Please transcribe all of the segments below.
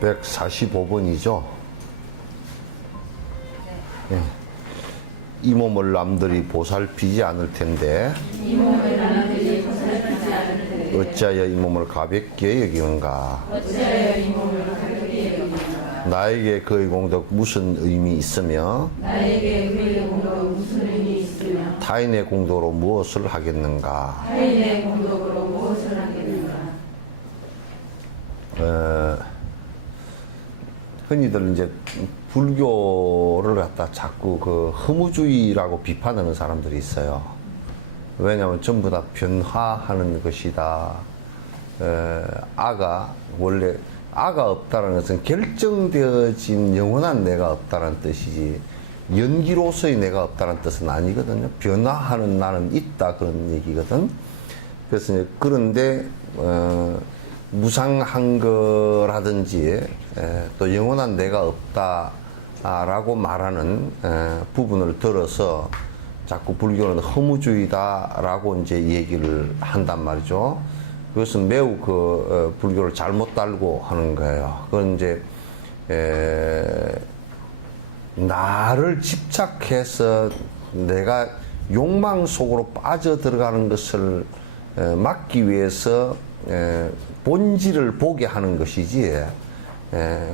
145번이죠. 네. 이 몸을 남들이 보살피지 않을 텐데 어찌하여 이 몸을 가볍게 여기는가? 나에게 그의 공덕 무슨 의미 있으며 타인의 공덕으로 무엇을 하겠는가? 흔히들 이제 불교를 갖다 자꾸 그 허무주의라고 비판하는 사람들이 있어요. 왜냐하면 전부 다 변화하는 것이다. 원래 아가 없다는 것은 결정되어진 영원한 내가 없다는 뜻이지 연기로서의 내가 없다는 뜻은 아니거든요. 변화하는 나는 있다 그런 얘기거든. 그래서 이제 그런데 무상한 거라든지 또 영원한 내가 없다라고 말하는 부분을 들어서 자꾸 불교는 허무주의다라고 이제 얘기를 한단 말이죠. 그것은 매우 불교를 잘못 달고 하는 거예요. 그건 이제 나를 집착해서 내가 욕망 속으로 빠져 들어가는 것을 막기 위해서 본질을 보게 하는 것이지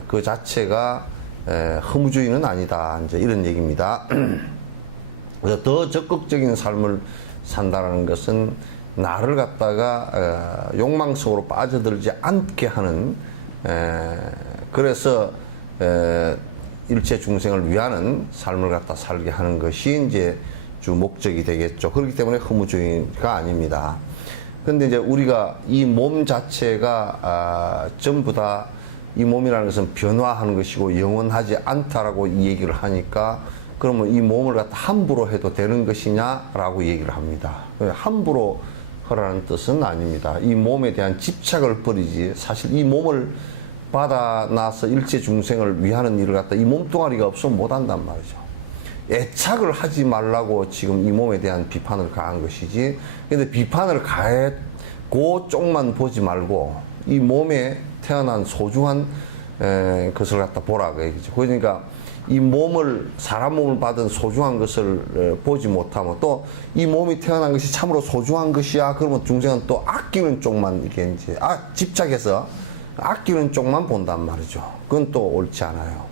그 자체가 허무주의는 아니다. 이제 이런 얘기입니다. 그래서 더 적극적인 삶을 산다는 것은 나를 갖다가 욕망 속으로 빠져들지 않게 하는 그래서 일체 중생을 위하는 삶을 갖다 살게 하는 것이 이제 주 목적이 되겠죠. 그렇기 때문에 허무주의가 아닙니다. 근데 이제 우리가 이 몸 자체가 전부 다 이 몸이라는 것은 변화하는 것이고 영원하지 않다라고 이 얘기를 하니까 그러면 이 몸을 갖다 함부로 해도 되는 것이냐라고 얘기를 합니다. 함부로 하라는 뜻은 아닙니다. 이 몸에 대한 집착을 버리지 사실 이 몸을 받아놔서 일체 중생을 위하는 일을 갖다 이 몸뚱아리가 없으면 못한단 말이죠. 애착을 하지 말라고 지금 이 몸에 대한 비판을 가한 것이지. 근데 비판을 가했고 쪽만 보지 말고 이 몸에 태어난 소중한 것을 갖다 보라고 얘기죠. 그러니까 이 몸을 사람 몸을 받은 소중한 것을 보지 못하면 또 이 몸이 태어난 것이 참으로 소중한 것이야. 그러면 중생은 또 아끼는 쪽만 이렇게 이제 집착해서 아끼는 쪽만 본단 말이죠. 그건 또 옳지 않아요.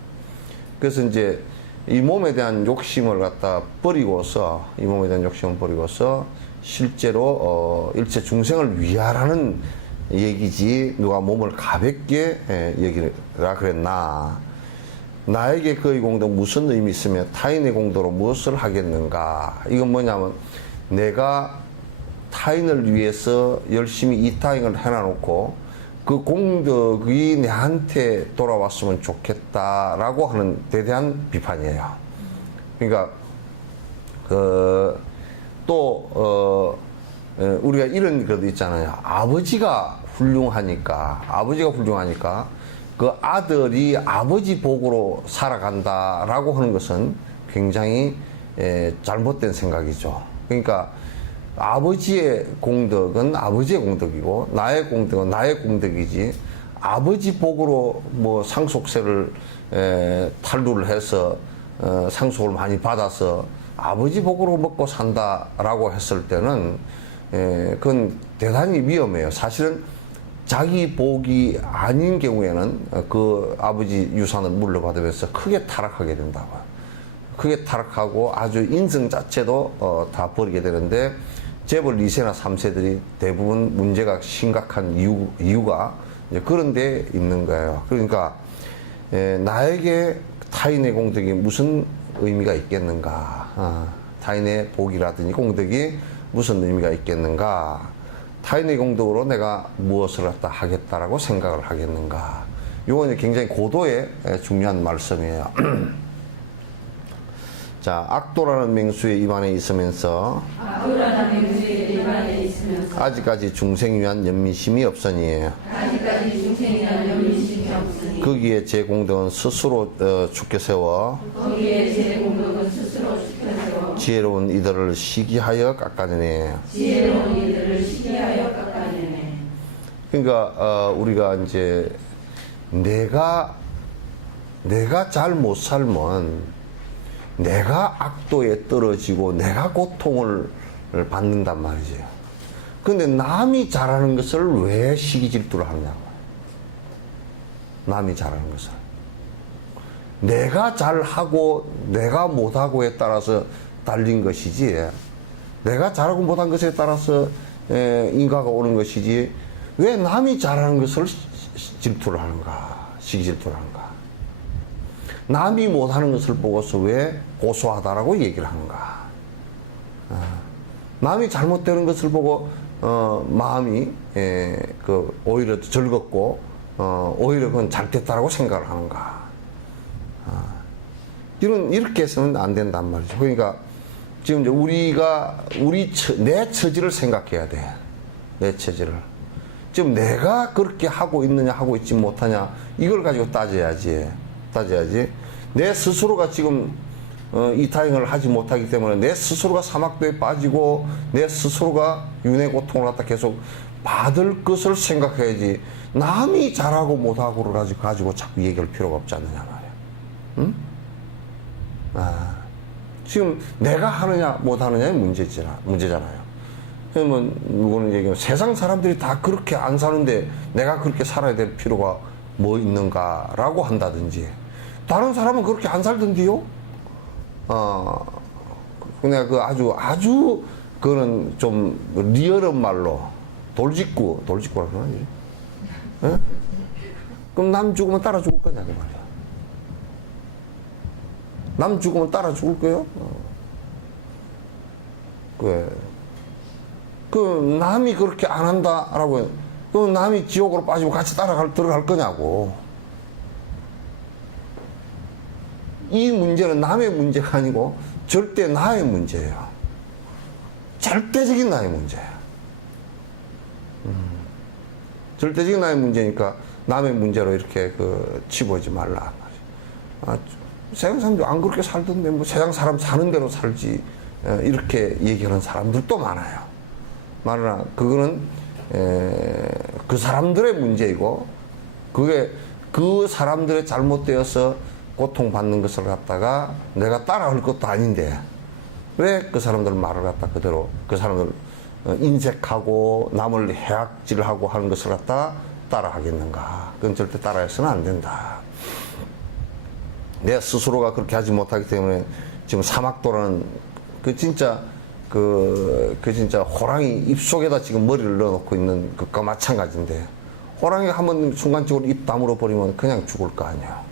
그래서 이제 이 몸에 대한 욕심을 갖다 버리고서 이 몸에 대한 욕심을 버리고서 실제로 일체 중생을 위하라는 얘기지 누가 몸을 가볍게 여기라 그랬나. 나에게 그의 공덕 무슨 의미 있으며 타인의 공덕으로 무엇을 하겠는가. 이건 뭐냐면 내가 타인을 위해서 열심히 이타행을 해놔놓고 그 공덕이 내한테 돌아왔으면 좋겠다라고 하는 대대한 비판이에요. 그러니까 우리가 이런 것도 있잖아요. 아버지가 훌륭하니까 그 아들이 아버지 복으로 살아간다라고 하는 것은 굉장히 잘못된 생각이죠. 그러니까 아버지의 공덕은 아버지의 공덕이고 나의 공덕은 나의 공덕이지 아버지 복으로 뭐 상속세를 탈루를 해서 상속을 많이 받아서 아버지 복으로 먹고 산다라고 했을 때는 그건 대단히 위험해요. 사실은 자기 복이 아닌 경우에는 그 아버지 유산을 물려받으면서 크게 타락하게 된다고요. 크게 타락하고 아주 인생 자체도 다 버리게 되는데 재벌 2세나 3세들이 대부분 문제가 심각한 이유가 이제 그런 데 있는 거예요. 그러니까 나에게 타인의 공덕이 무슨 의미가 있겠는가. 타인의 복이라든지 공덕이 무슨 의미가 있겠는가. 타인의 공덕으로 내가 무엇을 갖다 하겠다라고 생각을 하겠는가. 이건 굉장히 고도의 중요한 말씀이에요. 자, 악도라는 맹수에 입안에 있으면서 아직까지 중생을 위한 연민심이 없으니 거기에 제 공덕은 스스로 죽게 세워 지혜로운 이들을 시기하여 깎아내네. 그러니까 우리가 이제 내가 잘 못 살면 내가 악도에 떨어지고 내가 고통을 받는단 말이죠. 근데 남이 잘하는 것을 왜 시기 질투를 하느냐고. 남이 잘하는 것을. 내가 잘하고 내가 못하고에 따라서 달린 것이지, 내가 잘하고 못한 것에 따라서 인과가 오는 것이지, 왜 남이 잘하는 것을 질투를 하는가, 시기 질투를 하는가. 남이 못하는 것을 보고서 왜 고소하다라고 얘기를 하는가. 남이 잘못되는 것을 보고 마음이 오히려 즐겁고 오히려 그건 잘됐다라고 생각을 하는가. 이렇게 해서는 안 된단 말이죠. 그러니까 지금 이제 우리가 내 처지를 생각해야 돼. 내 처지를. 지금 내가 그렇게 하고 있느냐 하고 있지 못하냐 이걸 가지고 따져야지. 내 스스로가 지금 이타행을 하지 못하기 때문에 내 스스로가 사막도에 빠지고 내 스스로가 윤회 고통을 갖다 계속 받을 것을 생각해야지, 남이 잘하고 못하고를 가지고 자꾸 얘기할 필요가 없지 않느냐 말이야. 응? 지금 내가 하느냐 못하느냐의 문제잖아요. 그러면 누구는 얘기하면 세상 사람들이 다 그렇게 안 사는데 내가 그렇게 살아야 될 필요가 뭐 있는가라고 한다든지, 다른 사람은 그렇게 안 살던데요? 그냥 아주 그거는 좀 리얼한 말로 돌직구라고 그러지. 예? 그럼 남 죽으면 따라 죽을 거냐 그 말이야. 남 죽으면 따라 죽을 거요? 그 남이 그렇게 안 한다라고, 그럼 남이 지옥으로 빠지고 같이 들어갈 거냐고. 이 문제는 남의 문제가 아니고 절대 나의 문제예요. 절대적인 나의 문제예요. 절대적인 나의 문제니까 남의 문제로 이렇게 치부하지 말라. 세상 사람들 안 그렇게 살던데 뭐 세상 사람 사는 대로 살지, 이렇게 얘기하는 사람들도 많아요. 말하나 그거는 그 사람들의 문제이고, 그게 그 사람들의 잘못되어서 고통받는 것을 갖다가 내가 따라할 것도 아닌데 왜 그 사람들 말을 갖다 그대로 그 사람들 인색하고 남을 해악질하고 하는 것을 갖다 따라하겠는가. 그건 절대 따라해서는 안 된다. 내 스스로가 그렇게 하지 못하기 때문에 지금 사막도라는 진짜 호랑이 입속에다 지금 머리를 넣어놓고 있는 것과 마찬가지인데, 호랑이가 한번 순간적으로 입 다물어 버리면 그냥 죽을 거 아니야.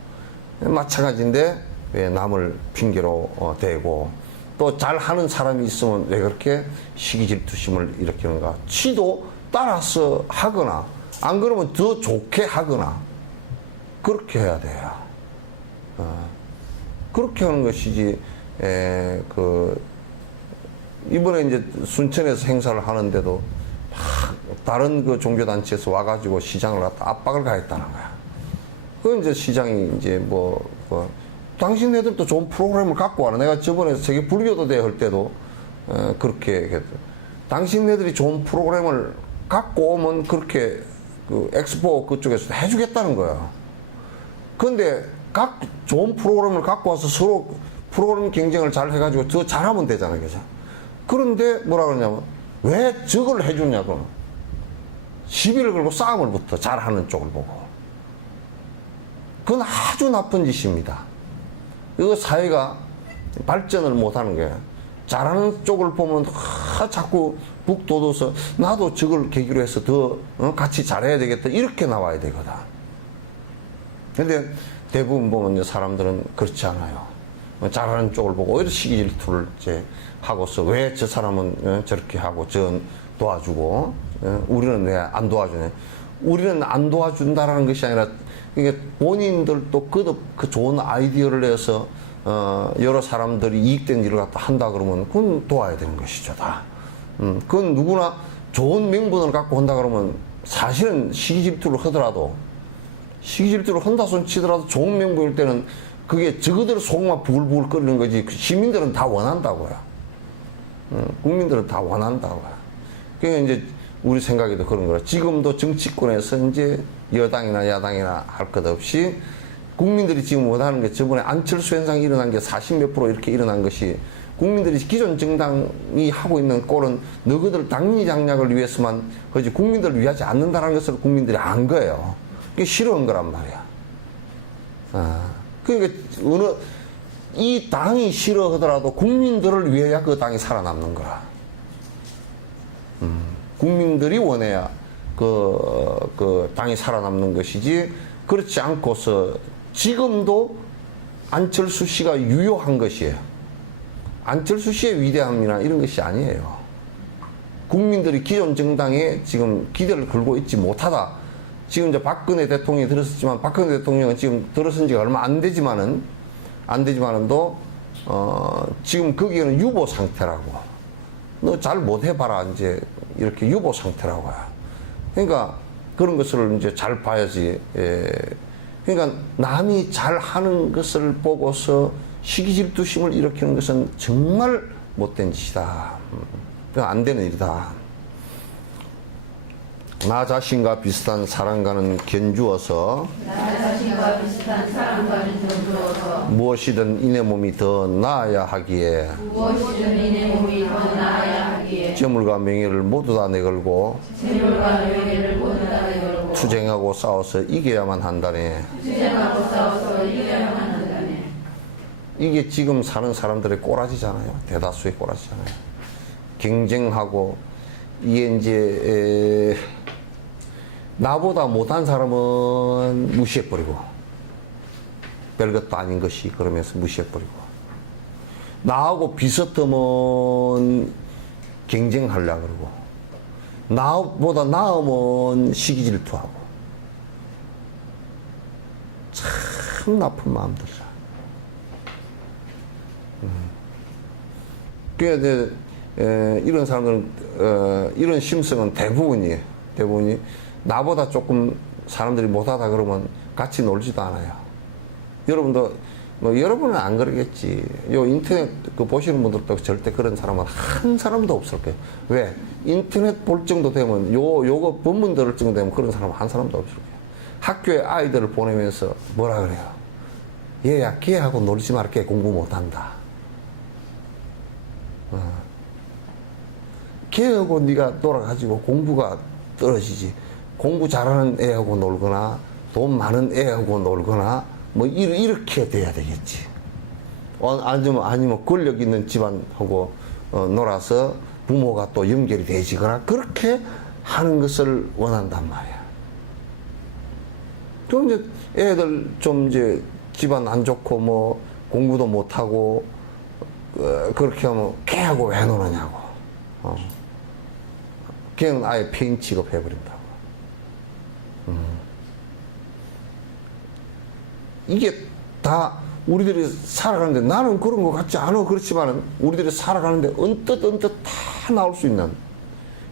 마찬가지인데 왜 남을 핑계로 대고, 또 잘하는 사람이 있으면 왜 그렇게 시기질투심을 일으키는가. 지도 따라서 하거나 안 그러면 더 좋게 하거나 그렇게 해야 돼요. 그렇게 하는 것이지. 이번에 이제 순천에서 행사를 하는데도 다른 그 종교단체에서 와가지고 시장을 갖다 압박을 가했다는 거야. 그 이제 시장이 이제 당신네들도 좋은 프로그램을 갖고 와라. 내가 저번에 세계 불교도 대회 할 때도 그렇게 했거든. 당신네들이 좋은 프로그램을 갖고 오면 그렇게 엑스포 그쪽에서 해주겠다는 거야. 근데 각 좋은 프로그램을 갖고 와서 서로 프로그램 경쟁을 잘 해가지고 더 잘하면 되잖아요. 그죠? 그런데 뭐라 그러냐면 왜 저걸 해주냐고. 시비를 걸고 싸움을 붙어. 잘하는 쪽을 보고. 그건 아주 나쁜 짓입니다. 이거 사회가 발전을 못하는 거예요. 잘하는 쪽을 보면 자꾸 북돋워서 나도 저걸 계기로 해서 더 같이 잘해야 되겠다 이렇게 나와야 되거든. 근데 대부분 보면 사람들은 그렇지 않아요. 잘하는 쪽을 보고 오히려 시기 질투를 이제 하고서 왜 저 사람은 저렇게 하고 저 도와주고 우리는 왜 안 도와주냐. 우리는 안 도와준다라는 것이 아니라 이게 본인들도 그 좋은 아이디어를 내서 여러 사람들이 이익된 일을 갖다 한다 그러면 그건 도와야 되는 것이죠 다. 그건 누구나 좋은 명분을 갖고 한다 그러면 사실은 시기질투를 하더라도 시기질투를 한다 손 치더라도 좋은 명분일 때는 그게 저그대로 속만 부글부글 끓는 거지. 시민들은 다 원한다고요. 국민들은 다 원한다고요. 그러니까 이제 우리 생각에도 그런 거라. 지금도 정치권에서 이제 여당이나 야당이나 할 것 없이 국민들이 지금 원하는 게 저번에 안철수 현상이 일어난 게 40몇 프로 이렇게 일어난 것이 국민들이 기존 정당이 하고 있는 꼴은 너희들 당리 장략을 위해서만 하지 국민들을 위하지 않는다는 것을 국민들이 안 거예요. 그게 싫어한 거란 말이야. 그러니까 이 당이 싫어하더라도 국민들을 위해야 그 당이 살아남는 거라. 국민들이 원해야 그 당이 살아남는 것이지 그렇지 않고서 지금도 안철수 씨가 유효한 것이에요. 안철수 씨의 위대함이나 이런 것이 아니에요. 국민들이 기존 정당에 지금 기대를 걸고 있지 못하다. 지금 이제 박근혜 대통령이 들었었지만 박근혜 대통령은 지금 들어선 지가 얼마 안 되지만은도 지금 거기에는 유보 상태라고. 너 잘 못해봐라 이제 이렇게 유보 상태라고요. 그러니까 그런 것을 이제 잘 봐야지. 예. 그러니까 남이 잘하는 것을 보고서 시기질투심을 일으키는 것은 정말 못된 짓이다. 안 되는 일이다. 나 자신과 비슷한 사랑과는 견주어서 무엇이든 이내 몸이 더 나아야 하기에 재물과 명예를 모두 다 내걸고 투쟁하고 싸워서 이겨야만 한다네. 이게 지금 사는 사람들의 꼬라지잖아요. 대다수의 꼬라지잖아요. 경쟁하고 이게 이제 나보다 못한 사람은 무시해버리고 별것도 아닌 것이 그러면서 무시해버리고 나하고 비슷하면 경쟁하려고 그러고 나보다 나으면 시기질투하고 참 나쁜 마음들이라. 그러니까 이런 사람들은 이런 심성은 대부분이 나보다 조금 사람들이 못하다 그러면 같이 놀지도 않아요. 여러분도 뭐 여러분은 안 그러겠지. 요 인터넷 보시는 분들도 절대 그런 사람은 한 사람도 없을 거예요. 왜? 인터넷 볼 정도 되면 요거 본문 들을 정도 되면 그런 사람 한 사람도 없을 거예요. 학교에 아이들을 보내면서 뭐라 그래요? 얘야 걔하고 놀지 마라. 걔 공부 못한다. 걔하고 네가 놀아가지고 공부가 떨어지지. 공부 잘하는 애하고 놀거나 돈 많은 애하고 놀거나 뭐 이렇게 돼야 되겠지. 아니면 권력 있는 집안하고 놀아서 부모가 또 연결이 되지거나 그렇게 하는 것을 원한단 말이야. 그럼 이제 애들 좀 이제 집안 안 좋고 뭐 공부도 못하고 그렇게 하면 걔하고 왜 노느냐고. 걔는 아예 폐인 취급해버린다고. 이게 다 우리들이 살아가는데 나는 그런 것 같지 않아. 그렇지만 우리들이 살아가는데 언뜻 다 나올 수 있는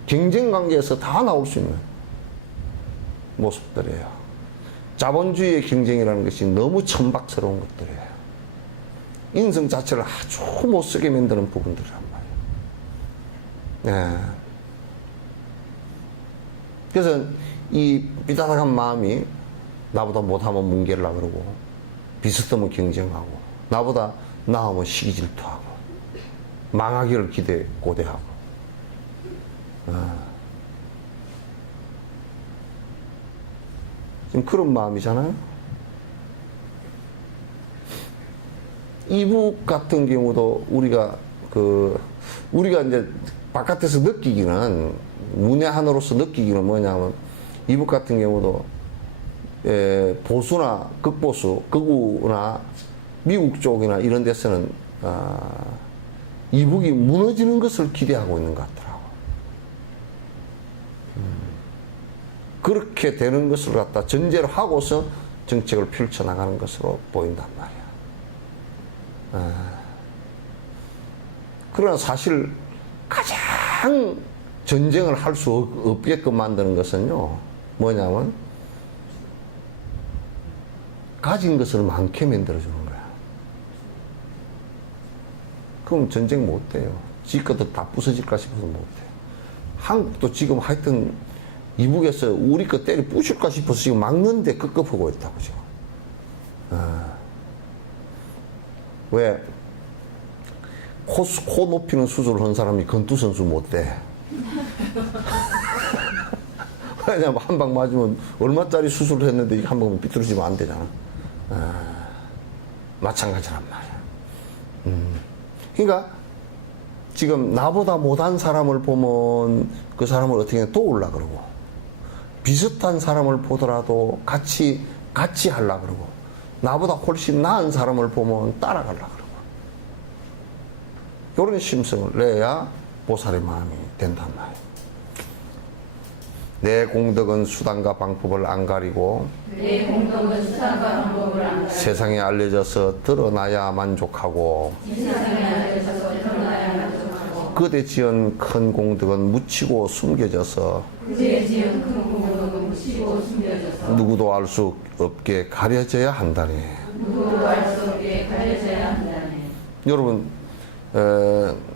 경쟁 관계에서 다 나올 수 있는 모습들이에요. 자본주의의 경쟁이라는 것이 너무 천박스러운 것들이에요. 인성 자체를 아주 못쓰게 만드는 부분들이란 말이에요. 네. 그래서 이 삐딱한 마음이 나보다 못하면 뭉개려고 그러고 비슷하면 경쟁하고 나보다 나으면 시기질투하고 망하기를 고대하고 지금 그런 마음이잖아요. 이북 같은 경우도 우리가 이제 바깥에서 느끼기는 문외한으로서 느끼기는 뭐냐면 이북 같은 경우도 보수나 극보수, 극우나 미국 쪽이나 이런 데서는 이북이 무너지는 것을 기대하고 있는 것 같더라고. 그렇게 되는 것을 갖다 전제로 하고서 정책을 펼쳐나가는 것으로 보인단 말이야. 그러나 사실 가장 전쟁을 할 수 없게끔 만드는 것은요, 뭐냐면 가진 것을 많게 만들어주는 거야. 그럼 전쟁 못 돼요. 지 것도 다 부서질까 싶어서 못 돼요. 한국도 지금 하여튼 이북에서 우리 거 때리 부실까 싶어서 지금 막는데 급급하고 있다고 지금. 왜? 코 높이는 수술을 한 사람이 건투선수 못 돼. 왜냐면 한 방 맞으면 얼마짜리 수술을 했는데 한 방만 삐뚤어지면 안 되잖아. 마찬가지란 말이야. 그러니까 지금 나보다 못한 사람을 보면 그 사람을 어떻게 도우려 그러고, 비슷한 사람을 보더라도 같이 하려 그러고, 나보다 훨씬 나은 사람을 보면 따라가려 그러고, 이런 심성을 내야 보살의 마음이 된단 말이에요. 내 공덕은 수단과 방법을 안 가리고 내 공덕은 수단과 방법을 안 가리고 세상에 알려져서 드러나야 만족하고 세상에 알려져서 드러나야 만족하고 그대 지은 큰 공덕은 묻히고 숨겨져서 그대 지은 큰 공덕은 묻히고 숨겨져서 누구도 알 수 없게 가려져야 한다니. 누구도 알 수 없게 가려져야 한다네. 여러분,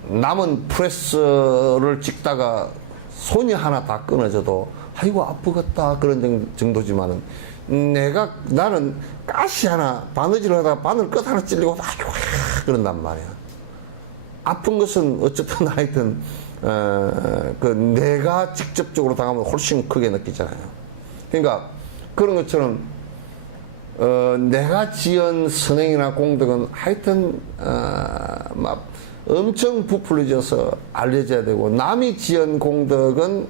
남은 프레스를 찍다가 손이 하나 다 끊어져도 아이고 아프겠다 그런 정도지만은 나는 가시 하나 바느질을 하다가 바늘 끝 하나 찔리고 아이고 그런단 말이야. 아픈 것은 어쨌든 하여튼 그 내가 직접적으로 당하면 훨씬 크게 느끼잖아요. 그러니까 그런 것처럼 내가 지은 선행이나 공덕은 하여튼 막 엄청 부풀려져서 알려져야 되고, 남이 지은 공덕은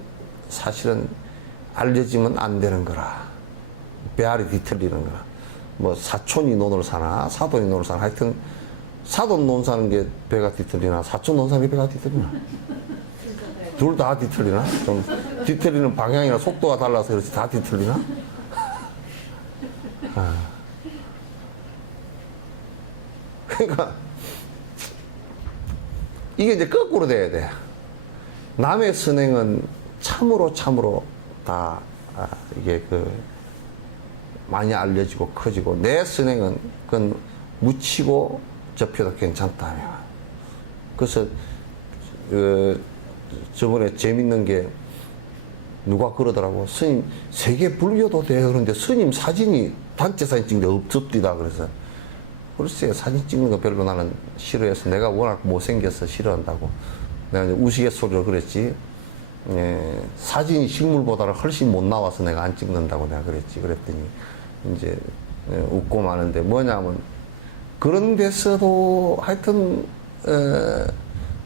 사실은 알려지면 안 되는 거라. 배알이 뒤틀리는 거라. 뭐 사촌이 논을 사나 사돈이 논을 사나, 하여튼 사돈 논 사는 게 배가 뒤틀리나 사촌 논 사는 게 배가 뒤틀리나, 둘 다 뒤틀리나, 좀 뒤틀리는 방향이나 속도가 달라서 그렇지 다 뒤틀리나. 그러니까 이게 이제 거꾸로 돼야 돼. 남의 선행은 참으로 다 이게 많이 알려지고 커지고, 내 선행은 그건 묻히고 접혀도 괜찮다며. 그래서 저번에 재밌는 게 누가 그러더라고. 스님 세계 불교도 돼. 그런데 스님 사진이 단체 사진 찍는데 없습니다. 그래서 글쎄 사진 찍는 거 별로 나는 싫어해서, 내가 워낙 못생겨서 싫어한다고 내가 이제 우스갯소리로 그랬지. 사진이 실물보다는 훨씬 못 나와서 내가 안 찍는다고 내가 그랬지. 그랬더니 이제 웃고 마는데, 뭐냐면 그런 데서도 하여튼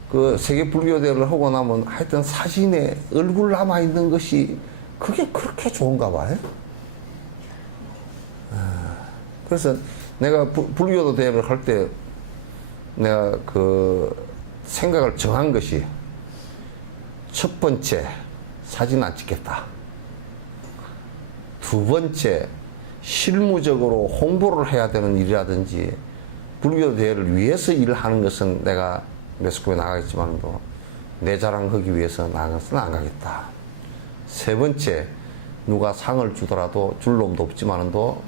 그 세계 불교대를 하고 나면 하여튼 사진에 얼굴 남아 있는 것이 그게 그렇게 좋은가 봐요. 그래서 내가 불교도 대회를 할 때 내가 그 생각을 정한 것이, 첫 번째 사진 안 찍겠다. 두 번째 실무적으로 홍보를 해야 되는 일이라든지 불교 대회를 위해서 일하는 것은 내가 매스컴에 나가겠지만도 내 자랑하기 위해서 나가서는 안 가겠다. 세 번째, 누가 상을 주더라도 줄 놈도 없지만도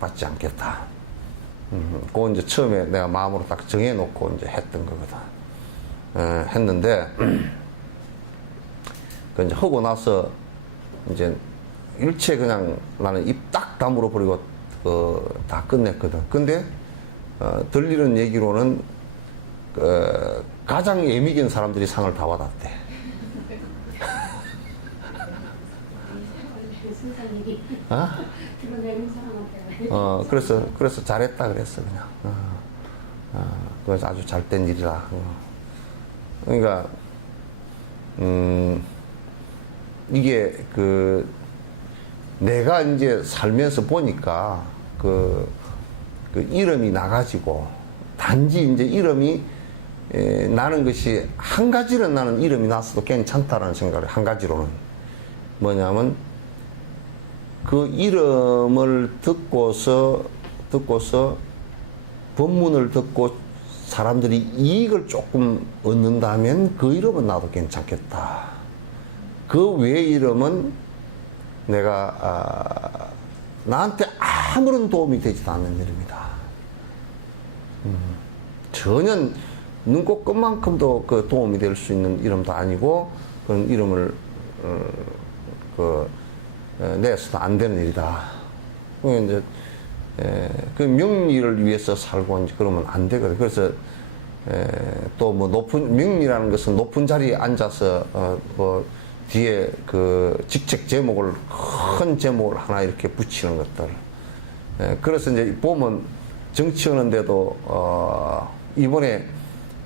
받지 않겠다. 그거 이제 처음에 내가 마음으로 딱 정해놓고 이제 했던 거거든. 했는데, 그 이제 하고 나서 이제 일체 그냥 나는 입 딱 다물어 버리고 다 끝냈거든. 근데 들리는 얘기로는 가장 예민한 사람들이 상을 다 받았대. 그래서 잘했다 그랬어, 그냥. 그래서 아주 잘된 일이라. 그러니까, 이게 내가 이제 살면서 보니까 그 이름이 나가지고, 단지 이제 이름이 나는 것이 한 가지는 나는 이름이 났어도 괜찮다라는 생각을, 한 가지로는 뭐냐면, 그 이름을 듣고서 법문을 듣고 사람들이 이익을 조금 얻는다면 그 이름은 나도 괜찮겠다. 그 외의 이름은 내가 나한테 아무런 도움이 되지도 않는 이름이다. 전혀 눈꽃 끝만큼도 그 도움이 될 수 있는 이름도 아니고, 그런 이름을 내서는 안 되는 일이다. 이제 그 명리를 위해서 살고 이제 그러면 안 되거든. 그래서 또 뭐 높은 명리라는 것은 높은 자리에 앉아서 뭐 뒤에 그 직책 제목을 큰 제목을 하나 이렇게 붙이는 것들. 그래서 이제 보면 정치하는데도 이번에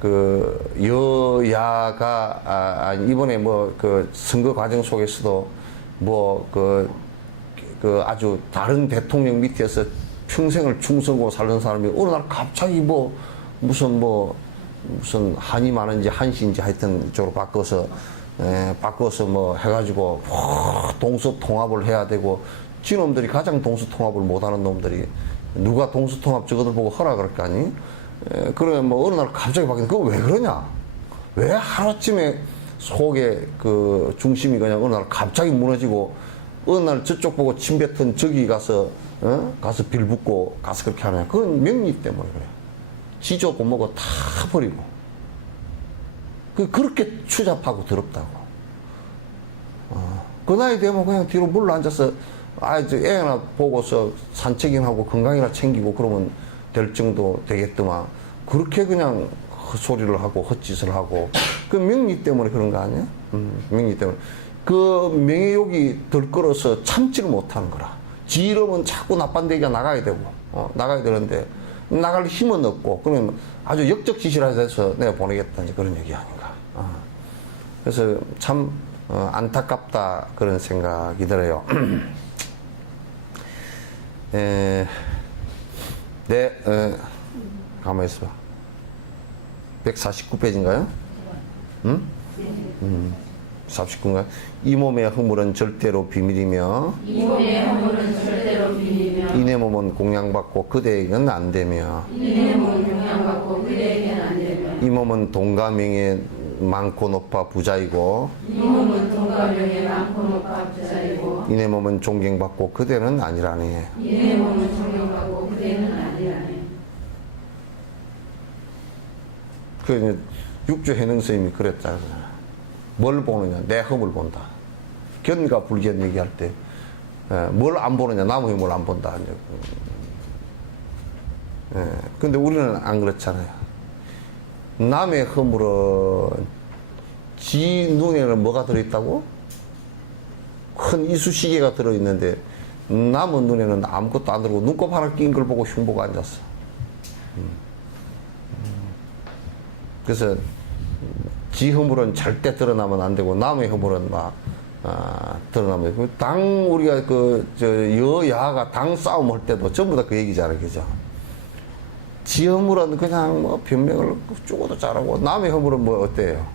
그 여야가 이번에 뭐 그 선거 과정 속에서도 뭐 그 아주 다른 대통령 밑에서 평생을 충성하고 살던 사람이 어느 날 갑자기 뭐 무슨 한이 많은지 한시인지 하여튼 이쪽으로 바꿔서 뭐 해가지고 동서통합을 해야 되고 지놈들이 가장 동서통합을 못하는 놈들이 누가 동서통합 저거들 보고 허락을 할 거 아니? 그러면 뭐 어느 날 갑자기 바뀌는 그거 왜 그러냐? 왜 하루아침에 속에 그 중심이 그냥 어느 날 갑자기 무너지고 어느 날 저쪽 보고 침 뱉은 저기 가서 가서 빌붙고 가서 그렇게 하느냐? 그건 명리 때문에 그래. 지조 고모고 다 버리고 그렇게 추잡하고 더럽다고. 그 나이 되면 그냥 뒤로 물러 앉아서 애 하나 보고서 산책이나 하고 건강이나 챙기고 그러면 될 정도 되겠더만 그렇게 그냥 헛소리를 하고 헛짓을 하고 그 명리 때문에 그런 거 아니야? 명리 때문에 그 명예욕이 덜끓어서 참지를 못하는 거라. 지 이름은 자꾸 나쁜 데가 나가야 되고 나가야 되는데 나갈 힘은 없고 그러면 아주 역적지시라 해서 내가 보내겠다 이제 그런 얘기 아닌가. 그래서 참 안타깝다 그런 생각이 들어요. 가만히 있어봐. 149페이지인가요? 응? 49인가요? 이 몸의 허물은 절대로 비밀이며 이 몸의 허물은 절대로 비밀이며 이내 몸은 공양받고 그대에게는 안 되며 이내 몸은 공양받고 그대에게는 안 되며 이 몸은 돈과 명예 많고 높아 부자이고 이 몸은 돈과 명예 많고 높아 부자이고 이내 몸은 존경받고 그대는 아니라니. 이내 몸은 존경받고 그대는 아니라니. 그 육조 해능 스님이 그랬잖아. 뭘 보느냐? 내 험을 본다. 견과 불견 얘기할 때 뭘 안 보느냐? 남의 뭘 안 본다. 근데 우리는 안 그렇잖아요. 남의 허물은 지 눈에는 뭐가 들어있다고? 큰 이쑤시개가 들어있는데 남의 눈에는 아무것도 안 들어오고 눈곱 하나 낀 걸 보고 흉보고 앉았어. 그래서 지 허물은 절대 드러나면 안 되고 남의 허물은 막 드러나면 당 우리가 여야가 당 싸움 할 때도 전부 다 그 얘기잖아요, 그죠? 지 허물은 그냥 뭐 변명을 죽어도 잘하고 남의 허물은 뭐 어때요?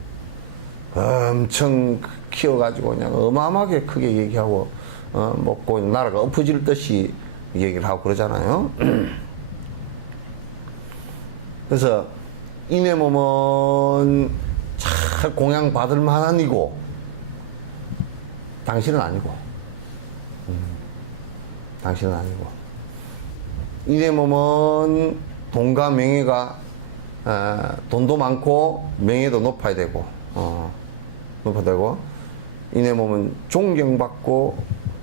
엄청 키워가지고 그냥 어마어마하게 크게 얘기하고 먹고 나라가 엎어질 듯이 얘기를 하고 그러잖아요. 그래서 이내 몸은 잘 공양받을 만한 이고 당신은 아니고 당신은 아니고 이내 몸은 돈과 명예가 돈도 많고 명예도 높아야 되고 높아야 되고 이내 몸은 존경받고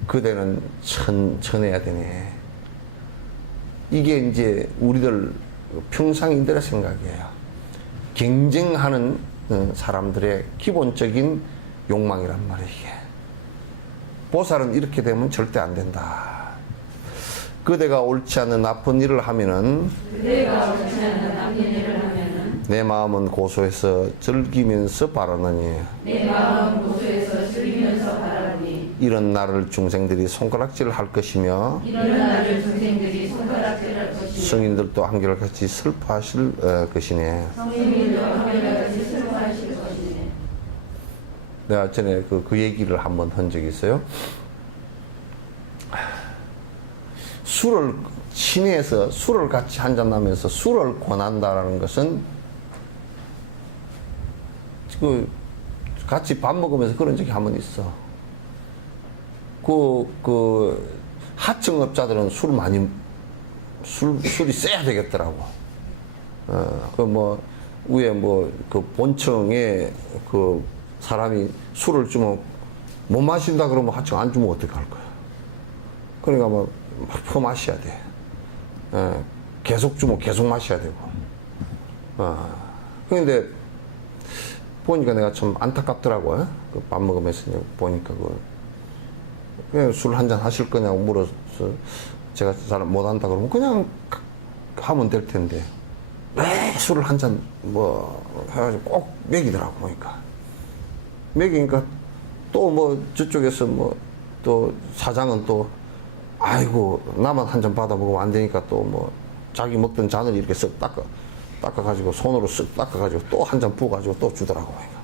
그대는 천해야 되네. 이게 이제 우리들 평상인들의 생각이에요. 경쟁하는 사람들의 기본적인 욕망이란 말이에요. 이게. 보살은 이렇게 되면 절대 안 된다. 그대가 옳지 않은 나쁜 일을 하면은 그대가 옳지 않은 나쁜 일을 하면은 내 마음은 고소해서 즐기면서 바라느니 내 마음 고소해서 즐기면서 바라니 이런 나를 중생들이 손가락질을 할 것이며 이런 나를 중생들이 손가락질할 것이며 성인들도 한결같이 슬퍼하실 것이네. 성인들도 한결같이 슬퍼하실 것이네. 내가 전에 그 얘기를 한번 한 적이 있어요. 술을 친해서 술을 같이 한잔하면서 술을 권한다라는 것은 그 같이 밥 먹으면서 그런 적이 한 번 있어. 그 하청업자들은 술이 세야 되겠더라고. 그 뭐 위에 뭐 그 본청에 그 사람이 술을 주면 못 마신다 그러면 하청 안 주면 어떻게 할 거야? 그러니까 뭐 퍼마셔야 돼. 계속 주면 계속 마셔야 되고. 그런데 보니까 내가 참 안타깝더라고요. 그 밥 먹으면서 보니까 그냥 술 한잔 하실 거냐고 물어서 제가 잘 못한다 그러면 그냥 하면 될 텐데 왜 술을 한잔 뭐 해가지고 꼭 먹이더라고 보니까. 먹이니까 또 뭐 저쪽에서 뭐 또 사장은 또 아이고 나만 한 잔 받아 먹으면 안 되니까 또 뭐 자기 먹던 잔을 이렇게 쓱 닦아가지고 손으로 쓱 닦아가지고 또 한 잔 부어가지고 또 주더라고 보니까.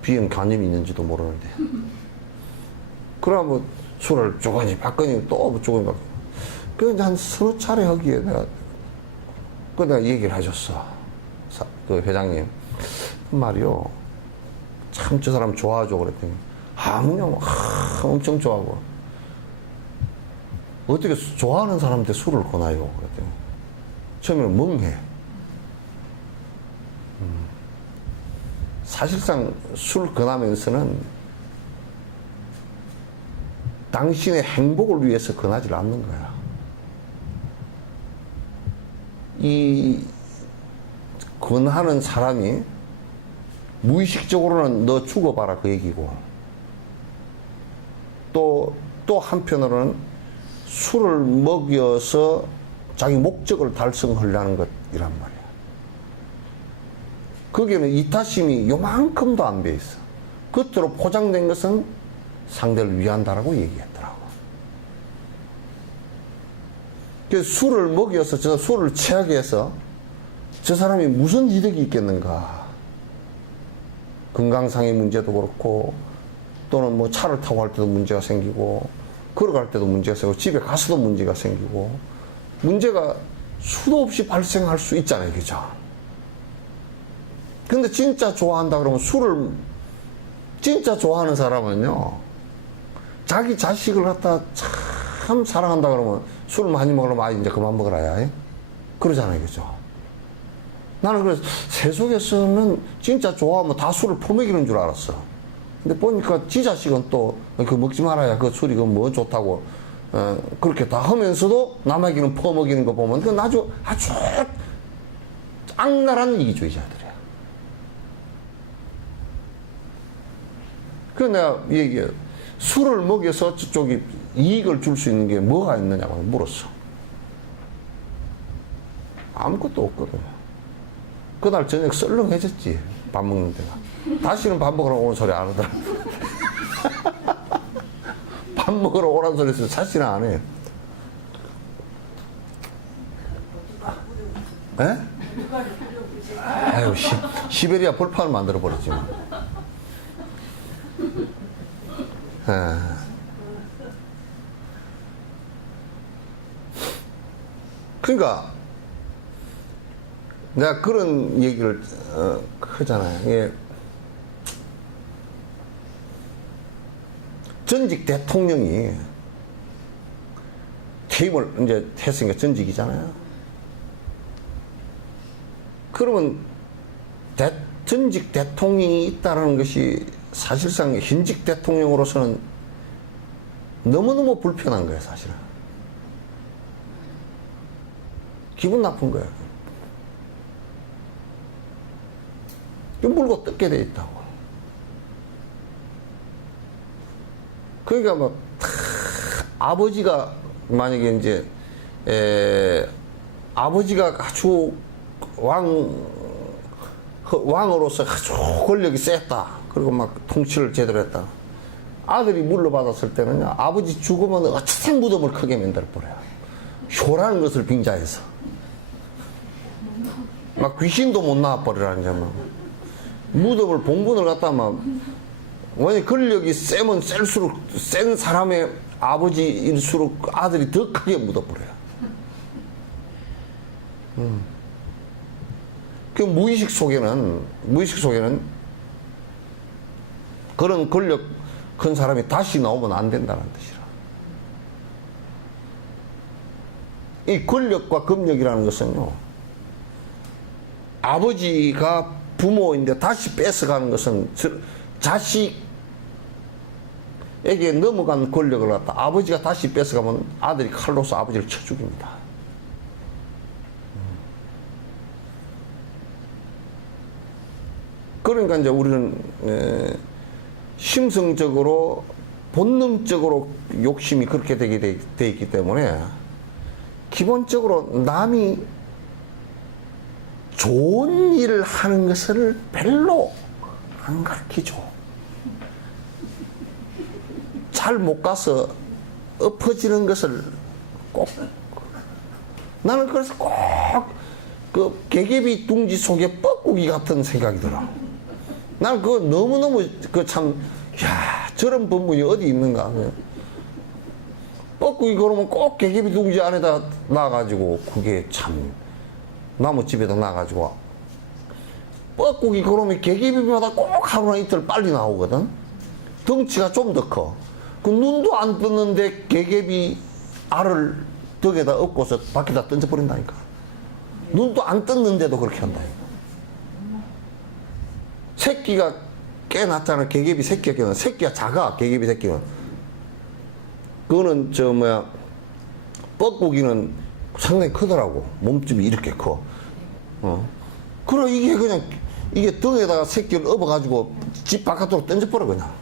비염 간염이 있는지도 모르는데. 그러면 뭐 술을 조금씩 바꾸니 또 조금씩 바꾸니. 그래서 한 서너 차례 하기에 내가 얘기를 해줬어. 그 회장님. 말이요. 참 저 사람 좋아하죠. 그랬더니. 그냥 엄청 좋아하고. 어떻게 좋아하는 사람한테 술을 권하요? 그랬더니. 처음에는 멍해. 사실상 술 권하면서는 당신의 행복을 위해서 권하지 않는 거야. 이 권하는 사람이 무의식적으로는 너 죽어봐라 그 얘기고, 또 한편으로는 술을 먹여서 자기 목적을 달성하려는 것이란 말이야. 거기에는 이타심이 요만큼도 안 배 있어. 겉으로 포장된 것은 상대를 위한다라고 얘기했더라고. 그래서 술을 먹여서 저 술을 취하게 해서 저 사람이 무슨 이득이 있겠는가. 건강상의 문제도 그렇고, 또는 뭐 차를 타고 갈 때도 문제가 생기고, 걸어갈 때도 문제가 생기고, 집에 가서도 문제가 생기고, 문제가 수도 없이 발생할 수 있잖아요. 그죠? 근데 진짜 좋아한다 그러면 술을, 진짜 좋아하는 사람은요, 자기 자식을 갖다 참 사랑한다 그러면 술을 많이 먹으면 아, 이제 그만 먹으라야. 그러잖아요. 그죠? 나는 그래서 세속에서는 진짜 좋아하면 다 술을 퍼먹이는 줄 알았어. 근데 보니까 지 자식은 또 그 먹지 말아야 그 술이 그 뭐 좋다고 그렇게 다 하면서도 남에게는 퍼먹이는 거 보면 그건 아주 악랄한 이기주의자들이야. 그래서 내가 얘기해. 술을 먹여서 저쪽이 이익을 줄 수 있는 게 뭐가 있느냐고 물었어. 아무것도 없거든. 그날 저녁 썰렁해졌지. 밥 먹는 데가. 다시는 밥 먹으러 오는 소리 안 하더라. 밥 먹으러 오라는 소리 해서 다시는 안 해. 에? 아유, 시베리아 벌판을 만들어버렸지. 그러니까 내가 그런 얘기를 하잖아요. 예. 전직 대통령이 퇴임을 이제 했으니까 전직이잖아요. 그러면 전직 대통령이 있다는 것이 사실상 현직 대통령으로서는 너무너무 불편한 거예요, 사실은. 기분 나쁜 거예요. 물고 뜯게 돼 있다고. 그러니까 막 아버지가 만약에 이제 아버지가 아주 왕으로서 아주 권력이 셌다. 그리고 막 통치를 제대로 했다. 아들이 물러받았을 때는요, 아버지 죽으면 어쨌든 무덤을 크게 만들어버려요. 효라는 것을 빙자해서. 막 귀신도 못 나와버리라는 점. 무덤을 봉분을 갖다 막, 왜냐 권력이 세면 셀수록 센 사람의 아버지일수록 아들이 더 크게 묻어버려요. 그 무의식 속에는 그런 권력 큰 사람이 다시 나오면 안 된다는 뜻이라. 이 권력과 금력이라는 것은요, 아버지가 부모인데 다시 뺏어가는 것은 자식에게 넘어간 권력을 갖다 아버지가 다시 뺏어가면 아들이 칼로서 아버지를 쳐 죽입니다. 그러니까 이제 우리는 심성적으로 본능적으로 욕심이 그렇게 되게 돼 있기 때문에 기본적으로 남이 좋은 일을 하는 것을 별로 안 가르치죠. 잘 못 가서 엎어지는 것을 꼭 나는 그래서 꼭 그 개개비 둥지 속에 뻐꾸기 같은 생각이 들어. 나는 그거 너무너무 그 참, 야, 저런 법문이 어디 있는가. 뻐꾸기 그러면 꼭 개개비 둥지 안에다 놔가지고, 그게 참, 나무집에다 놔가지고, 뻐꾸기 그러면 개개비마다 꼭 하루나 이틀 빨리 나오거든. 덩치가 좀 더 커. 그 눈도 안 떴는데 개개비 알을 덕에다 엎고서 밖에다 던져버린다니까. 눈도 안 떴는데도 그렇게 한다니까. 새끼가 꽤 낳잖아. 개개비 새끼가 깨나. 새끼가 작아. 개개비 새끼는. 그거는 뻐꾸기는 상당히 크더라고. 몸집이 이렇게 커. 그래 이게 그냥 이게 등에다가 새끼를 업어가지고 집 바깥으로 던져버려 그냥.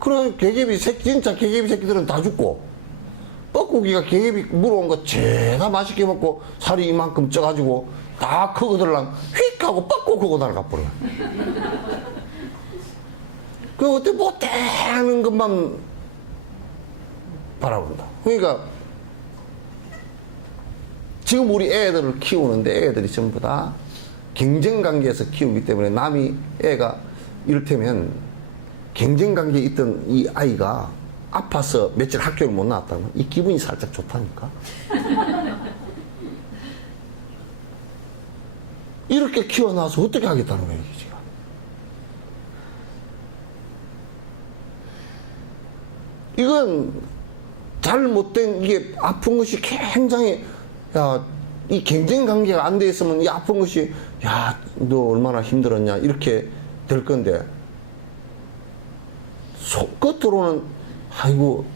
그래 개개비 새끼 진짜 개개비 새끼들은 다 죽고. 뻐꾸기가 개개비 물어온 거 죄다 맛있게 먹고 살이 이만큼 쪄가지고 다 크고들랑 휙 하고 뻐꾸 크고 날아가버려. 그 어때 못하는 것만 바라본다. 그러니까 지금 우리 애들을 키우는데 애들이 전부 다 경쟁관계에서 키우기 때문에 남이 애가 이를테면 경쟁관계에 있던 이 아이가 아파서 며칠 학교를 못 나왔다면 이 기분이 살짝 좋다니까. 이렇게 키워놔서 어떻게 하겠다는 거예요, 이게 지금. 이건 잘못된 이게 아픈 것이 굉장히 이 경쟁 관계가 안 돼 있으면 이 아픈 것이 너 얼마나 힘들었냐 이렇게 될 건데 끝으로는 아이고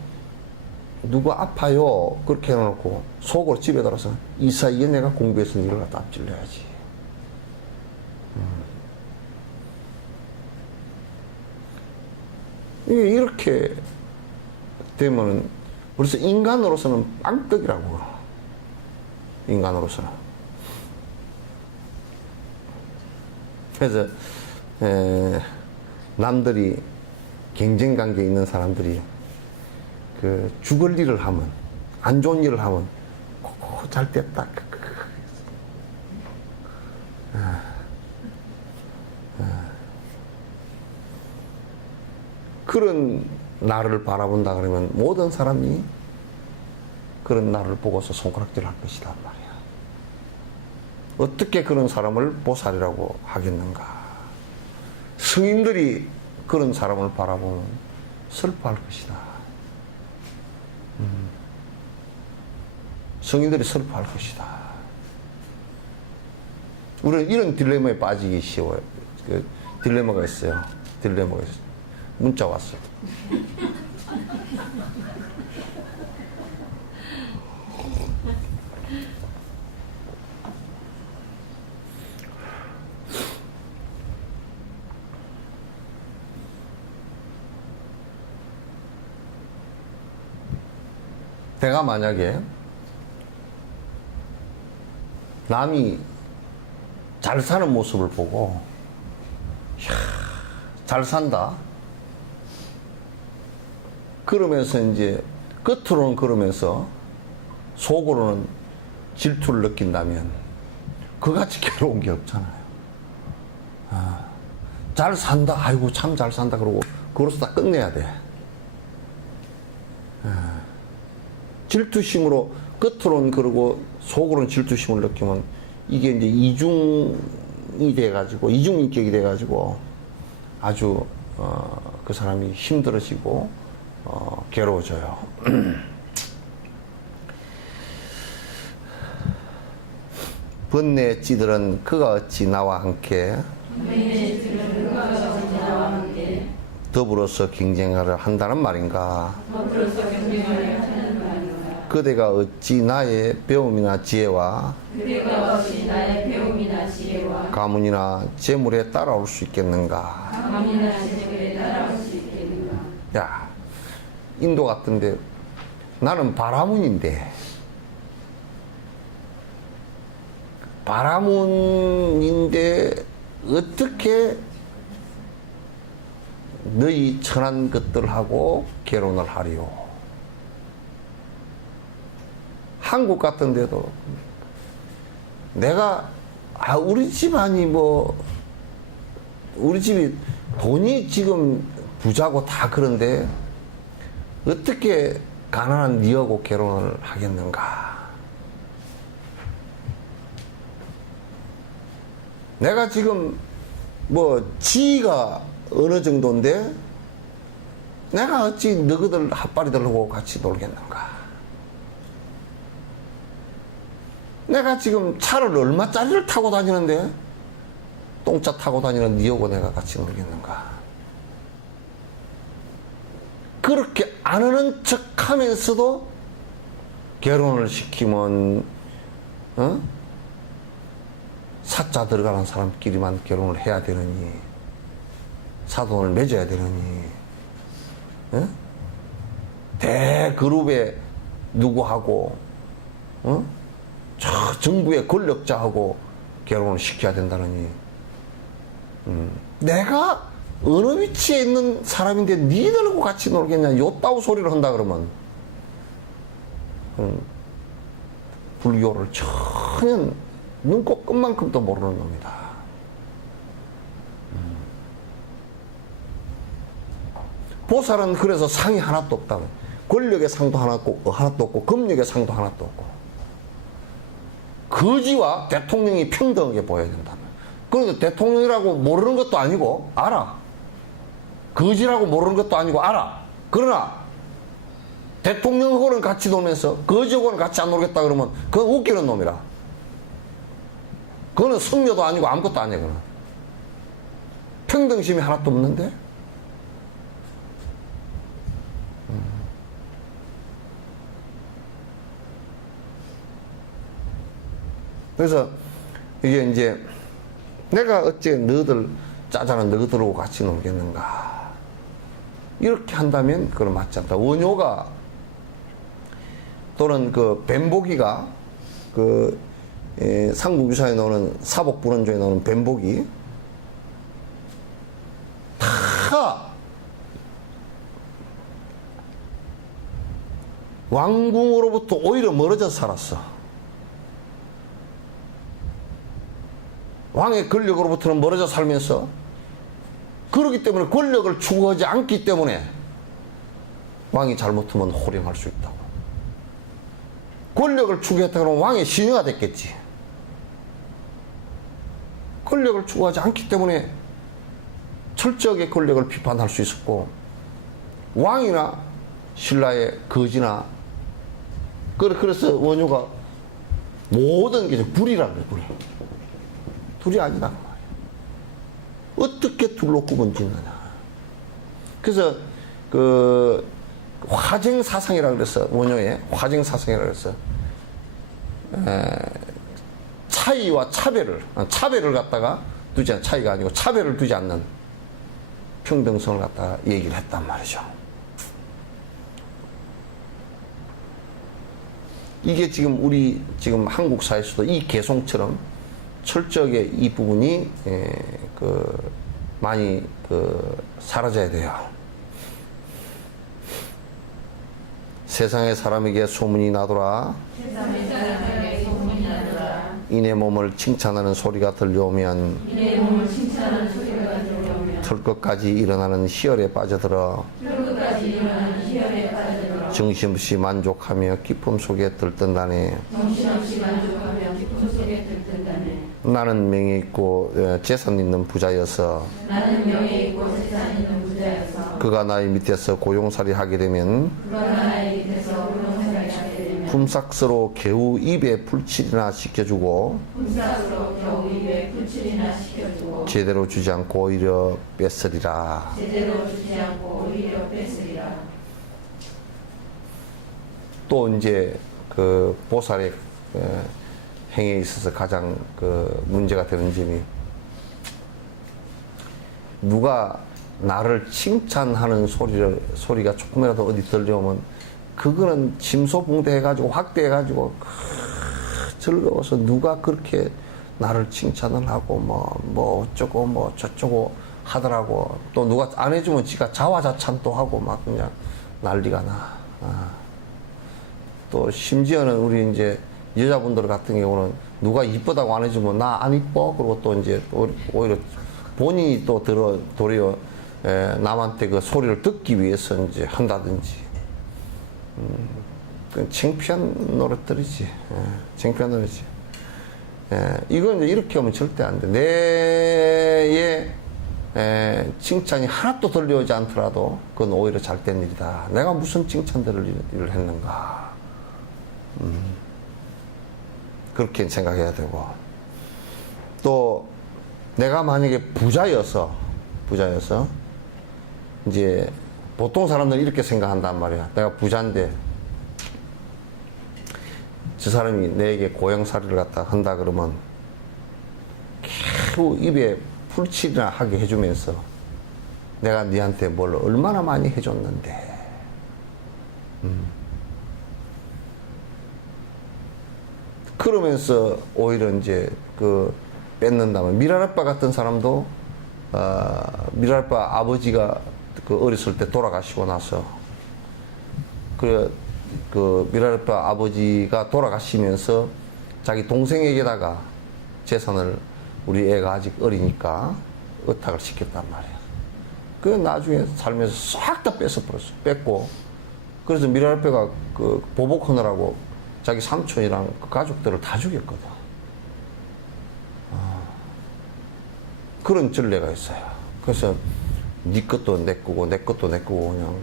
누구 아파요 그렇게 해놓고 속으로 집에 들어서 이 사이에 내가 공부해서 이걸 갖다 앞질러야지. 이게 이렇게 되면은 벌써 인간으로서는 빵떡이라고. 인간으로서는. 그래서 남들이 경쟁관계에 있는 사람들이 그 죽을 일을 하면 안 좋은 일을 하면 잘 됐다 그런 나를 바라본다 그러면 모든 사람이 그런 나를 보고서 손가락질 할 것이란 말이야. 어떻게 그런 사람을 보살이라고 하겠는가. 스님들이 그런 사람을 바라보면 슬퍼할 것이다. 성인들이 슬퍼할 것이다. 우리는 이런 딜레마에 빠지기 쉬워요. 그 딜레마가 있어요. 딜레마가 있어요. 문자 왔어요. 내가 만약에 남이 잘 사는 모습을 보고 잘 산다 그러면서 이제 끝으로는 그러면서 속으로는 질투를 느낀다면 그같이 괴로운 게 없잖아요. 잘 산다 아이고 참 잘 산다 그러고 그것으로 다 끝내야 돼. 질투심으로 끝으로는 그러고 속으로는 질투심을 느끼면 이게 이제 이중이 돼가지고 이중인격이 돼가지고 아주 그 사람이 힘들어지고 괴로워져요. 번뇌의 찌들은 그가 어찌 나와 함께 더불어서 경쟁을 한다는 말인가? 그대가 어찌 나의 배움이나 지혜와 가문이나 재물에 따라올 수 있겠는가? 야, 인도 같은데 나는 바라문인데 어떻게 너희 천한 것들하고 결혼을 하리요? 한국 같은데도 내가 우리 집안이 우리 집이 돈이 지금 부자고 다 그런데 어떻게 가난한 니하고 결혼을 하겠는가? 내가 지금 지위가 어느 정도인데 내가 어찌 너희들 핫바리들하고 같이 놀겠는가? 내가 지금 차를 얼마짜리를 타고 다니는데 똥차 타고 다니는 니하고 내가 같이 놀겠는가? 그렇게 안 하는 척 하면서도 결혼을 시키면 사자 들어가는 사람끼리만 결혼을 해야 되느니 사돈을 맺어야 되느니 대그룹에 누구하고 저 정부의 권력자하고 결혼을 시켜야 된다느니 내가 어느 위치에 있는 사람인데 니들하고 같이 놀겠냐 요따구 소리를 한다 그러면 불교를 전혀 눈곱 끝만큼도 모르는 놈이다. 보살은 그래서 상이 하나도 없다. 권력의 상도 하나도 없고 금력의 상도 하나도 없고 거지와 대통령이 평등하게 보여야 된다. 그런데 대통령이라고 모르는 것도 아니고 알아. 거지라고 모르는 것도 아니고 알아. 그러나 대통령하고는 같이 놀면서 거지하고는 같이 안 놀겠다 그러면 그건 웃기는 놈이라. 그거는 성녀도 아니고 아무것도 아니야. 그거는 평등심이 하나도 없는데 그래서 이게 이제 내가 어째 너희들 짜자는 너희들하고 같이 놀겠는가 이렇게 한다면 그건 맞지 않다. 원효가 또는 그 뱀보기가 삼국유사에 나오는 사복불원조에 나오는 뱀보기 다 왕궁으로부터 오히려 멀어져 살았어. 왕의 권력으로부터는 멀어져 살면서 그렇기 때문에 권력을 추구하지 않기 때문에 왕이 잘못하면 호령할 수 있다고. 권력을 추구했다 그러면 왕의 신하가 됐겠지. 권력을 추구하지 않기 때문에 철저하게 권력을 비판할 수 있었고 왕이나 신라의 거지나 그래서 원효가 모든 게 불이라는 거야. 불. 둘이 아니다 그 말이야. 어떻게 둘로 구분짓느냐. 그래서 그 화쟁사상이라 그랬어. 원효의 화쟁사상이라 그랬어. 차이와 차별을 갖다가 두지 않는, 차이가 아니고 차별을 두지 않는 평등성을 갖다가 얘기를 했단 말이죠. 이게 지금 한국 사회에서도 이 개송처럼 철저하게 이 부분이 많이 사라져야 돼요. 세상의 사람에게 소문이 나더라. 이내 몸을 칭찬하는 소리가 들려오면 털끝까지 일어나는 희열에 빠져들어 정신없이 만족하며 기쁨 속에 들뜬다네. 나는 명예 있고 재산 있는 부자여서 그가 나의 밑에서 고용살이 하게 되면 품삯으로 겨우 입에 풀칠이나 시켜주고 품삯으로 겨우 입에 풀칠이나 시켜주고 제대로 주지 않고 오히려 뺏으리라. 제대로 주지 않고 오히려 뺏으리라. 또 이제 그 보살의 행위에 있어서 가장 그 문제가 되는 점이 누가 나를 칭찬하는 소리가 조금이라도 어디 들려오면 그거는 침소봉대해가지고 확대해가지고 즐거워서 누가 그렇게 나를 칭찬을 하고 뭐 어쩌고 뭐 저쩌고 하더라고. 또 누가 안 해주면 지가 자화자찬도 하고 막 그냥 난리가 나. 또 심지어는 우리 이제 여자분들 같은 경우는 누가 이쁘다고 안 해주면 나 안 이뻐. 그리고 또 이제 오히려 본인이 또 도리어 남한테 그 소리를 듣기 위해서 이제 한다든지. 그 창피한 노릇들이지. 창피한 노릇이지. 이건 이제 이렇게 하면 절대 안 돼. 내의 칭찬이 하나도 들려오지 않더라도 그건 오히려 잘된 일이다. 내가 무슨 칭찬들을 일을 했는가. 그렇게 생각해야 되고. 또 내가 만약에 부자여서 이제 보통 사람들은 이렇게 생각한단 말이야. 내가 부자인데 저 사람이 내게 고향살이를 갖다 한다 그러면 겨우 입에 풀칠이나 하게 해주면서 내가 니한테 뭘 얼마나 많이 해줬는데 그러면서 오히려 이제 그 뺏는다면 미랄아빠 같은 사람도 미랄아빠 아버지가 그 어렸을 때 돌아가시고 나서 그 미랄아빠 아버지가 돌아가시면서 자기 동생에게다가 재산을 우리 애가 아직 어리니까 의탁을 시켰단 말이야. 그 나중에 살면서 싹 다 뺏어버렸어. 뺏고 그래서 미랄아빠가 그 보복하느라고 자기 삼촌이랑 그 가족들을 다 죽였거든. 그런 전례가 있어요. 그래서 네 것도 내 거고 내 것도 내 거고 그냥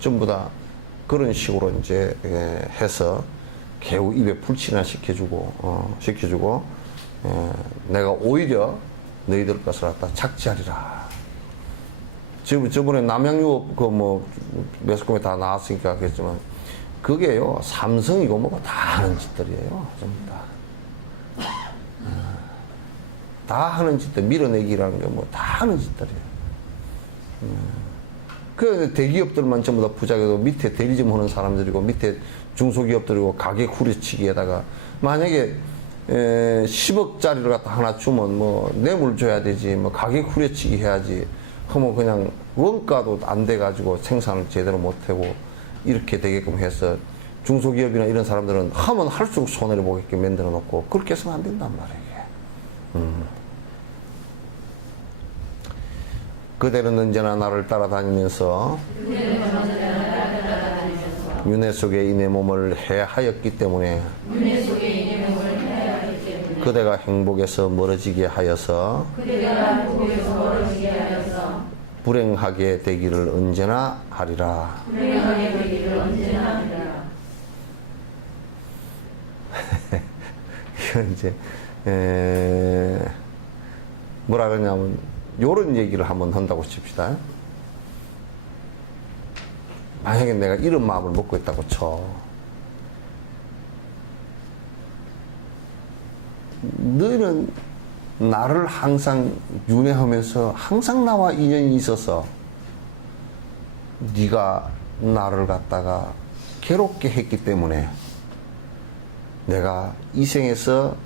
전부 다 그런 식으로 이제 해서 겨우 입에 풀칠이나 시켜주고 내가 오히려 너희들 것을 갖다 착취하리라. 저번에 남양유업 그 뭐 매스컴에 다 나왔으니까 그랬지만 그게요 삼성이고 뭐고 다 하는 짓들이에요. 전부 다. 다 하는 짓들, 밀어내기라는 게 뭐 다 하는 짓들이에요. 그 대기업들만 전부 다 부자게도 밑에 대리점 하는 사람들이고 밑에 중소기업들이고 가격 후려치기에다가 만약에 10억짜리를 갖다 하나 주면 뭐 뇌물 줘야 되지 뭐 가격 후려치기 해야지 하면 그냥 원가도 안 돼가지고 생산을 제대로 못하고 이렇게 되게끔 해서 중소기업이나 이런 사람들은 하면 할수록 손해를 보게끔 만들어 놓고 그렇게 해서는 안 된단 말이에요. 그대는 언제나 나를 따라다니면서 윤회 속에 이내 몸을 해하였기 때문에 그대가 행복에서 멀어지게 하여서 불행하게 되기를 언제나 하리라. 이건 이제 뭐라 그러냐면 요런 얘기를 한번 한다고 칩시다. 만약에 내가 이런 마음을 먹고 있다고 쳐. 너희는 나를 항상 윤회하면서 항상 나와 인연이 있어서 네가 나를 갖다가 괴롭게 했기 때문에 내가 이 생에서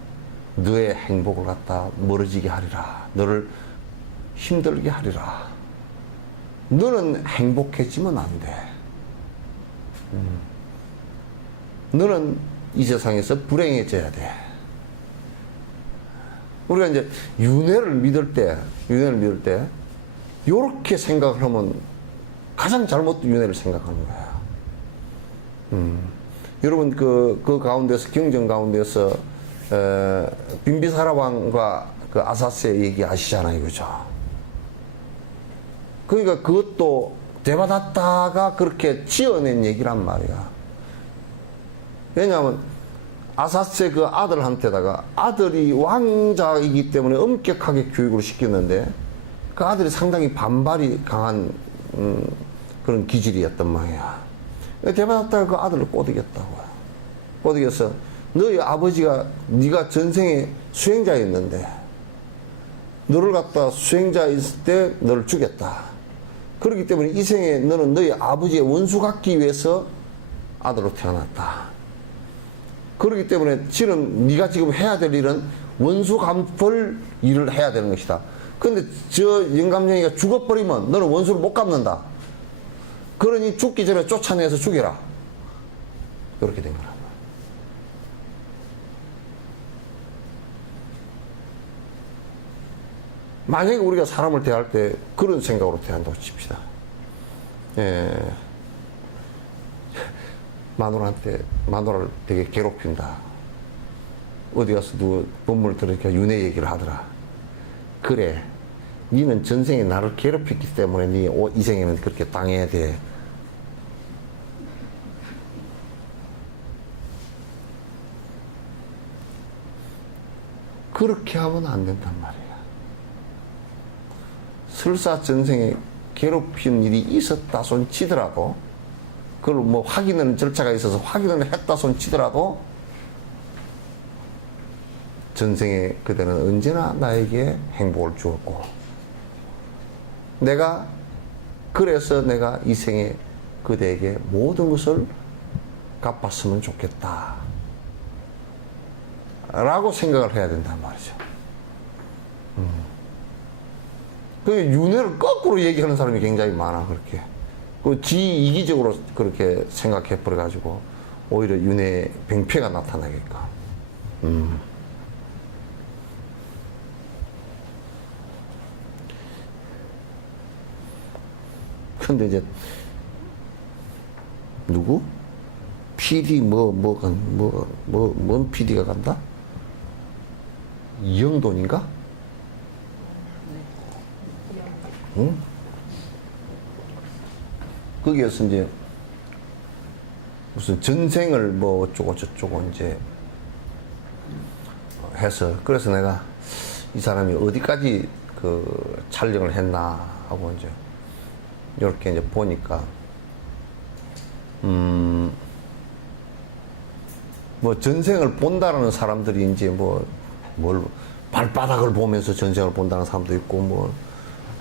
너의 행복을 갖다 멀어지게 하리라. 너를 힘들게 하리라. 너는 행복해지면 안 돼. 너는 이 세상에서 불행해져야 돼. 우리가 이제 윤회를 믿을 때, 요렇게 생각을 하면 가장 잘못된 윤회를 생각하는 거야. 여러분, 그 가운데서, 경전 가운데서, 빈비사라 왕과 그 아사스의 얘기 아시잖아요. 그죠? 그러니까 그것도 대받았다가 그렇게 지어낸 얘기란 말이야. 왜냐하면 아사세 그 아들한테다가 아들이 왕자이기 때문에 엄격하게 교육을 시켰는데 그 아들이 상당히 반발이 강한 그런 기질이었단 말이야. 대받았다가 그 아들을 꼬드겼다고. 꼬드겨서 너희 아버지가 네가 전생에 수행자였는데 너를 갖다 수행자 있을 때 너를 죽였다. 그렇기 때문에 이 생에 너는 너희 아버지의 원수 갖기 위해서 아들로 태어났다. 그렇기 때문에 지금 네가 지금 해야 될 일은 원수 갚을 일을 해야 되는 것이다. 근데 저 영감쟁이가 죽어버리면 너는 원수를 못 갚는다. 그러니 죽기 전에 쫓아내서 죽여라. 이렇게 된 거라. 만약에 우리가 사람을 대할 때 그런 생각으로 대한다고 칩시다. 예. 마누라를 되게 괴롭힌다. 어디 가서 누구 법문을 들으니까 윤회 얘기를 하더라. 그래, 니는 전생에 나를 괴롭혔기 때문에 니 이 생에는 그렇게 당해야 돼. 그렇게 하면 안 된단 말이야. 설사 전생에 괴롭힌 일이 있었다 손 치더라도, 그걸 뭐 확인하는 절차가 있어서 확인을 했다 손 치더라도, 전생에 그대는 언제나 나에게 행복을 주었고, 그래서 내가 이 생에 그대에게 모든 것을 갚았으면 좋겠다. 라고 생각을 해야 된단 말이죠. 그 윤회를 거꾸로 얘기하는 사람이 굉장히 많아, 그렇게. 그 이기적으로 그렇게 생각해 버려가지고, 오히려 윤회 병폐가 나타나게끔. 근데 이제, 누구? PD, 뭔 PD가 간다? 이영돈인가? 응? 거기에서 이제 무슨 전생을 뭐 어쩌고 저쩌고 이제 해서, 그래서 내가 이 사람이 어디까지 그 촬영을 했나 하고 이제 이렇게 이제 보니까 뭐 전생을 본다라는 사람들이 이제 뭘 발바닥을 보면서 전생을 본다는 사람도 있고, 뭐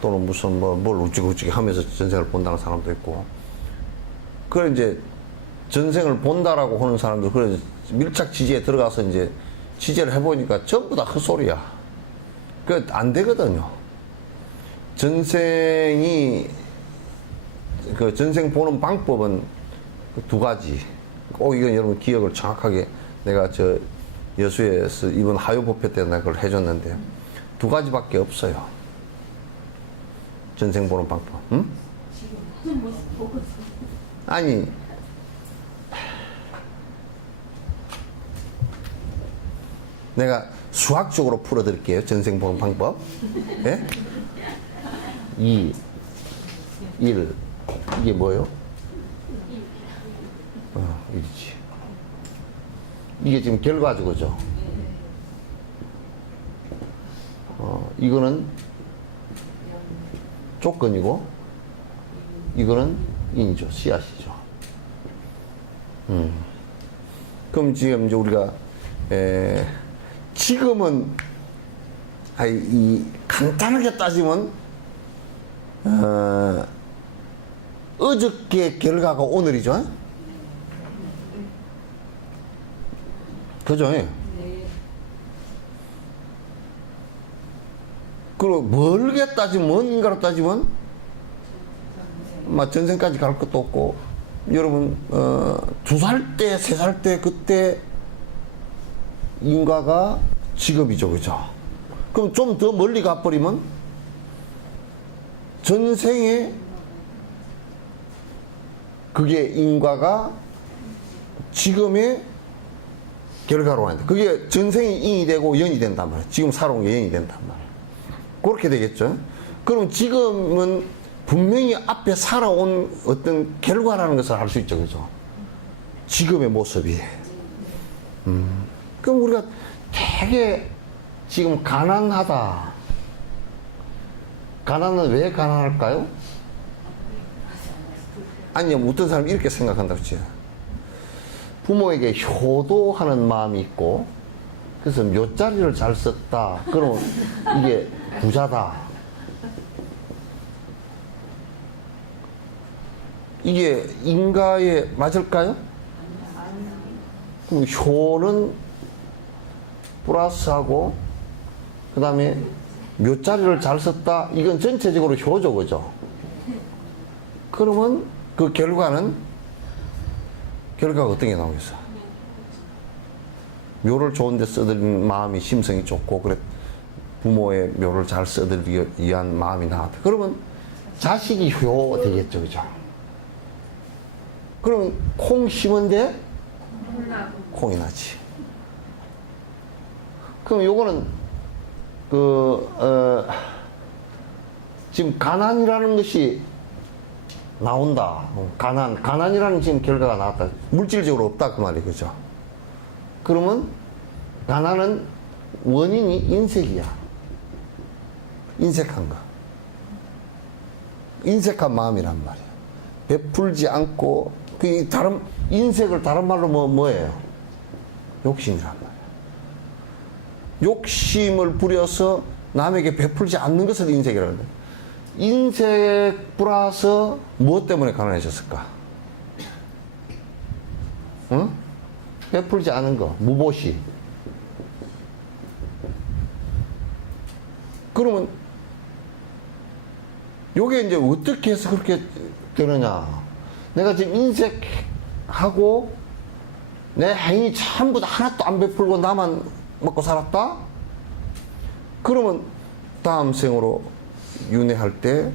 또는 무슨 뭘 우찌우찌 하면서 전생을 본다는 사람도 있고, 그래 이제 전생을 본다라고 하는 사람들, 그래 밀착 취재에 들어가서 이제 취재를 해보니까 전부 다 헛소리야. 그 안 되거든요. 그 전생 보는 방법은 두 가지. 꼭 이건 여러분 기억을 정확하게, 내가 저 여수에서 이번 하요법회 때 내가 그걸 해줬는데, 두 가지밖에 없어요. 전생 보는 방법. 응? 아니, 내가 수학적으로 풀어드릴게요. 전생 보는 방법. 예? 2, 1. 이게 뭐예요? 1이지. 이게 지금 결과적이죠. 이거는 조건이고, 이거는 인이죠. 씨앗이죠. 그럼 지금 이제 우리가, 지금은, 간단하게 따지면, 어저께 결과가 오늘이죠. 그죠? 네. 그리고 멀게 따지면, 뭔가로 따지면, 전생까지 갈 것도 없고, 여러분, 2살 때, 3살 때, 그때, 인과가 직업이죠. 그죠? 그럼 좀 더 멀리 가버리면, 전생에, 그게 인과가 지금의 결과로 한다. 그게 전생이 인이 되고 연이 된단 말이에요. 지금 살아온 게 연이 된단 말이에요. 그렇게 되겠죠. 그럼 지금은 분명히 앞에 살아온 어떤 결과라는 것을 알 수 있죠. 그죠? 지금의 모습이. 그럼 우리가 되게 지금 가난하다. 가난은 왜 가난할까요? 아니, 어떤 사람이 이렇게 생각한다고 했죠. 부모에게 효도하는 마음이 있고, 그래서 묘자리를 잘 썼다. 그러면 이게 부자다. 이게 인가에 맞을까요? 그럼 효는 플러스하고, 그 다음에 묘자리를 잘 썼다. 이건 전체적으로 효죠, 그죠? 그러면 그 결과가 어떤 게 나오겠어? 묘를 좋은데 써드리는 마음이 심성이 좋고, 그래 부모의 묘를 잘 써드리기 위한 마음이 나왔다. 그러면 자식이 효 되겠죠, 그죠? 그러면 콩 심은데 콩이 나지. 그럼 요거는 지금 가난이라는 것이 나온다. 가난이라는 지금 결과가 나왔다. 물질적으로 없다 그 말이 그죠? 그러면 가난은 원인이 인색이야. 인색한 거. 인색한 마음이란 말이야. 베풀지 않고 그 다른 인색을 다른 말로 뭐예요? 욕심이란 말이야. 욕심을 부려서 남에게 베풀지 않는 것을 인색이라는 거야. 인색 플러스 무엇 때문에 가난해졌을까? 응? 베풀지 않은 거, 무보시. 그러면 요게 이제 어떻게 해서 그렇게 되느냐? 내가 지금 인색하고 내 행위 전부 다 하나도 안 베풀고 나만 먹고 살았다? 그러면 다음 생으로 윤회할 때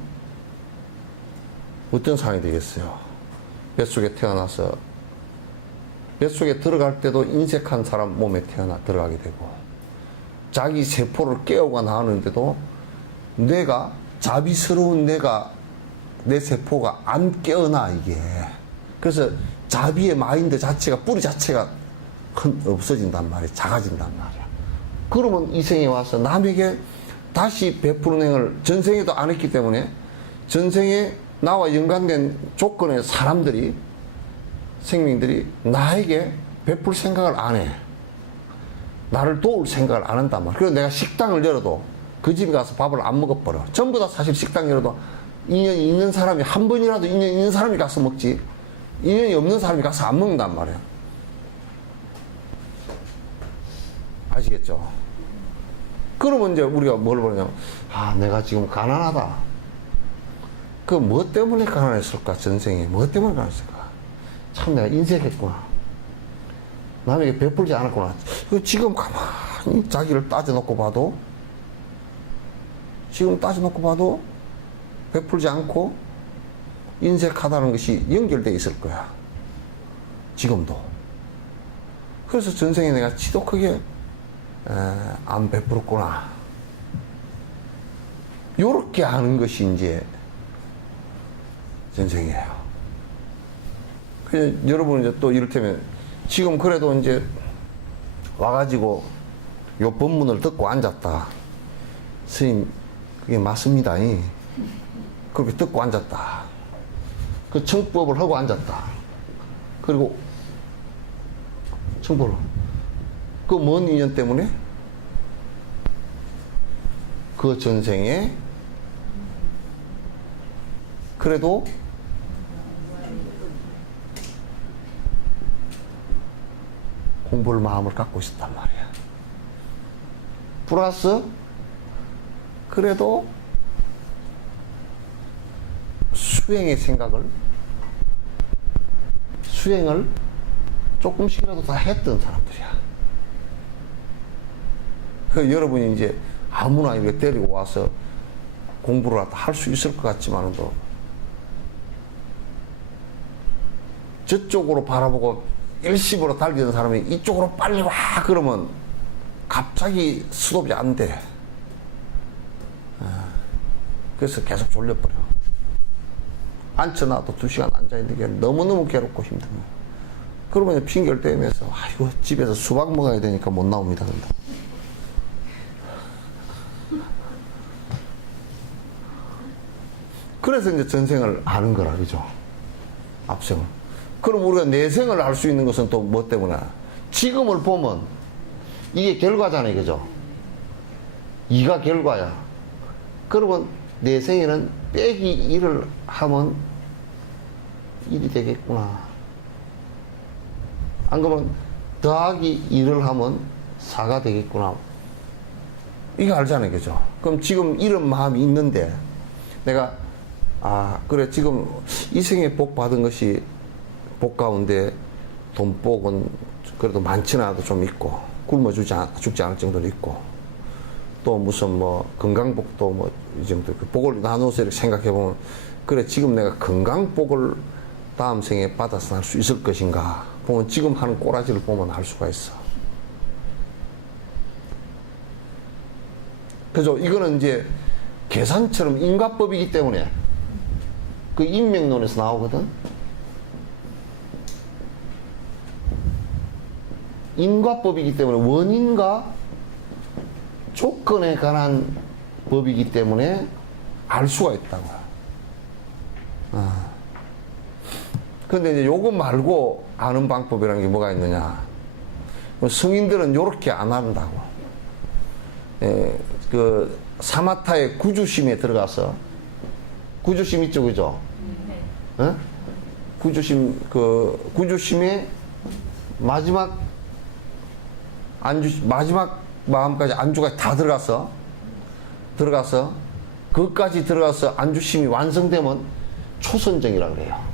어떤 상황이 되겠어요? 뱃속에 태어나서 뱃속에 들어갈 때도 인색한 사람 몸에 들어가게 되고, 자기 세포를 깨우고 나오는데도 뇌가, 자비스러운 뇌가, 내 세포가 안 깨어나, 이게. 그래서 자비의 마인드 자체가, 뿌리 자체가 없어진단 말이야. 작아진단 말이야. 그러면 이 생에 와서 남에게 다시 베푸는 행을 전생에도 안 했기 때문에, 전생에 나와 연관된 조건의 사람들이, 생명들이 나에게 베풀 생각을 안 해. 나를 도울 생각을 안 한단 말이야. 그래서 내가 식당을 열어도 그 집에 가서 밥을 안 먹어버려. 전부 다 사실 식당 열어도 인연이 있는 사람이, 한 번이라도 인연이 있는 사람이 가서 먹지, 인연이 없는 사람이 가서 안 먹는단 말이야. 아시겠죠? 그러면 이제 우리가 뭘 보냐면, 내가 지금 가난하다. 그 뭐 때문에 가난했을까? 전생에 뭐 때문에 가난했을까? 참 내가 인색했구나. 남에게 베풀지 않았구나. 지금 가만히 자기를 따져놓고 봐도, 베풀지 않고 인색하다는 것이 연결되어 있을 거야. 지금도. 그래서 전생에 내가 지독하게 안 베풀었구나. 요렇게 하는 것이 이제 전생이에요. 그래서 여러분 이제 또 이를테면 지금 그래도 이제 와가지고 요 법문을 듣고 앉았다. 스님, 그게 맞습니다. 그렇게 듣고 앉았다. 그 청법을 하고 앉았다. 그리고 청법을. 그 뭔 인연 때문에? 그 전생에 그래도 공부를 마음을 갖고 있었단 말이야. 플러스 그래도 수행의 수행을 조금씩이라도 다 했던 사람들이야. 그 여러분이 이제 아무나 이렇게 데리고 와서 공부를 할 수 있을 것 같지만도 저쪽으로 바라보고 일심으로 달리는 사람이 이쪽으로 빨리 와 그러면 갑자기 스톱이 안 돼. 그래서 계속 졸려버려. 앉혀놔도 2시간 앉아있는 게 너무너무 괴롭고 힘든 거야. 그러면 핑계를 대면서 아이고 집에서 수박 먹어야 되니까 못 나옵니다. 그런다. 그래서 이제 전생을 아는 거라 그죠? 앞생을. 그럼 우리가 내생을 알 수 있는 것은 또 뭐 때문에? 지금을 보면 이게 결과잖아요, 그죠? 이가 결과야. 그러면 내생에는 빼기 1을 하면 1이 되겠구나. 안 그러면 더하기 1을 하면 4가 되겠구나. 이거 알잖아요, 그죠? 그럼 지금 이런 마음이 있는데 내가 그래 지금 이 생에 복 받은 것이 복 가운데 돈복은 그래도 많지는 않아도 좀 있고 굶어 죽지 않을 정도로 있고 또 무슨 뭐 건강복도 뭐 이 정도 그 복을 나눠서 이렇게 생각해 보면 그래 지금 내가 건강복을 다음 생에 받아서 할 수 있을 것인가 보면 지금 하는 꼬라지를 보면 알 수가 있어. 그죠? 이거는 이제 계산처럼 인과법이기 때문에 그 인명론에서 나오거든. 인과법이기 때문에 원인과 조건에 관한 법이기 때문에 알 수가 있다고. 근데 이제 요거 말고 아는 방법이라는 게 뭐가 있느냐. 성인들은 요렇게 안 한다고. 그 사마타의 구주심에 들어가서 구주심 있죠, 그죠? 네. 구주심의 마지막 마지막 마음까지 안주까지 다 들어가서 그것까지 들어가서 안주심이 완성되면 초선정이라고 그래요.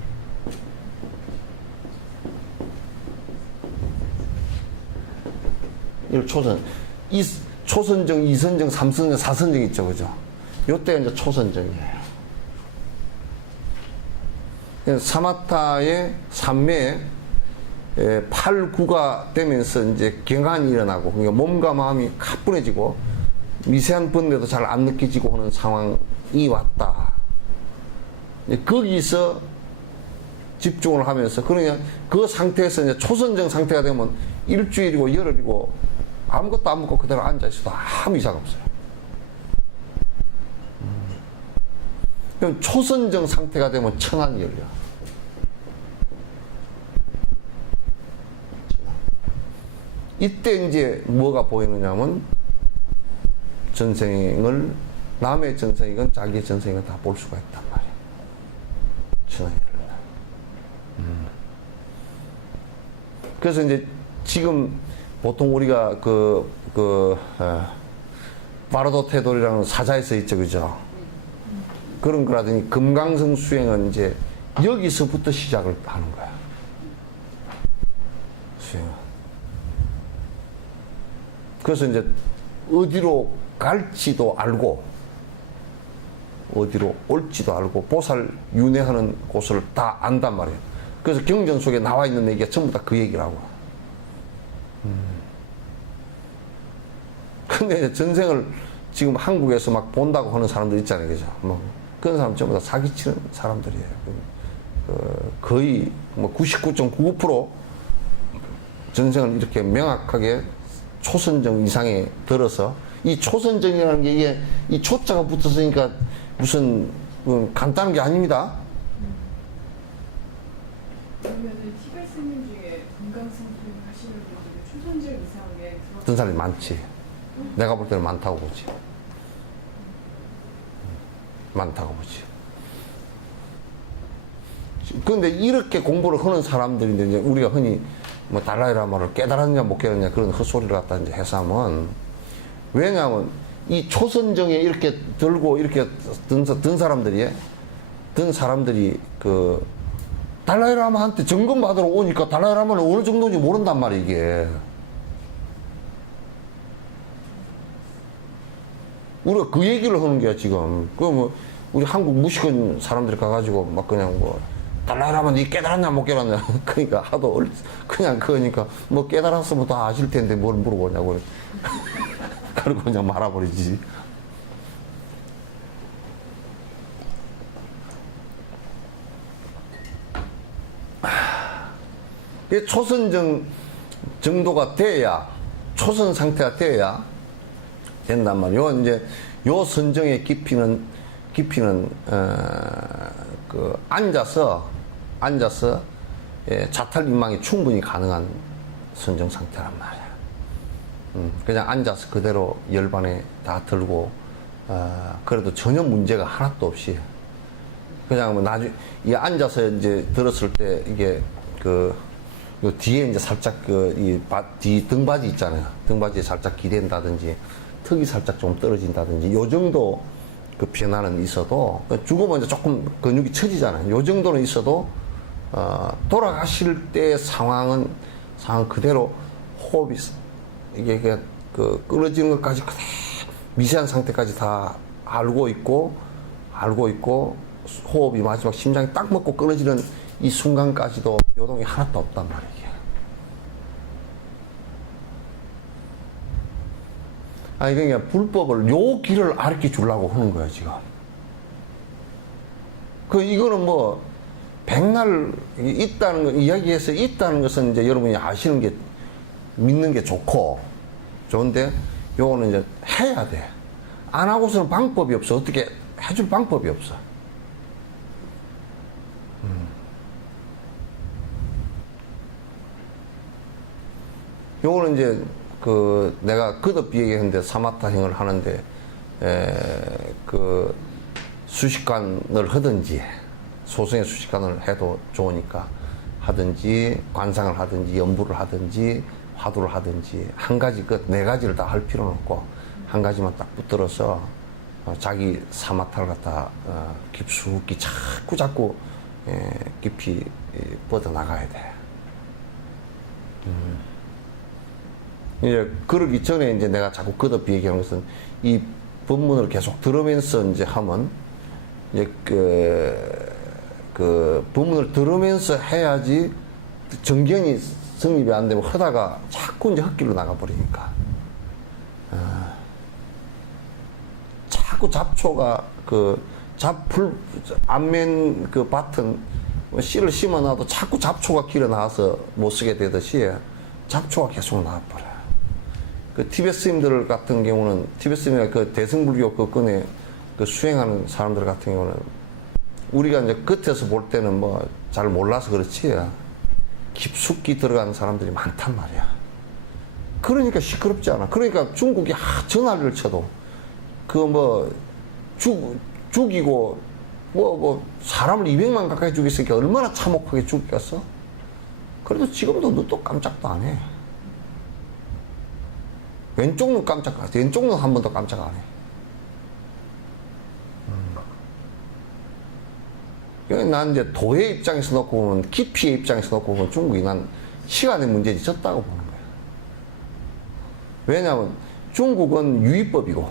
이걸 초선정, 이선정, 삼선정, 사선정 있죠, 그죠? 요때가 이제 초선정이에요. 사마타의 삼매에 8, 9가 되면서 이제 경한이 일어나고, 그러니까 몸과 마음이 가뿐해지고, 미세한 번뇌도 잘 안 느껴지고 하는 상황이 왔다. 거기서 집중을 하면서, 그러냐, 그 상태에서 이제 초선정 상태가 되면 일주일이고 열흘이고 아무것도 안 먹고 그대로 앉아있어도 아무 이상 없어요. 그럼 초선정 상태가 되면 천안이 열려. 이때 이제 뭐가 보이느냐면 전생을 남의 전생이건 자기의 전생이건 다 볼 수가 있단 말이에요. 천안이 열린다. 그래서 이제 지금 보통 우리가 바로도 태돌이라는 사자에서 있죠, 그죠? 그런 거라더니 금강성 수행은 이제 여기서부터 시작을 하는 거야. 수행은. 그래서 이제 어디로 갈지도 알고, 어디로 올지도 알고, 보살 윤회하는 곳을 다 안단 말이에요. 그래서 경전 속에 나와 있는 얘기가 전부 다 그 얘기라고. 근데 전생을 지금 한국에서 막 본다고 하는 사람들 있잖아요, 그죠? 뭐 그런 사람 전부 다 사기치는 사람들이에요. 거의 뭐 99.99% 전생을 이렇게 명확하게 초선정 이상에 들어서, 이 초선정이라는 게 이게 이 초자가 붙었으니까 무슨 간단한 게 아닙니다. 그러면은 티베트 스님 중에 금강산 수행 하시는 분들은 초선정 이상에 어떤 사람이 많지. 내가 볼 때는 많다고 보지. 많다고 보지. 그런데 이렇게 공부를 하는 사람들인데, 이제 우리가 흔히 뭐 달라이라마를 깨달았냐 못 깨달았냐 그런 헛소리를 갖다 이제 해서 하면, 왜냐하면 이 초선정에 이렇게 들고 이렇게 든 사람들이 그 달라이라마한테 점검 받으러 오니까 달라이라마는 어느 정도인지 모른단 말이에요, 이게. 우리가 그 얘기를 하는 거야, 지금. 뭐, 우리 한국 무식한 사람들이 가가지고 막 그냥 뭐, 달라이라마 니 깨달았냐 못 깨달았냐. 그러니까 하도 그냥 그러니까 뭐 깨달았으면 다 아실 텐데 뭘 물어보냐고. 그러고 그냥 말아버리지. 이 초선정 정도가 돼야, 초선 상태가 돼야 된단 말이에요. 이제 요 선정의 깊이는 앉아서 예, 자탈민망이 충분히 가능한 선정 상태란 말이야. 그냥 앉아서 그대로 열반에 다 들고, 그래도 전혀 문제가 하나도 없이, 그냥 뭐 이 앉아서 이제 들었을 때 이게 요 뒤에 이제 살짝 뒤 등받이 있잖아요. 등받이에 살짝 기댄다든지, 턱이 살짝 좀 떨어진다든지, 요 정도 그 변화는 있어도, 죽으면 이제 조금 근육이 처지잖아요. 요 정도는 있어도, 돌아가실 때 상황 그대로 호흡이, 이게 끊어지는 것까지 그대로 미세한 상태까지 다 알고 있고, 호흡이 마지막 심장이 딱 먹고 끊어지는 이 순간까지도 요동이 하나도 없단 말이에요. 아니, 그러니까 불법을 요 길을 가르쳐 주려고 하는 거야, 지금. 이거는 뭐, 백날 있다는 거, 이야기해서 있다는 것은 이제 여러분이 아시는 게, 믿는 게 좋은데, 요거는 이제 해야 돼. 안 하고서는 방법이 없어. 어떻게 해줄 방법이 없어. 요거는 이제 내가 거듭 얘기했는데 사마타행을 하는데 수식관을 하든지 소승의 수식관을 해도 좋으니까 하든지 관상을 하든지 연부를 하든지 화두를 하든지 한 가지 네 가지를 다 할 필요는 없고 한 가지만 딱 붙들어서 자기 사마타를 갖다 깊숙이 자꾸 깊이 뻗어나가야 돼. 이제 그러기 전에 이제 내가 자꾸 거듭 얘기하는 것은 이 법문을 계속 들으면서 이제 하면 이제 그 법문을 들으면서 해야지 정견이 성립이 안 되면 하다가 자꾸 이제 헛길로 나가버리니까. 자꾸 잡초가 안면 밭은 씨를 심어놔도 자꾸 잡초가 길어 나와서 못 쓰게 되듯이 잡초가 계속 나와버려요. 티베트 스님들 같은 경우는, 티베트 스님이나 대승불교 끈에 수행하는 사람들 같은 경우는, 우리가 이제 겉에서 볼 때는 뭐 잘 몰라서 그렇지, 깊숙이 들어가는 사람들이 많단 말이야. 그러니까 시끄럽지 않아. 그러니까 중국이 전화를 쳐도, 죽이고, 사람을 200만 가까이 죽였으니까 얼마나 참혹하게 죽였어? 그래도 지금도 눈도 깜짝도 안 해. 왼쪽 눈 왼쪽 눈 한 번도 깜짝 안 해. 난 이제 도의 입장에서 놓고 보면, 깊이의 입장에서 놓고 보면 중국이 난 시간의 문제지 졌다고 보는 거야. 왜냐하면 중국은 유의법이고,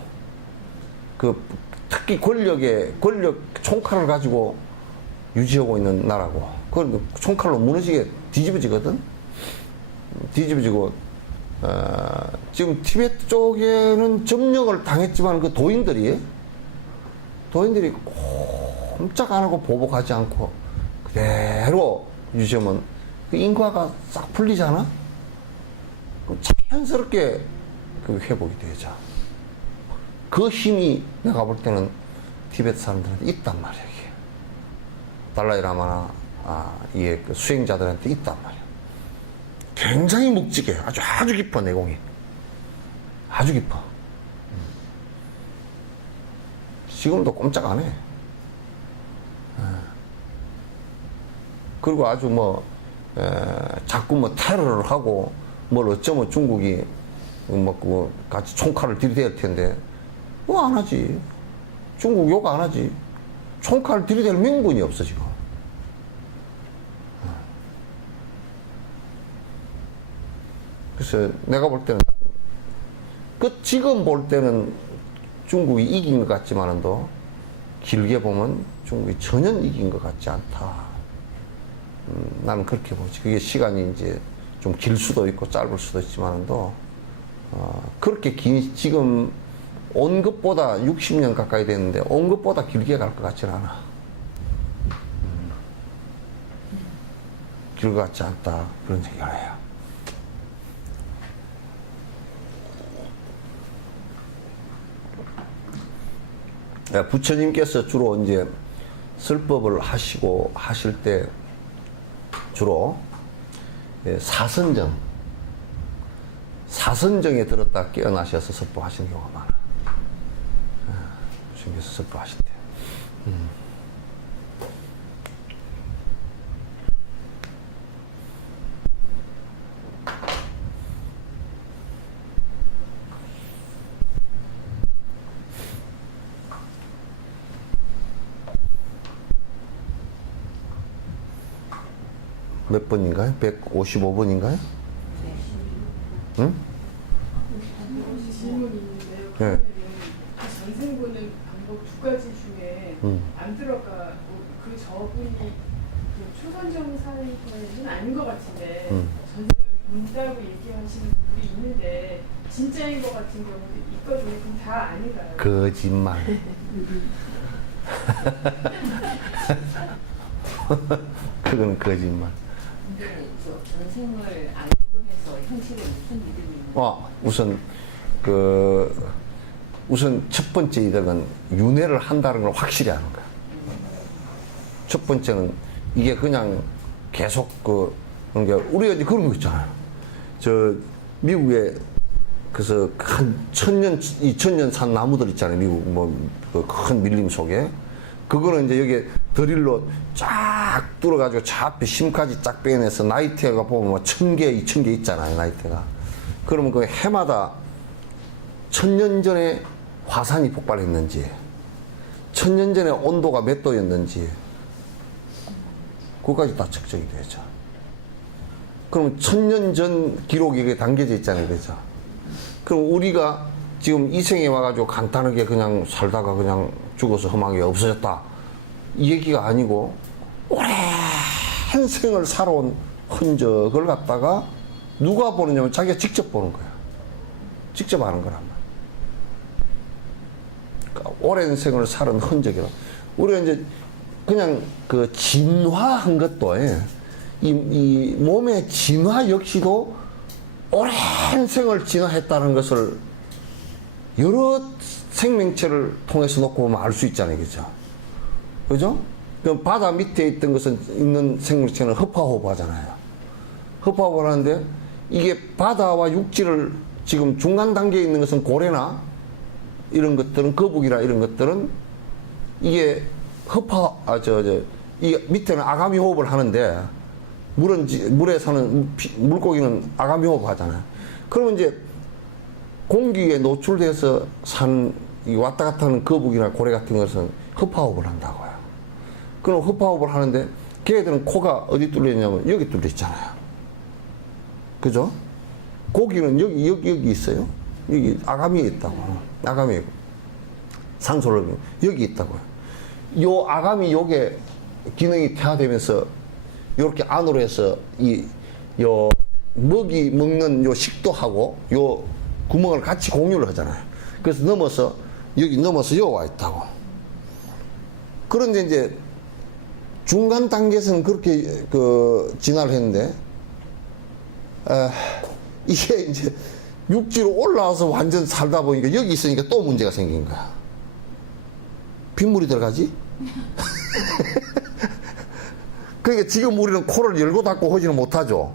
특히 권력 총칼을 가지고 유지하고 있는 나라고, 그건 총칼로 무너지게 뒤집어지거든? 뒤집어지고, 지금 티베트 쪽에는 점령을 당했지만 도인들이 꼼짝 안 하고 보복하지 않고 그대로 유지하면 인과가 싹 풀리잖아? 그럼 자연스럽게 회복이 되죠. 그 힘이 내가 볼 때는 티베트 사람들한테 있단 말이야, 이게. 달라이라마나, 이게 수행자들한테 있단 말이야. 굉장히 묵직해. 아주 깊어, 내공이. 아주 깊어. 지금도 꼼짝 안 해. 그리고 아주 자꾸 테러를 하고, 어쩌면 중국이 같이 총칼을 들이댈 텐데, 안 하지. 중국 욕 안 하지. 총칼을 들이댈 명분이 없어, 지금. 그래서 내가 볼 때는, 지금 볼 때는 중국이 이긴 것 같지만도, 길게 보면 중국이 전혀 이긴 것 같지 않다. 나는 그렇게 보지. 그게 시간이 이제 좀 길 수도 있고 짧을 수도 있지만도, 그렇게 지금 온 것보다 60년 가까이 됐는데, 온 것보다 길게 갈 것 같지는 않아. 길 같지 않다. 그런 얘기를 해요. 부처님께서 주로 이제 설법을 하실 때 주로 사선정에 들었다 깨어나셔서 설법하시는 경우가 많아요. 부처님께서 설법하실 때. 몇 번인가요? 155번인가요? 응? 질문이 있는데요. 네. 그러면 전생 보는 방법 두 가지 중에 안 들어가 그 저분이 그 초선정사에는 아닌 것 같은데 전생을 본다고 얘기하시는 분들이 있는데 진짜인 것 같은 경우도 있거든요. 그럼 다 아닌가요? 거짓말. 그건 거짓말. 근데 저 전생을 알고 해서 현실에 무슨 이득이 있는 우선 첫 번째 이득은 윤회를 한다는 걸 확실히 아는 거야. 첫 번째는 이게 그냥 계속 그러니까 우리가 이제 그런 거 있잖아요. 저 미국에 그래서 한 1000년, 2000년 산 나무들 있잖아요. 미국 그 큰 밀림 속에. 그거는 이제 여기에 드릴로 쫙 뚫어가지고 저 앞에 심까지 쫙 빼내서 나이테가 보면 1000개, 2000개 있잖아요. 나이테가. 그러면 그 해마다 1000년 전에 화산이 폭발했는지, 1000년 전에 온도가 몇 도였는지, 그거까지 다 측정이 되죠. 그럼 1000년 전 기록이 이게 담겨져 있잖아요. 그죠? 그럼 우리가 지금 이 생에 와가지고 간단하게 그냥 살다가 그냥 죽어서 험하게 없어졌다. 이 얘기가 아니고, 오랜 생을 살아온 흔적을 갖다가 누가 보느냐면 자기가 직접 보는 거야. 직접 아는 거란 말이야. 그러니까 오랜 생을 살은 흔적이라. 우리가 이제 그냥 그 진화한 것도, 이 몸의 진화 역시도 오랜 생을 진화했다는 것을 여러 생명체를 통해서 놓고 보면 알 수 있잖아요. 그죠? 그죠? 그럼 바다 밑에 있던 것은 있는 생물체는 허파호흡 하잖아요. 허파호흡을 하는데 이게 바다와 육지를 지금 중간 단계에 있는 것은 고래나 이런 것들은 거북이나 이런 것들은 이게 이 밑에는 아가미 호흡을 하는데 물에 사는 물고기는 아가미 호흡 하잖아요. 그러면 이제 공기에 노출돼서 사는 왔다 갔다 하는 거북이나 고래 같은 것은 허파호흡을 한다고요. 그럼 허파호흡을 하는데 걔들은 코가 어디 뚫려 있냐면 여기 뚫려 있잖아요. 그죠? 고기는 여기 있어요. 여기 아가미에 있다고. 아가미에 산소를 여기 있다고요. 요 아가미 요게 기능이 퇴화되면서 이렇게 안으로 해서 요 먹이 먹는 요 식도하고 요 구멍을 같이 공유를 하잖아요. 그래서 여기 넘어서 여기 와 있다고. 그런데 이제 중간 단계에서는 그렇게 진화를 했는데, 이게 이제 육지로 올라와서 완전 살다 보니까 여기 있으니까 또 문제가 생긴 거야. 빗물이 들어가지? 그러니까 지금 우리는 코를 열고 닫고 하지는 못하죠.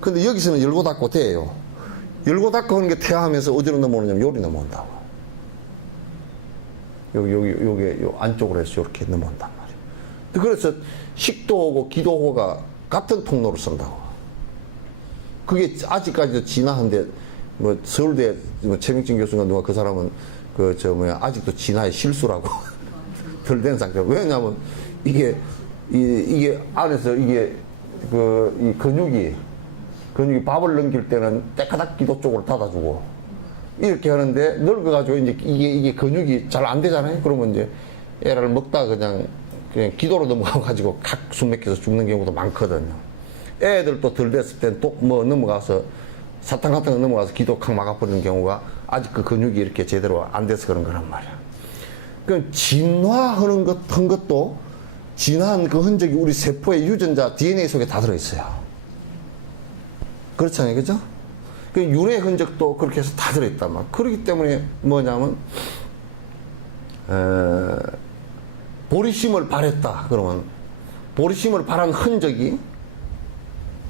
근데 여기서는 열고 닫고 돼요. 열고 닫고 하는 게 퇴화하면서 어디로 넘어오냐면 요리 넘어온다고. 여기 안쪽으로 해서 이렇게 넘어온단 말이에요. 그래서 식도호고 기도호가 같은 통로를 쓴다고. 그게 아직까지도 진화한데, 서울대 최명진 교수가 누가 그 사람은 아직도 진화의 실수라고 덜 된 상태고. 왜냐하면 이게 안에서 이 근육이 밥을 넘길 때는 때까닥 기도 쪽으로 닫아주고 이렇게 하는데 늙어가지고 이제 이게 근육이 잘 안 되잖아요. 그러면 이제 애를 먹다가 그냥 기도로 넘어가가지고 각 숨 막혀서 죽는 경우도 많거든요. 애들도 덜 됐을 땐 또 넘어가서 사탕 같은 거 넘어가서 기도 칵 막아버리는 경우가 아직 그 근육이 이렇게 제대로 안 돼서 그런 거란 말이야. 그럼 진화하는 것도 진화한 그 흔적이 우리 세포의 유전자 DNA 속에 다 들어있어요. 그렇잖아요. 그죠? 그 윤회 흔적도 그렇게 해서 다 들어있단 말이에요. 그렇기 때문에 뭐냐면, 보리심을 바랬다. 그러면, 보리심을 바란 흔적이,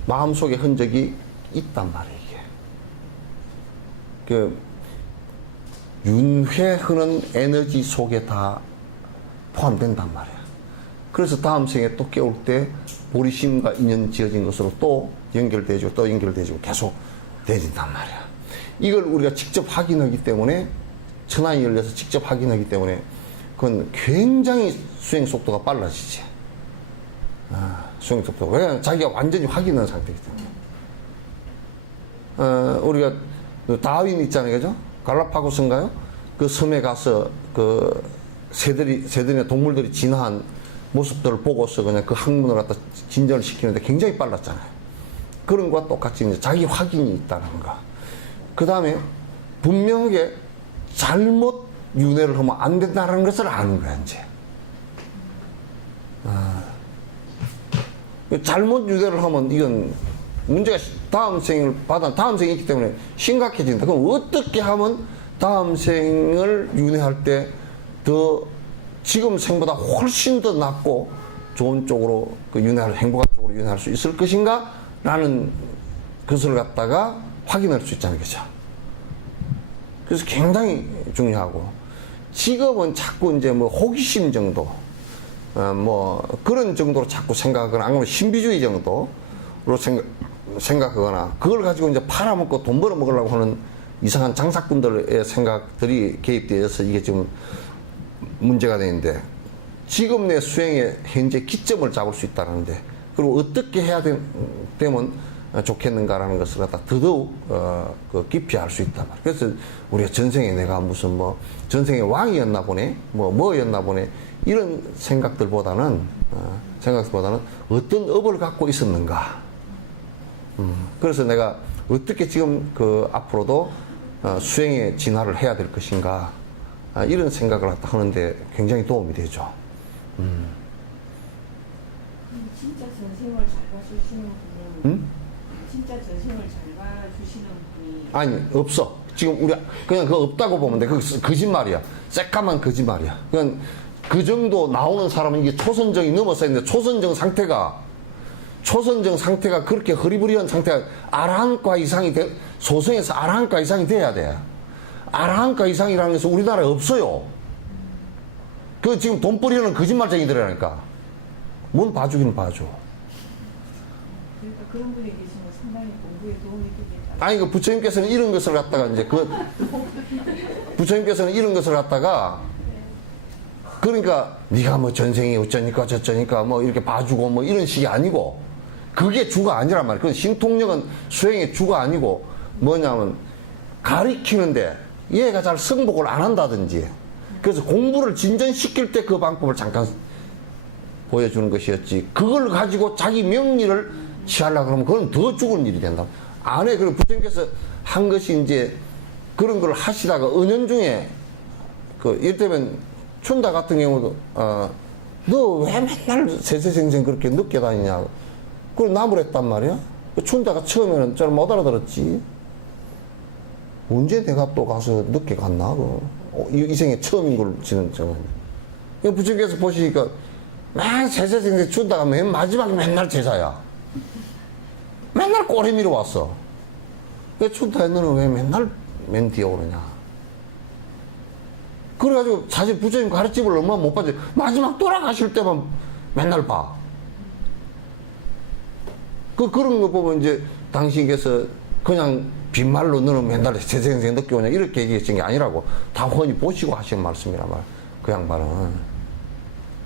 마음속의 흔적이 있단 말이에요, 이게. 그, 윤회 흐는 에너지 속에 다 포함된단 말이야. 그래서 다음 생에 또 깨울 때 보리심과 인연 지어진 것으로 또 연결되지고 또 연결되지고 계속 되진단 말이야. 이걸 우리가 직접 확인하기 때문에, 천안이 열려서 직접 확인하기 때문에 그건 굉장히 수행 속도가 빨라지지. 수행 속도가. 왜냐하면 자기가 완전히 확인한 상태이기 때문에. 우리가 다윈 있잖아요. 그죠? 갈라파고스인가요? 그 섬에 가서 그 새들이나 동물들이 진화한 모습들을 보고서 그냥 그 학문을 갖다 진전을 시키는데 굉장히 빨랐잖아요. 그런 것과 똑같이 이제 자기 확인이 있다는 거. 그 다음에 분명하게 잘못 윤회를 하면 안 된다는 것을 아는 거야, 이제. 잘못 윤회를 하면 이건 문제가 다음 생을 다음 생이 있기 때문에 심각해진다. 그럼 어떻게 하면 다음 생을 윤회할 때 더 지금 생보다 훨씬 더 낫고 좋은 쪽으로 행복한 쪽으로 윤회할 수 있을 것인가? 라는 것을 갖다가 확인할 수 있잖아요. 그죠? 그래서 굉장히 중요하고, 직업은 자꾸 이제 뭐 호기심 정도, 뭐 그런 정도로 자꾸 생각하거나, 아니면 신비주의 정도로 생각하거나, 그걸 가지고 이제 팔아먹고 돈 벌어먹으려고 하는 이상한 장사꾼들의 생각들이 개입되어서 이게 지금 문제가 되는데, 지금 내 수행의 현재 기점을 잡을 수 있다는데, 그리고 어떻게 해야 되면 좋겠는가라는 것을 갖다 더더욱 깊이 알 수 있단 말이에요. 그래서 우리가 전생에 내가 무슨 뭐 전생에 왕이었나 보네, 뭐였나 보네, 이런 생각들보다는 어떤 업을 갖고 있었는가. 그래서 내가 어떻게 지금 앞으로도 수행의 진화를 해야 될 것인가, 이런 생각을 갖다 하는데 굉장히 도움이 되죠. 진짜 전생을 잘 봐주시는 분은 진짜 전생을 잘 봐주시는 분이 아니, 없어. 지금 우리 그냥 그거 없다고 보면 돼. 그거 거짓말이야. 새까만 거짓말이야. 그냥 그 정도 나오는 사람은 이게 초선정이 넘어서 있는데, 초선정 상태가 그렇게 허리부리한 상태가 아라한과 이상이 소성에서 아라한과 이상이 돼야 돼. 아라한과 이상이라는 것은 우리나라에 없어요. 그 지금 돈벌이는 거짓말쟁이들이라니까. 뭔 봐주기는 봐줘. 그러니까 그런 분이 계시면 상당히 공부에 도움이 되겠다. 아니, 그 부처님께서는 이런 것을 갖다가 이제 부처님께서는 이런 것을 갖다가, 그러니까 네가 뭐 전생이 어쩌니까 저쩌니까 뭐 이렇게 봐주고 뭐 이런 식이 아니고, 그게 주가 아니란 말이야. 그 신통력은 수행의 주가 아니고 뭐냐면 가리키는데 얘가 잘 승복을 안 한다든지, 그래서 공부를 진전시킬 때 그 방법을 잠깐 보여주는 것이었지, 그걸 가지고 자기 명리를 취하려고 그러면 그건 더 죽은 일이 된다. 안에 그리고 부처님께서 한 것이 이제 그런 걸 하시다가 은연중에 이를테면 춘다 같은 경우도 너 왜 맨날 세세생생 그렇게 늦게 다니냐, 그걸 나무랬단 말이야. 춘다가 처음에는 잘 못 알아들었지. 언제 내가 또 가서 늦게 갔나? 이 생에 처음인 걸 지는 정말. 부처님께서 보시니까 맨 세세생생 춘다가 맨 마지막에 맨날 제자야. 맨날 꼬리 밀어 왔어. 왜 춘다야, 너는 왜 맨날 맨 뒤에 오느냐? 그래가지고 사실 부처님 가르침을 얼마 못 받지. 마지막 돌아가실 때만 맨날 봐. 그런 거 보면 이제 당신께서 그냥 빈말로 너는 맨날 세생생 늦게 오냐 이렇게 얘기하신 게 아니라고 다 훤히 보시고 하시는 말씀이란 말. 그 양반은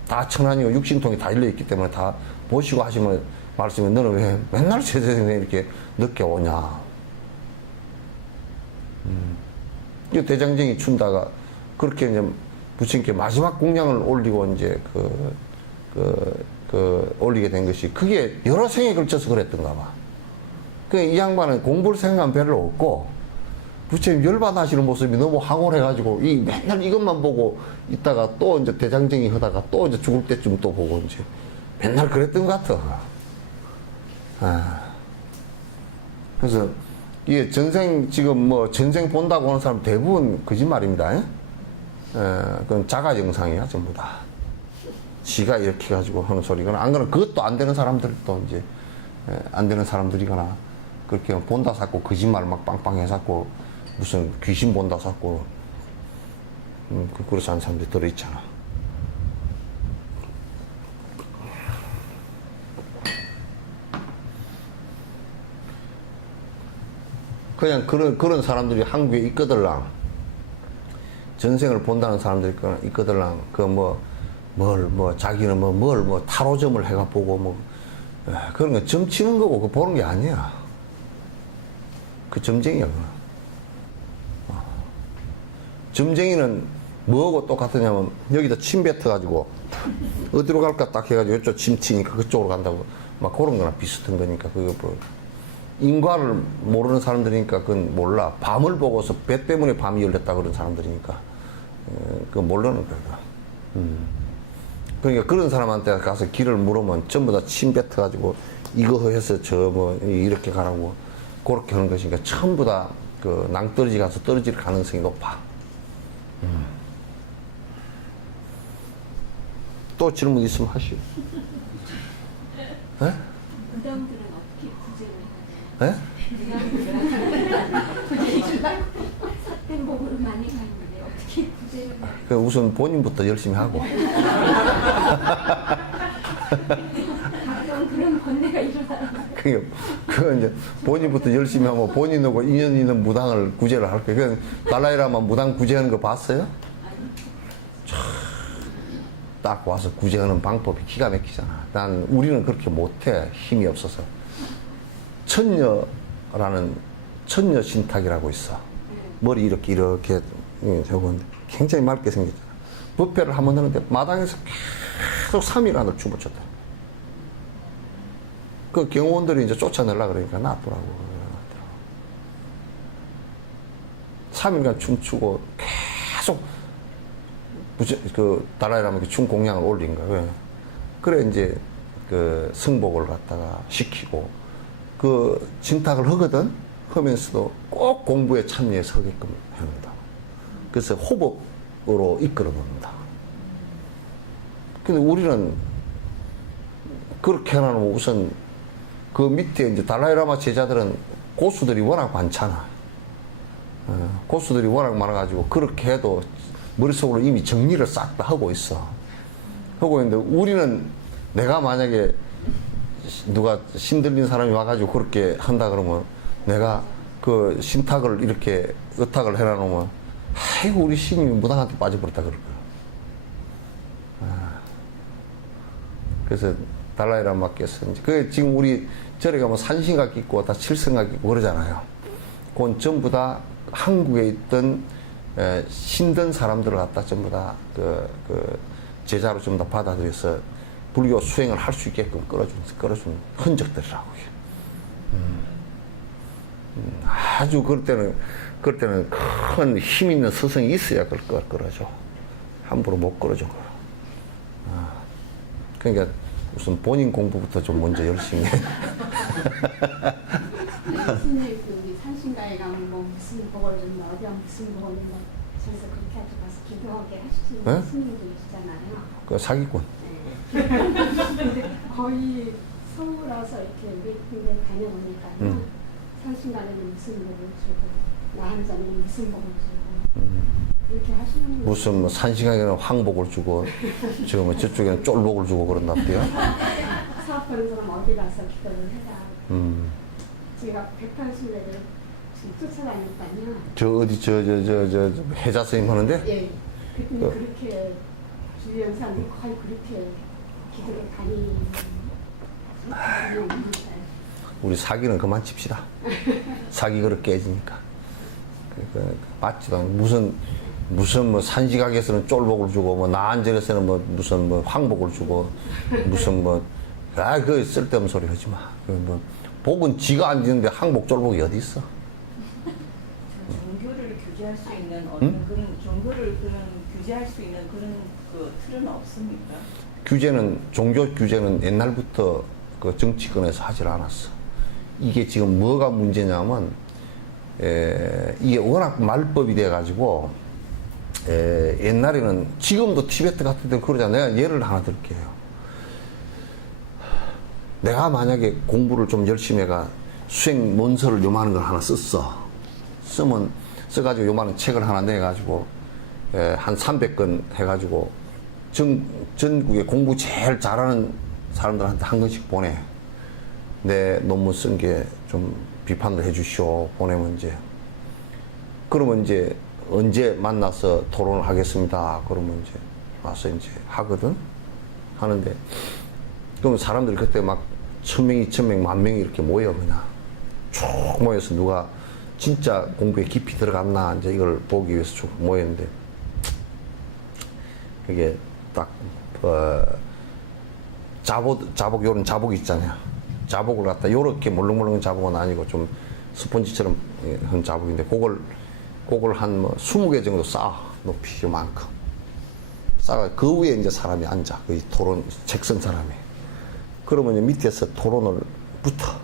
다 천안이고 육신통이 다 일려있기 때문에 다 보시고 하시는 말씀이, 너는 왜 맨날 세생생 이렇게 늦게 오냐. 이 대장정이 춘다가 그렇게 이제 부처님께 마지막 공양을 올리고 이제 올리게 된 것이, 그게 여러 생에 걸쳐서 그랬던가 봐. 이 양반은 공부를 생각한 별로 없고, 부처님 열받아하시는 모습이 너무 황홀해가지고, 맨날 이것만 보고 있다가 또 이제 대장정이 하다가 또 이제 죽을 때쯤 또 보고 이제 맨날 그랬던 것 같아. 그래서 이게 전생 지금 뭐 전생 본다고 하는 사람 대부분 거짓말입니다. 예? 그건 자가 영상이야 전부 다. 지가 이렇게 가지고 하는 소리거나 안 그러면 그것도 안 되는 사람들도 이제 안 되는 사람들이거나 그렇게 본다 샀고 거짓말 막 빵빵 해갖고 무슨 귀신 본다 샀고 그렇지 않은 사람들이 들어있잖아. 그냥 그런 사람들이 한국에 있거들랑 전생을 본다는 사람들이 있거들랑 자기는 뭘 타로점을 해가 보고 뭐 그런 거 점치는 거고 그거 보는 게 아니야. 그 점쟁이야 그거. 점쟁이는 뭐하고 똑같으냐면 여기다 침 뱉어가지고 어디로 갈까 딱 해가지고 이쪽 침 튀니까 그쪽으로 간다고 막 그런 거나 비슷한 거니까 그거 뭐 인과를 모르는 사람들이니까 그건 몰라. 밤을 보고서 배 때문에 밤이 열렸다 그런 사람들이니까 그거 모르는 거야. 그러니까 그런 사람한테 가서 길을 물으면 전부 다 침 뱉어가지고 이거 해서 저 뭐 이렇게 가라고 그렇게 하는 것이니까 전부 다 그 낭떠러지 가서 떨어질 가능성이 높아. 또 질문 있으면 하시오. 에? 무당들은 어떻게 구제를 하나요? 에? 삿된 몸으로 많이 가는데 어떻게 구제를 해요? 그 우선 본인부터 열심히 하고. 가끔 그런 번뇌가 일어나요. 그거 이제 본인부터 열심히 하고 본인하고 인연 있는 무당을 구제를 할 거예요. 그 달라이라마 무당 구제하는 거 봤어요? 딱 와서 구제하는 방법이 기가 막히잖아. 우리는 그렇게 못해. 힘이 없어서. 천녀라는 천녀 신탁이라고 있어. 머리 이렇게 하고 굉장히 맑게 생겼잖아. 부패를 한번 하는데 마당에서 계속 3일 안을 춤을 췄다. 그 경호원들이 이제 쫓아내려고 그러니까 놔두라고. 3일간 춤추고 계속 그 달라이라마 춤 공양을 올린 거예요. 그래 이제 그 승복을 갖다가 시키고 그 진탁을 하거든. 하면서도 꼭 공부에 참여해서 하게끔 합니다. 그래서 호법으로 이끌어 봅니다. 근데 우리는 그렇게 해놓으면 우선 그 밑에 이제 달라이라마 제자들은 고수들이 워낙 많잖아. 고수들이 워낙 많아가지고 그렇게 해도 머릿속으로 이미 정리를 싹 다 하고 있어. 하고 있는데 우리는 내가 만약에 누가 신들린 사람이 와가지고 그렇게 한다 그러면 내가 그 신탁을 이렇게 의탁을 해놔놓으면 아이고 우리 신임이 무당한테 빠져버렸다 그럴 거야. 그래서 달라이라마께서 이제 그 지금 우리 절에 가면 산신각 있고 다 칠성각 있고 그러잖아요. 그건 전부 다 한국에 있던 신든 사람들을 갖다 전부 다 그 제자로 전부 다 받아들여서 불교 수행을 할 수 있게끔 끌어준 흔적들이라고요. 아주 그럴 때는 큰 힘 있는 스승이 있어야 그걸 끌어줘. 함부로 못 끌어준 거야. 그러니까 우선 본인 공부부터 좀 먼저 열심히 해. 스님 우리 산신가에 가면 뭐 무슨 복을 준다 어디가 무슨 복을 준다 저기서 그렇게 하고 가서 기도하게 하시는 네? 스님들 있잖아요. 그 사기꾼. 근데 거의 서울 와서 이렇게 미팅에 다녀보니까 산신가에는 무슨 복을 주고 나 한자는 무슨 복을 주고 이렇게 하시는 분 무슨 뭐 산신강에는 황복을 주고 지금 저쪽에는 쫄복을 주고 그런답디요. 사업하는 사람 어디 가서 기도를 해라. 제가 180내를 지금 쫓아다녔다니요. 저 어디 저 해자 스님 하는데? 예. 그랬더니 그렇게 주변 사람들이 거의 그렇게 기도를 다니는 우리 사기는 그만 칩시다. 사기 그릇 깨지니까. 맞지도 않고 무슨 뭐 산시각에서는 쫄복을 주고 뭐 나안전에서는 뭐 무슨 뭐 황복을 주고 무슨 그 쓸데없는 소리 하지 마. 뭐 복은 지가 안 지는데 항복 쫄복이 어디 있어? 종교를 규제할 수 있는 어떤 그런 종교를 규제할 수 있는 그런 그 틀은 없습니까? 종교 규제는 옛날부터 그 정치권에서 하질 않았어. 이게 지금 뭐가 문제냐면, 이게 워낙 말법이 돼가지고, 옛날에는, 지금도 티베트 같은 데는 그러잖아요. 내가 예를 하나 들게요. 내가 만약에 공부를 좀 열심히 해가 수행 문서를 요만한 걸 하나 써가지고 요만한 책을 하나 내가지고, 한 300권 해가지고, 전국에 공부 제일 잘하는 사람들한테 한 권씩 보내. 내 논문 쓴 게 좀 비판도 해주시오. 보내면 이제. 그러면 이제 언제 만나서 토론을 하겠습니다. 그러면 이제 와서 이제 하거든. 하는데. 그럼 사람들이 그때 막 1000명, 2000명, 10,000명이 이렇게 모여 그냥. 쭉 모여서 누가 진짜 공부에 깊이 들어갔나 이제 이걸 보기 위해서 쭉 모였는데. 그게 딱, 자복, 요런 자복이 있잖아요. 자복을 갖다 요렇게 물렁물렁한 자복은 아니고 좀 스펀지처럼 한 자복인데, 그걸 한 뭐 20개 정도 쌓아. 높이 요만큼. 쌓아. 그 위에 이제 사람이 앉아. 그 토론, 책 쓴 사람이. 그러면 이제 밑에서 토론을 붙어.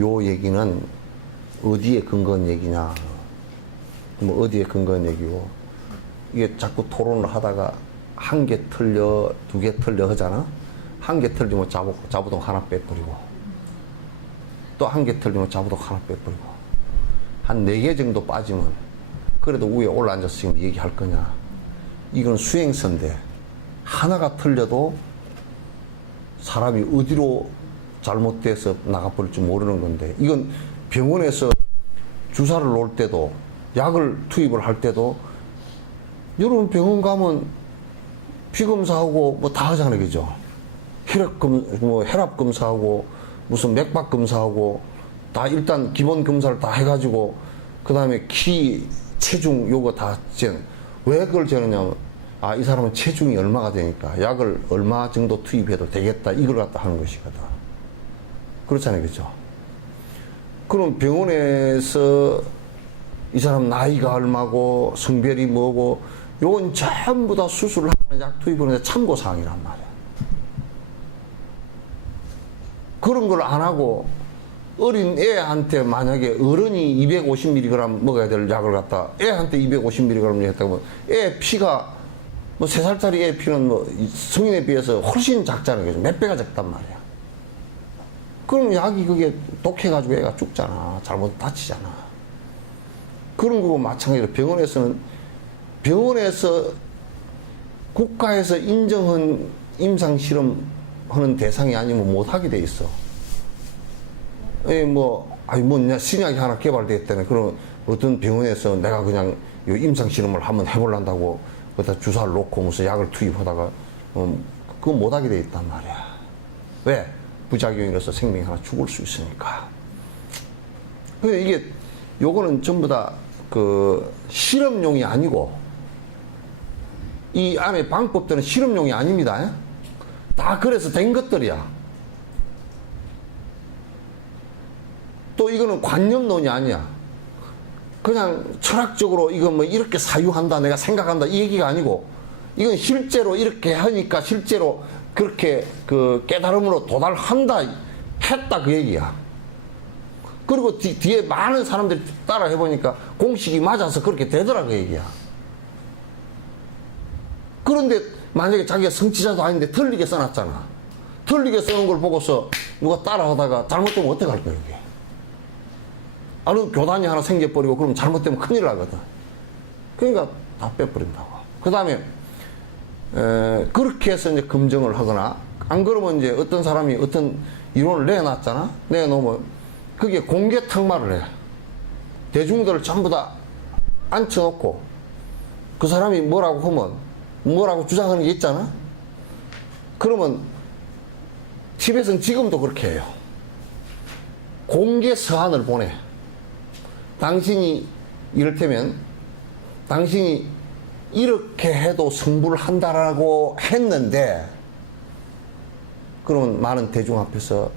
요 얘기는 어디에 근거한 얘기냐. 뭐 어디에 근거한 얘기고. 이게 자꾸 토론을 하다가 한 개 틀려, 2개 틀려 하잖아? 한 개 틀리면 자부동 하나 빼버리고, 또 한 개 틀리면 자부동 하나 빼버리고, 한 4개 정도 빠지면, 그래도 위에 올라앉아서 지금 얘기할 거냐. 이건 수행선인데, 하나가 틀려도 사람이 어디로 잘못돼서 나가버릴 줄 모르는 건데, 이건 병원에서 주사를 놓을 때도, 약을 투입을 할 때도, 여러분 병원 가면 피검사하고 뭐 다 하잖아요. 그죠? 혈압 검사하고 무슨 맥박 검사하고 다 일단 기본 검사를 다 해가지고 그 다음에 키, 체중 요거 다 왜 그걸 재느냐면, 아, 이 사람은 체중이 얼마가 되니까 약을 얼마 정도 투입해도 되겠다. 이걸 갖다 하는 것이거든. 그렇잖아요. 그죠? 그럼 병원에서 이 사람 나이가 얼마고 성별이 뭐고 요건 전부 다 수술을 하는 약 투입을 하는데 참고사항이란 말이야. 그런 걸 안 하고 어린 애한테 만약에 어른이 250mg 먹어야 될 약을 갖다 애한테 250mg 했다고 하면 애 피가 뭐 3살짜리 애 피는 뭐 성인에 비해서 훨씬 작잖아요. 그죠? 몇 배가 작단 말이야. 그럼 약이 그게 독해가지고 애가 죽잖아. 잘못 다치잖아. 그런 거고 마찬가지로 병원에서 국가에서 인정한 임상실험 하는 대상이 아니면 못하게 돼 있어. 신약이 하나 개발됐다네. 그럼 어떤 병원에서 내가 그냥 임상실험을 한번 해보려고 거기다 주사를 놓고 무슨 약을 투입하다가, 그거 못하게 돼 있단 말이야. 왜? 부작용이라서 생명이 하나 죽을 수 있으니까. 근데 이게, 요거는 전부 다 그 실험용이 아니고, 이 안에 방법들은 실험용이 아닙니다. 다 그래서 된 것들이야. 또 이거는 관념론이 아니야. 그냥 철학적으로 이거 뭐 이렇게 사유한다, 내가 생각한다, 이 얘기가 아니고, 이건 실제로 이렇게 하니까 실제로 그렇게 그 깨달음으로 도달한다, 했다, 그 얘기야. 그리고 뒤에 많은 사람들이 따라 해보니까 공식이 맞아서 그렇게 되더라, 그 얘기야. 그런데 만약에 자기가 성취자도 아닌데 틀리게 써놨잖아. 틀리게 써놓은 걸 보고서 누가 따라 하다가 잘못되면 어떡할 거야, 이게. 아니, 교단이 하나 생겨버리고 그럼 잘못되면 큰일 나거든. 그러니까 다 빼버린다고. 그 다음에, 그렇게 해서 이제 검증을 하거나, 안 그러면 이제 어떤 사람이 어떤 이론을 내놨잖아? 내놓으면 그게 공개 탁말을 해. 대중들을 전부 다 앉혀놓고 그 사람이 뭐라고 하면 뭐라고 주장하는 게 있잖아? 그러면 티벳은 지금도 그렇게 해요. 공개 서한을 보내. 당신이 이를테면 당신이 이렇게 해도 승부를 한다라고 했는데, 그러면 많은 대중 앞에서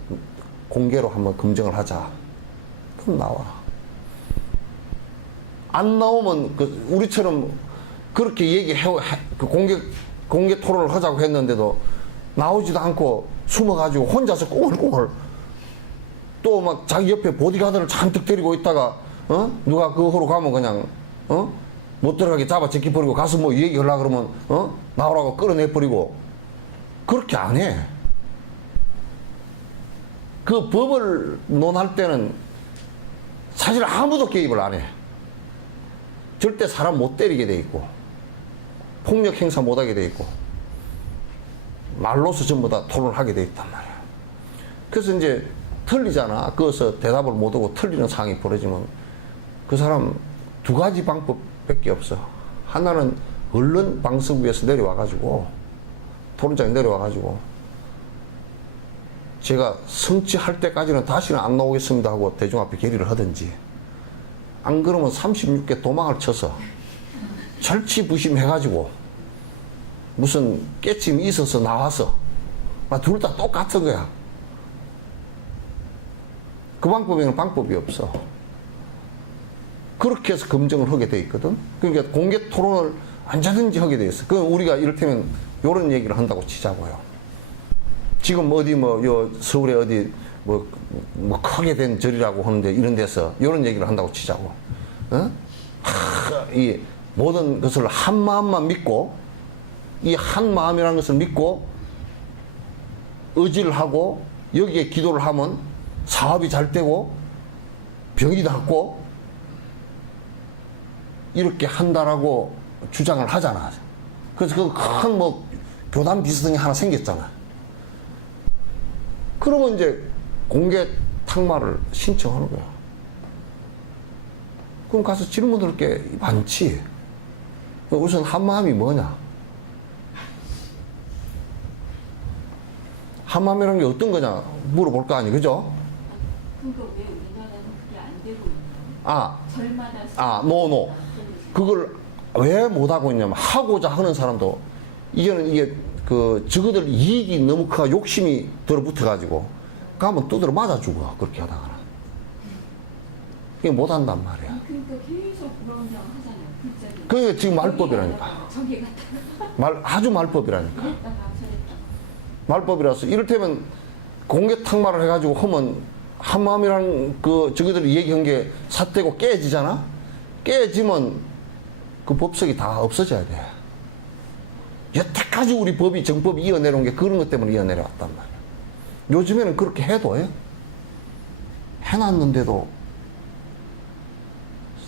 공개로 한번 검증을 하자. 그럼 나와. 안 나오면 우리처럼 그렇게 공개 토론을 하자고 했는데도 나오지도 않고 숨어가지고 혼자서 꽁얼꽁얼 또 막 자기 옆에 보디가드를 잔뜩 데리고 있다가 누가 그 호로 가면 그냥 못 들어가게 잡아 제끼버리고 가서 뭐 얘기하려고 그러면 나오라고 끌어내버리고 그렇게 안 해. 그 법을 논할 때는 사실 아무도 개입을 안 해. 절대 사람 못 때리게 돼 있고 폭력 행사 못 하게 돼 있고 말로서 전부 다 토론을 하게 돼 있단 말이야. 그래서 이제 틀리잖아. 그래서 대답을 못 하고 틀리는 상황이 벌어지면 그 사람 두 가지 방법밖에 없어. 하나는 얼른 방송국에서 내려와가지고 토론장에 내려와가지고 제가 성취할 때까지는 다시는 안 나오겠습니다 하고 대중 앞에 결의를 하든지, 안 그러면 36개 도망을 쳐서 절치부심해가지고 무슨 깨침이 있어서 나와서 둘 다 똑같은 거야. 그 방법에는 방법이 없어. 그렇게 해서 검증을 하게 돼 있거든. 그러니까 공개 토론을 언제든지 하게 돼 있어. 그 우리가 이를테면 이런 얘기를 한다고 치자고요. 지금 어디 서울에 어디 크게 된 절이라고 하는데 이런 데서 이런 얘기를 한다고 치자고. 이 모든 것을 한 마음만 믿고, 이 한 마음이라는 것을 믿고 의지를 하고 여기에 기도를 하면 사업이 잘 되고 병이 낫고 이렇게 한다라고 주장을 하잖아. 그래서 그 큰 교단 비서등이 하나 생겼잖아. 그러면 이제 공개 탁마를 신청하는 거야. 그럼 가서 질문할 게 많지. 우선 한마음이 뭐냐? 한마음이라는 게 어떤 거냐 물어볼 거 아니, 그죠? 그거 왜 우리나라는 그게 안 되고 있나요? 절마다 노. 그걸 왜 못하고 있냐면, 하고자 하는 사람도 이게 저거들 이익이 너무 커 욕심이 들어붙어가지고 가면 두드려 맞아 죽어. 그렇게 하다가는 그게 못한단 말이야. 그러니까 계속 그런다고 하잖아요. 글자를. 그게 지금 말법이라니까. 저기 갔다 아주 말법이라니까. 그랬다가 저랬다가. 말법이라서 이를테면 공개 탁마를 해가지고 하면 한마음이라는 저기들이 얘기한 게 삿대고 깨지잖아. 깨지면 그 법석이 다 없어져야 돼. 여태까지 우리 법이 정법이 이어내려온 게 그런 것 때문에 이어내려왔단 말이야. 요즘에는 그렇게 해도 해놨는데도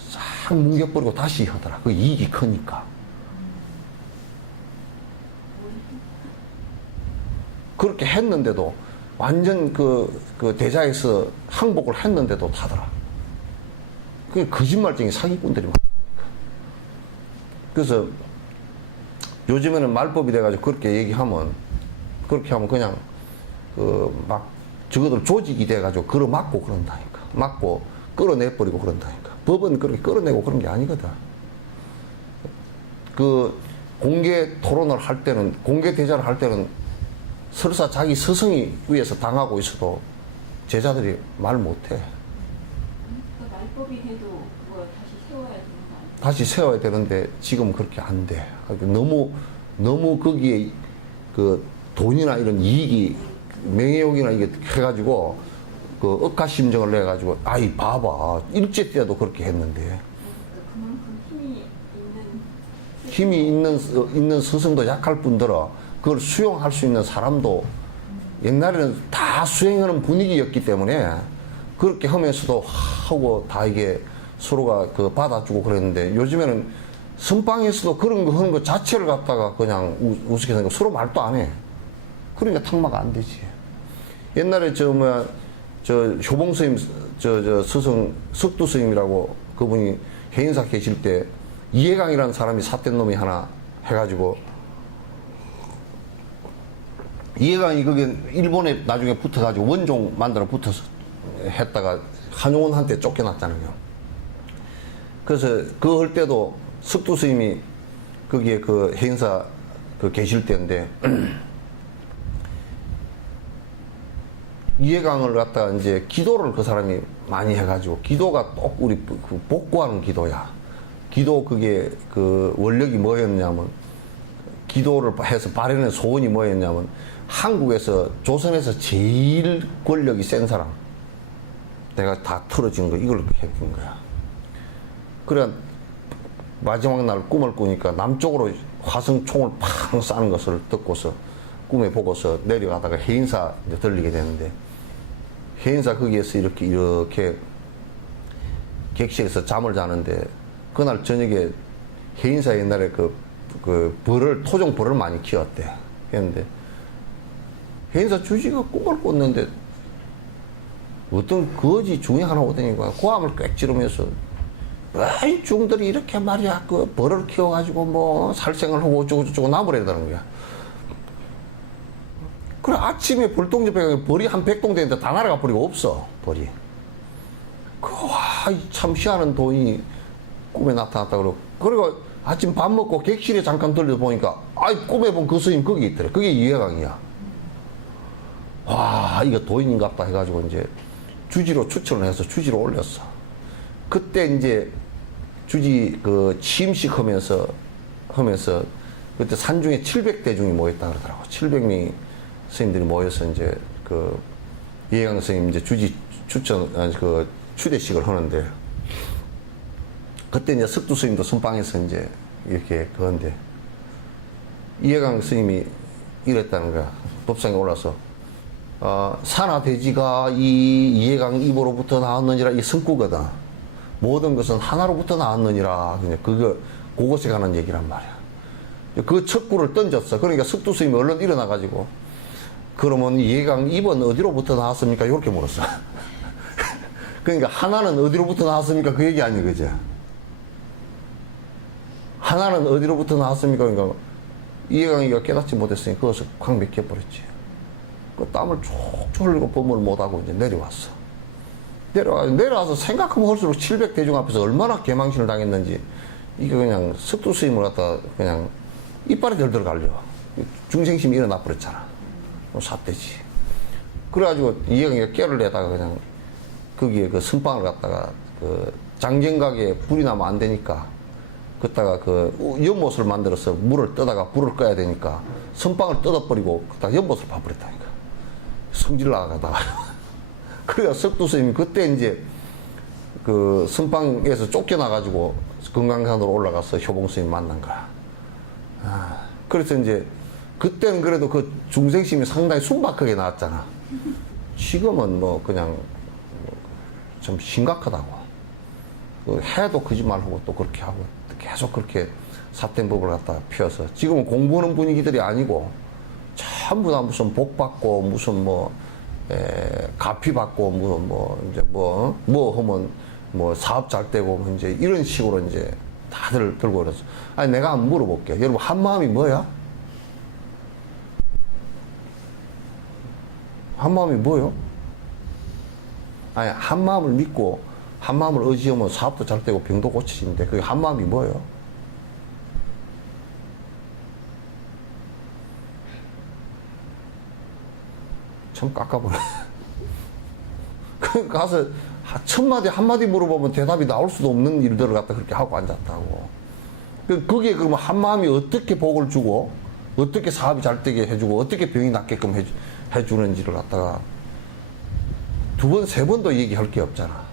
싹 뭉개버리고 다시 하더라. 그 이익이 크니까. 그렇게 했는데도 완전 그 대자에서 항복을 했는데도 타더라. 그게 거짓말쟁이 사기꾼들이 많으니까. 그래서 요즘에는 말법이 돼가지고 그렇게 하면 그냥 저거들 조직이 돼가지고 걸어맞고 그런다니까. 맞고 끌어내버리고 그런다니까. 법은 그렇게 끌어내고 그런 게 아니거든. 공개 토론을 할 때는, 공개 대자를 할 때는 설사 자기 스승이 위에서 당하고 있어도 제자들이 말 못해. 그러니까 말법이 돼도 그거 다시 세워야 되는 거 아니에요? 다시 세워야 되는데 지금 그렇게 안 돼. 너무 거기에 돈이나 이런 이익이, 명예욕이나 이게 해가지고 억가심정을 내가지고 봐봐 일제 때도 그렇게 했는데. 그만큼 힘이 있는 스승도 약할 뿐더러 그걸 수용할 수 있는 사람도 옛날에는 다 수행하는 분위기였기 때문에 그렇게 하면서도 하고 다 이게 서로가 받아주고 그랬는데, 요즘에는 선방에서도 그런 거 하는 것 자체를 갖다가 그냥 우습게 생각하고 서로 말도 안 해. 그러니까 탁마가 안 되지. 옛날에 효봉 스님, 스승, 석두 스님이라고 그분이 해인사 계실 때 이해강이라는 사람이 삿된 놈이 하나 해가지고, 이해강이 거기 일본에 나중에 붙어가지고 원종 만들어 붙어서 했다가 한용운한테 쫓겨났잖아요. 그래서 그거 할 때도 석두 스님이 거기에 해인사 계실 때인데, 이해강을 갖다가 이제 기도를 그 사람이 많이 해가지고, 기도가 꼭 우리 복구하는 기도야. 기도 그게 원력이 뭐였냐면, 기도를 해서 바라는 소원이 뭐였냐면, 한국에서 조선에서 제일 권력이 센 사람, 내가 다 틀어진 거 이걸 해본 거야. 그래 마지막 날 꿈을 꾸니까 남쪽으로 화성 총을 팡 쏴는 것을 듣고서 꿈에 보고서 내려가다가 해인사 이제 들리게 되는데 해인사 거기에서 이렇게 객실에서 잠을 자는데 그날 저녁에 해인사 옛날에 그 토종 벌을 많이 키웠대. 했는데 해인사 주지가 꿈을 꿨는데 어떤 거지 중이 하나 오더니까 고함을 꽥 지르면서 이 중들이 이렇게 말이야 그 벌을 키워가지고 뭐 살생을 하고 어쩌고저쩌고 나무래다는 거야. 그래 아침에 벌동집에 벌이 한 100동 되는데 다 날아가 버리고 없어 벌이. 참 희한한 도인이 꿈에 나타났다 그리고 아침 밥 먹고 객실에 잠깐 들려 보니까 꿈에 본 그 스님 거기 있더래. 그게 이해강이야. 와 이거 도인인갑다 해가지고 이제 주지로 추천을 해서 주지로 올렸어. 그때 이제 주지 그 취임식 하면서 그때 산중에 700대중이 모였다 그러더라고. 700명이 스님들이 모여서 이제 그 이해강 스님 이제 주지 그 추대식을 하는데 그때 이제 석두 스님도 선방에서 이제 이렇게 그건데 이해강 스님이 이랬다는 거야. 법상에 올라서 산하대지가 이 이해강 입으로부터 나왔느니라 이 성구거든. 모든 것은 하나로부터 나왔느니라. 그거 그것에 관한 얘기란 말이야. 그 척구를 던졌어. 그러니까 석두 스님이 얼른 일어나가지고 그러면 이해강 입은 어디로부터 나왔습니까? 이렇게 물었어. 그러니까 하나는 어디로부터 나왔습니까? 그 얘기 아니 그죠? 하나는 어디로부터 나왔습니까? 그러니까 이해강이가 깨닫지 못했으니 그것을 확 맥혀버렸지. 그 땀을 촉촉 흘리고 법문을 못하고 이제 내려왔어. 내려와서 생각하면 할수록 700대중 앞에서 얼마나 개망신을 당했는지 이게 그냥 석두 스님을 갖다 그냥 이빨이 덜덜 갈려. 중생심이 일어나 버렸잖아. 삿대지. 그래가지고 이해강이가 깨를 내다가 그냥 거기에 그 선방을 갖다가 그 장경각에 불이 나면 안 되니까 그다가 그 연못을 만들어서 물을 떠다가 불을 꺼야 되니까 선방을 뜯어버리고 그다가 연못을 파버렸다니까. 성질 나가다가. 그래야 석두 스님이 그때 이제 그 선방에서 쫓겨나가지고 금강산으로 올라가서 효봉 스님 만난 거야. 그래서 이제 그때는 그래도 그 중생심이 상당히 순박하게 나왔잖아. 지금은 뭐 그냥 좀 심각하다고. 해도 거짓말하고 또 그렇게 하고 계속 그렇게 삿된 법을 갖다가 피워서 지금은 공부하는 분위기들이 아니고 전부 다 무슨 복 받고 무슨 뭐 가피 받고 무슨 뭐 이제 뭐 하면 뭐 사업 잘 되고 뭐 이제 이런 식으로 이제 다들 들고 그래서 아니 내가 한번 물어볼게요. 여러분 한마음이 뭐야? 한마음이 뭐요? 아니 한마음을 믿고 한마음을 의지하면 사업도 잘 되고 병도 고쳐지는데 그게 한마음이 뭐예요? 참 깎아버려. 그 가서 천마디 한마디 물어보면 대답이 나올 수도 없는 일들을 갖다 그렇게 하고 앉았다고. 거기에 그러면 한마음이 어떻게 복을 주고 어떻게 사업이 잘 되게 해주고 어떻게 병이 낫게끔 해주는지를 갖다가 두 번, 세 번도 얘기할 게 없잖아.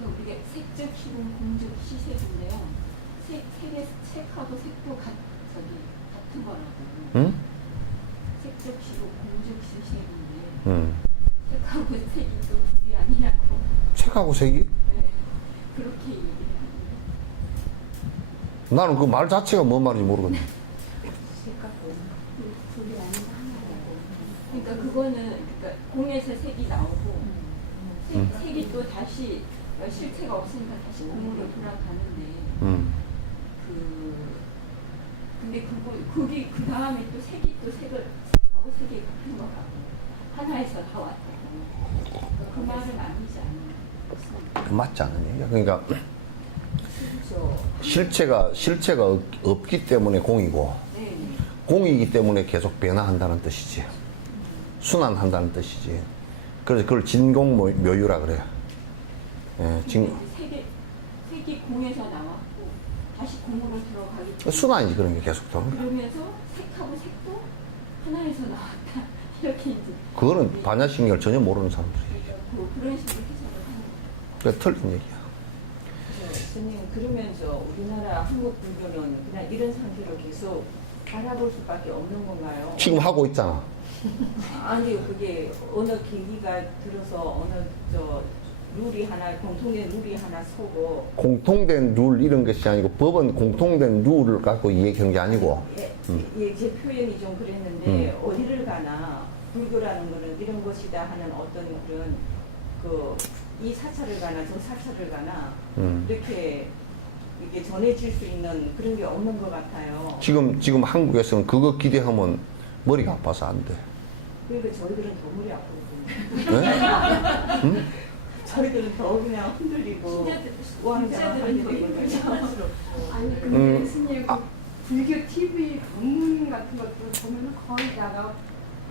우리가 색적, 희분, 공적, 시색인데요. 색하고 색도 같은 거라고. 응? 색적, 희분, 공적, 시색인데 색하고 색이 또 둘이 아니라고. 색하고 색이? 네. 그렇게 얘기를 합니다. 나는 그 말 자체가 뭔 말인지 모르겠네. 둘이 아니고 하나라고. 그러니까 그거는 그러니까 공에서 색이 나오고 색이 또 다시 실체가 없으니까 다시 공으로 돌아가는데 근데 그게 그 다음에 또 색이 또 색하고 색이 같은 거 같고 하나에서 다 왔다고 그 말은 아니지 않나요? 그 맞지 않은 얘기야. 그러니까 그렇죠. 실체가 없기 때문에 공이고 네. 공이기 때문에 계속 변화한다는 뜻이지. 순환한다는 뜻이지. 그래서 그걸 진공묘유라 그래. 예, 색이 공에서 나왔고 다시 공으로 들어가기 때문에 순환이지 그런 게 계속 도는 거야. 그러면서 색하고 색도 하나에서 나왔다 이렇게 이제 그거는 반야신경을 전혀 모르는 사람들이에요. 그런 식으로 해석을 하는 거예요. 그게 틀린 얘기야. 스님, 그러면 우리나라 한국 불교는 그냥 이런 상태로 계속 바라볼 수밖에 없는 건가요? 지금 하고 있잖아. 아니, 그게 어느 계기가 들어서 어느 룰이 하나, 공통된 룰이 하나 서고. 공통된 룰 이런 것이 아니고 법은 공통된 룰을 갖고 얘기하는 게 아니고 제 표현이 좀 그랬는데 어디를 가나 불교라는 거는 이런 것이다 하는 어떤 그런 이 사찰을 가나 저 사찰을 가나 이렇게 전해질 수 있는 그런 게 없는 것 같아요. 지금 한국에서는 그거 기대하면 머리가 아파서 안 돼. 그러니까 저희들은 더 머리 아프거든요. 네? 저희들은 더 그냥 흔들리고 신자들은 더 힘들죠. 아니 근데 스님 불교 TV 법문 같은 것도 보면 거의 다가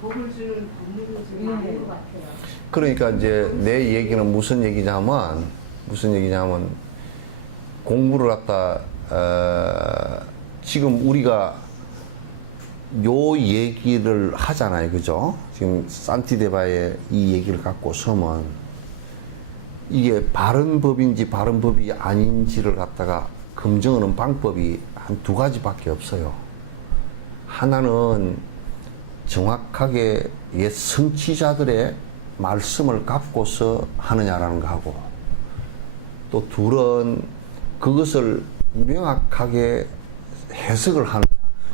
복을 주는 법문이 좀 많은 것 같아요. 그러니까 이제 내 얘기는 무슨 얘기냐면 공부를 갖다 지금 우리가 요 얘기를 하잖아요, 그죠? 지금 산티데바의 이 얘기를 갖고 서면 이게 바른 법인지 바른 법이 아닌지를 갖다가 검증하는 방법이 한 두 가지밖에 없어요. 하나는 정확하게 옛 성취자들의 말씀을 갖고서 하느냐라는 거하고, 또 둘은 그것을 명확하게 해석을 하느냐.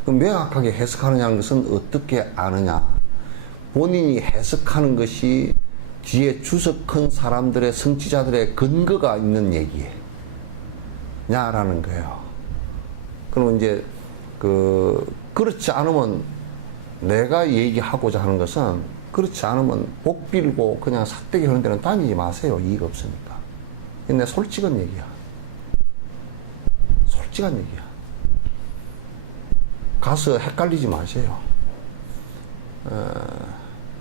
그 명확하게 해석하느냐는 것은 어떻게 아느냐. 본인이 해석하는 것이 뒤에 주석한 사람들의 성취자들의 근거가 있는 얘기냐라는 거예요. 그러면 이제 그렇지 않으면 내가 얘기하고자 하는 것은 그렇지 않으면 복 빌고 그냥 삿대기 하는 데는 다니지 마세요. 이익 없으니까. 근데 솔직한 얘기야. 솔직한 얘기야. 가서 헷갈리지 마세요.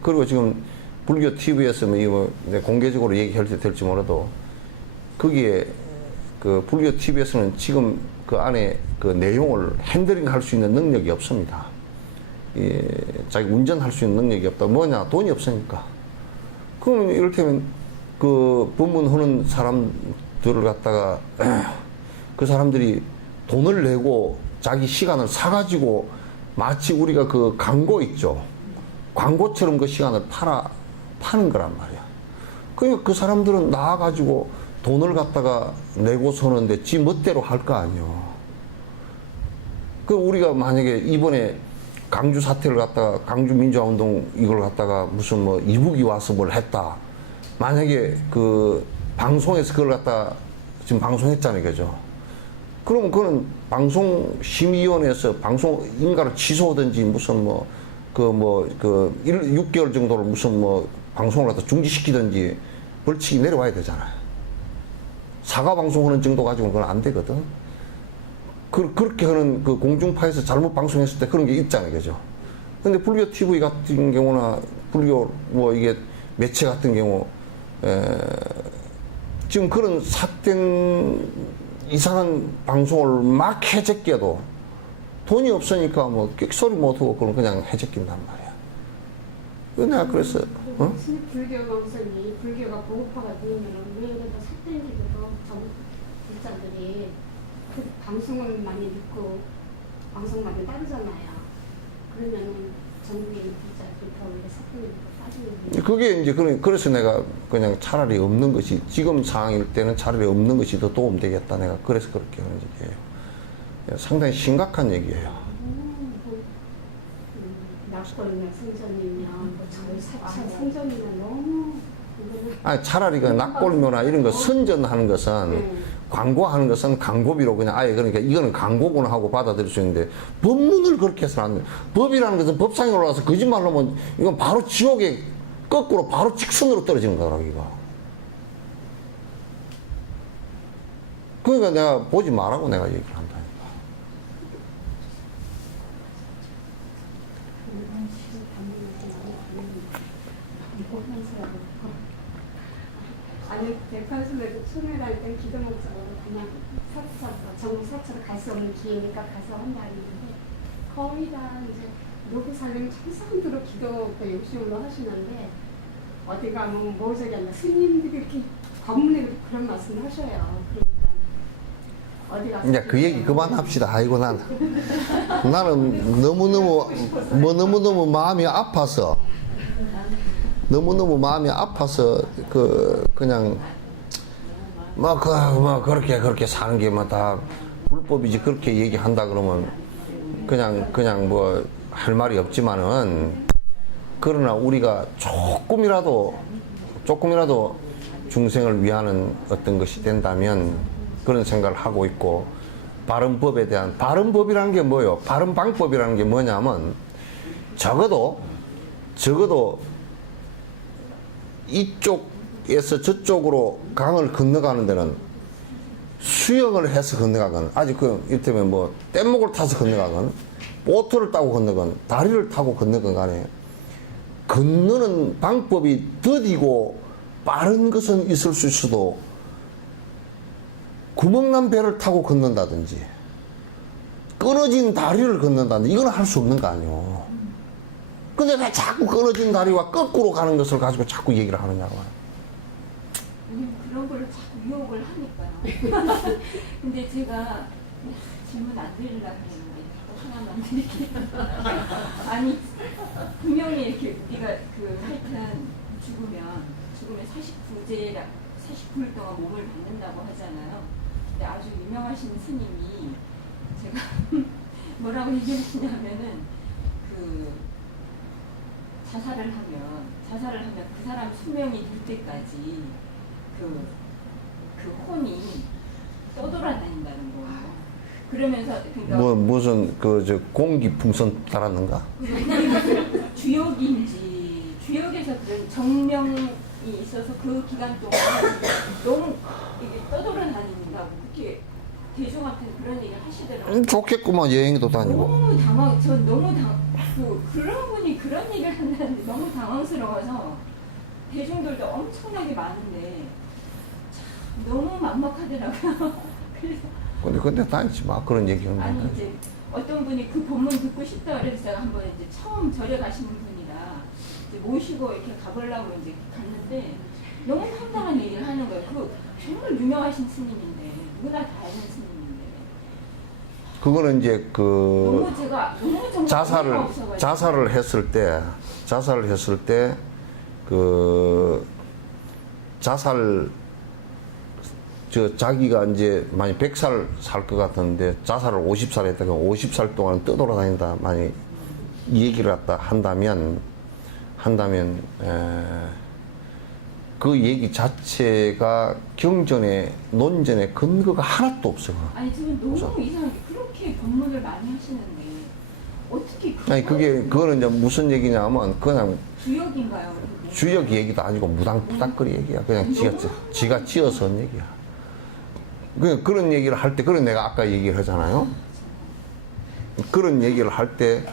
그리고 지금 불교 TV에서 공개적으로 얘기할 때 될지 몰라도 거기에 불교 TV에서는 지금 그 안에 그 내용을 핸들링 할 수 있는 능력이 없습니다. 자기 운전할 수 있는 능력이 없다. 뭐냐? 돈이 없으니까. 그러면 이를테면 그 법문하는 사람들을 갖다가 그 사람들이 돈을 내고 자기 시간을 사가지고 마치 우리가 그 광고 있죠. 광고처럼 그 시간을 파는 거란 말이야. 그러니까 그 사람들은 나와가지고 돈을 갖다가 내고 서는데 지 멋대로 할 거 아니에요. 그 우리가 만약에 이번에 강주 사태를 갖다가 강주 민주화운동 이걸 갖다가 무슨 이북이 와서 뭘 했다. 만약에 그 방송에서 그걸 갖다 지금 방송했잖아요, 그죠? 그러면 그거는 방송심의위원회에서 방송 인가를 취소하든지 무슨 6개월 정도를 무슨 방송을 갖다 중지시키든지 벌칙이 내려와야 되잖아요. 사과 방송하는 정도 가지고는 그건 안 되거든. 그렇게 하는 그 공중파에서 잘못 방송했을 때 그런 게 있잖아요, 그죠? 근데 불교 TV 같은 경우나 불교 이게 매체 같은 경우 지금 그런 삿된 이상한 방송을 막 해제껴도 돈이 없으니까 끽소리 못하고 그냥 해제낀단 말이야. 내가 그래서 불교 강선이 불교가 보급화가 되면은 왜 그래도 삿대기도 전부 불자들이 그 방송을 많이 듣고 방송 많이 따르잖아요. 그러면은 전국에 있는 불자들이 더 이렇게 삿대기도 따지는 그게 이제 그래서 내가 그냥 차라리 없는 것이 지금 상황일 때는 차라리 없는 것이 더 도움되겠다. 내가 그래서 그렇게 하는 얘기예요. 상당히 심각한 얘기예요. 낙골이나 성전이나 저희 사찰 성전이나 너무 아니 차라리 그 낙골묘나 이런 거 선전하는 것은 광고하는 것은 광고비로 그냥 아예 그러니까 이거는 광고구나 하고 받아들일 수 있는데 법문을 그렇게 해서는 안 돼. 법이라는 것은 법상에 올라와서 거짓말로 하면 이건 바로 지옥에 거꾸로 바로 직선으로 떨어지는 거라고 이거. 그러니까 내가 보지 말라고 내가 얘기를 한다니까. 아니 대판술에도 총회할 때 기도 목적으로 그냥 사찰 전국 사찰을 갈 수 없는 기회니까 가서 한다 했는데 거의 다 이제 놓고 살려면 참 사람들은 기도 그 열심으로 하시는데 어디 가면 뭐 저기 하나 스님들이 이렇게 법문에 그런 말씀을 하셔요. 그러니까 어디 가서 이제 그 얘기 그만합시다. 아이고 나는 너무너무 마음이 아파서 그냥 그렇게 사는 게 뭐 다 불법이지 그렇게 얘기한다 그러면 그냥 뭐 할 말이 없지만은 그러나 우리가 조금이라도 중생을 위하는 어떤 것이 된다면 그런 생각을 하고 있고 바른 법이라는 게 뭐예요? 바른 방법이라는 게 뭐냐면 적어도 이쪽에서 저쪽으로 강을 건너가는 데는 수영을 해서 건너가건 아직 이를테면 뭐 뗏목을 타서 건너가건 보트를 타고 건너건 다리를 타고 건너건 간에 건너는 방법이 더디고 빠른 것은 있을 수 있어도 구멍난 배를 타고 건넌다든지 끊어진 다리를 건넌다든지 이건 할 수 없는 거 아니에요. 근데 왜 자꾸 끊어진 다리와 거꾸로 가는 것을 가지고 자꾸 얘기를 하느냐고. 그런 걸로 자꾸 유혹을 하니까요. 근데 제가 질문 안 드리려고 했는데 하나만 드릴게요. 아니 분명히 이렇게 우리가 하여튼 죽으면 49일 동안 몸을 받는다고 하잖아요. 근데 아주 유명하신 스님이 제가 뭐라고 얘기하시냐면은 자살을 하면 그 사람 수명이 될 때까지 그 혼이 떠돌아다닌다는 거예요. 그러면서 그러니까 무슨 공기 풍선 달았는가? 주역에서 그런 정명이 있어서 그 기간 동안 너무 이게 떠돌아다닌다고 그렇게 대중한테 그런 얘기 하시더라고요. 좋겠구만. 여행도 다니고. 그런 분이 그런 얘기를 한다는데 너무 당황스러워서 대중들도 엄청나게 많은데 참 너무 막막하더라고요. 그래서 근데 다니지 마. 그런 얘기는. 아니 이제 어떤 분이 그 본문 듣고 싶다 그래서 제가 한번 이제 처음 절에 가시는 분이라 이제 모시고 이렇게 가보려고 이제 갔는데 너무 황당한 얘기를 하는 거예요. 정말 유명하신 스님인데 누구나 다 아는 스님인데 그거는 이제 너무 정말 자살을 했을 때 자기가 이제 만약 100살 살 것 같은데 자살을 50살 했다가 50살 동안 떠돌아다닌다 만약 이 얘기를 갖다 한다면 그 얘기 자체가 경전에 논전에 근거가 하나도 없어. 아니 지금 너무 이상하게 그렇게 법문을 많이 하시는데 어떻게 그거는 이제 무슨 얘기냐면 그냥 주역인가요? 주역 얘기도 아니고 무당푸닥거리 얘기야. 그냥 지가 지어서 한 얘기야. 그런 얘기를 할 때, 그런 내가 아까 얘기를 하잖아요. 그런 얘기를 할 때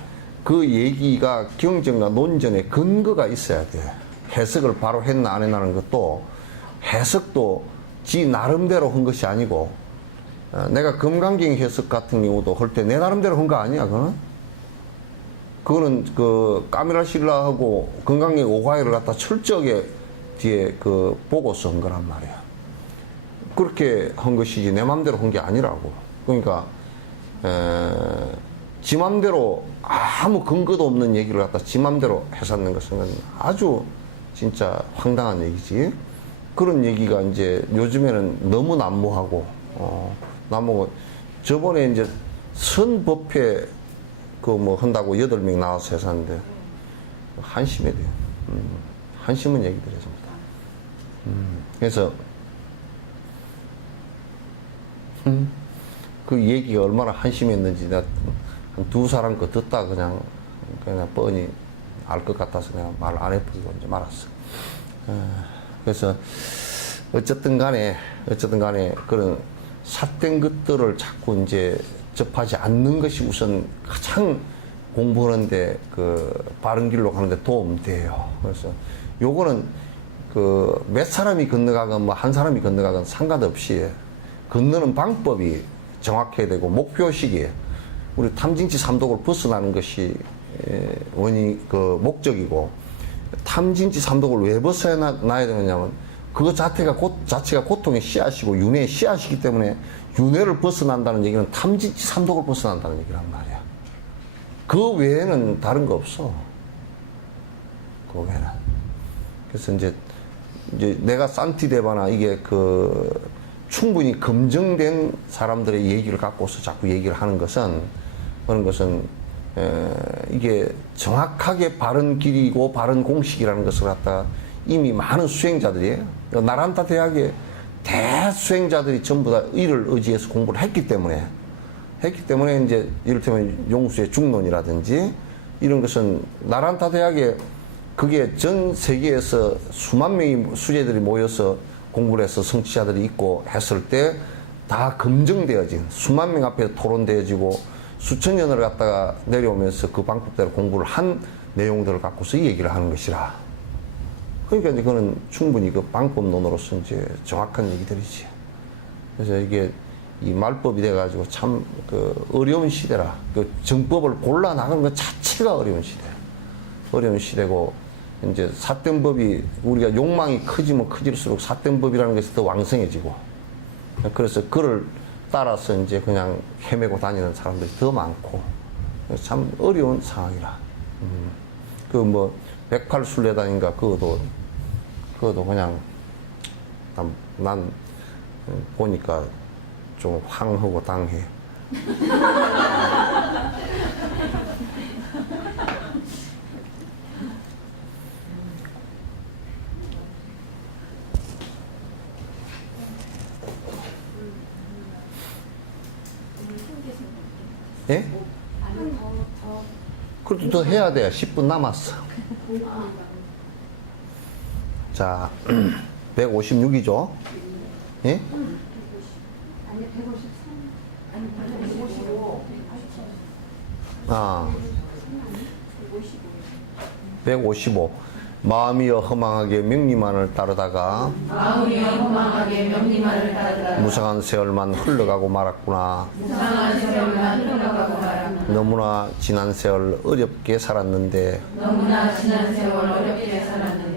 그 얘기가 경전과 논전에 근거가 있어야 돼. 해석을 바로 했나 안 했나는 것도 해석도 지 나름대로 한 것이 아니고 내가 금강경 해석 같은 경우도 할 때 내 나름대로 한 거 아니야. 그거는 까미라 신라하고 금강경 오가이를 갖다 철저하게 뒤에 보고서 한 거란 말이야. 그렇게 한 것이지 내 맘대로 한 게 아니라고. 그러니까 지 맘대로 아무 근거도 없는 얘기를 갖다 지 맘대로 해서 는 것은 아주 진짜 황당한 얘기지. 그런 얘기가 이제 요즘에는 너무 난무하고 저번에 이제 선법회 한다고 8명 나와서 했었는데 한심해 돼요. 한심한 얘기들이 전부 다. 그래서 그 얘기가 얼마나 한심했는지 내가 한 2사람 거 듣다 그냥 뻔히 알 것 같아서 내가 말 안 해버리고 이제 말았어. 그래서 어쨌든 간에 그런 삿된 것들을 자꾸 이제 접하지 않는 것이 우선 가장 공부하는데 바른 길로 가는데 도움돼요. 그래서 요거는 몇 사람이 건너가건 한 사람이 건너가건 상관없이 건너는 방법이 정확해야 되고 목표식이 우리 탐진치 삼독을 벗어나는 것이 그 목적이고, 탐진치 삼독을 왜 벗어야 놔야 되느냐면, 그것 자체가 고통의 씨앗이고, 윤회의 씨앗이기 때문에, 윤회를 벗어난다는 얘기는 탐진치 삼독을 벗어난다는 얘기란 말이야. 그 외에는 다른 거 없어. 그 외에는. 그래서 이제 내가 산티데바나 이게 충분히 검증된 사람들의 얘기를 갖고서 자꾸 얘기를 하는 것은, 그런 것은, 이게 정확하게 바른 길이고 바른 공식이라는 것을 갖다가 이미 많은 수행자들이에요. 나란타 대학의 대수행자들이 전부 다 이를 의지해서 공부를 했기 때문에 이제 이를테면 용수의 중론이라든지 이런 것은 나란타 대학에 그게 전 세계에서 수만 명의 수재들이 모여서 공부를 해서 성취자들이 있고 했을 때 다 검증되어진 수만 명 앞에 토론되어지고 수천 년을 갖다가 내려오면서 그 방법대로 공부를 한 내용들을 갖고서 이 얘기를 하는 것이라. 그러니까 이제 그거는 충분히 그 방법론으로서 이제 정확한 얘기들이지. 그래서 이게 이 말법이 돼가지고 참 어려운 시대라. 그 정법을 골라 나가는 것 자체가 어려운 시대. 어려운 시대고, 이제 삿된 법이 우리가 욕망이 크지면 커질수록 삿된 법이라는 것이 더 왕성해지고, 그래서 그를 따라서 이제 그냥 헤매고 다니는 사람들이 더 많고, 참 어려운 상황이라. 108순례단인가 그것도 그냥 난 보니까 좀 황하고 당해. 예? 아니 더 그래도 더 해야 돼. 10분 남았어. 자, 156이죠? 예? 아니 153. 아니 155. 아, 155. 마음이여 허망하게 명리만을 따르다가 무상한 세월만 흘러가고 말았구나. 너무나 지난 세월 어렵게 살았는데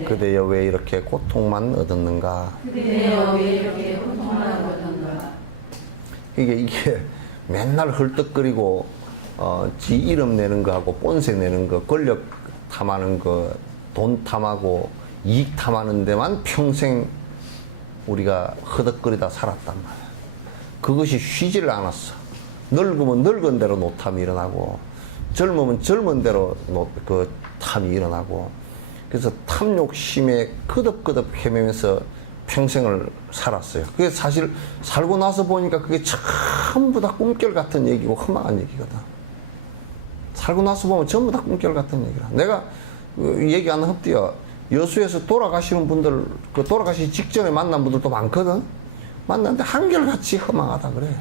그대여 왜 이렇게 고통만 얻었는가. 이게 맨날 헐떡거리고 지 이름 내는 거하고 본세 내는 거, 권력 탐하는 거, 돈 탐하고 이익 탐하는 데만 평생 우리가 허덕거리다 살았단 말이야. 그것이 쉬지를 않았어. 늙으면 늙은 대로 노탐이 일어나고, 젊으면 젊은 대로 그 탐이 일어나고, 그래서 탐욕심에 끄덕끄덕 헤매면서 평생을 살았어요. 그게 사실 살고 나서 보니까 그게 전부 다 꿈결 같은 얘기고 험악한 얘기거든. 살고 나서 보면 전부 다 꿈결 같은 얘기라. 내가 얘기하는 흡디야, 여수에서 돌아가시는 분들, 그 돌아가시기 직전에 만난 분들도 많거든. 만났는데 한결같이 허망하다 그래.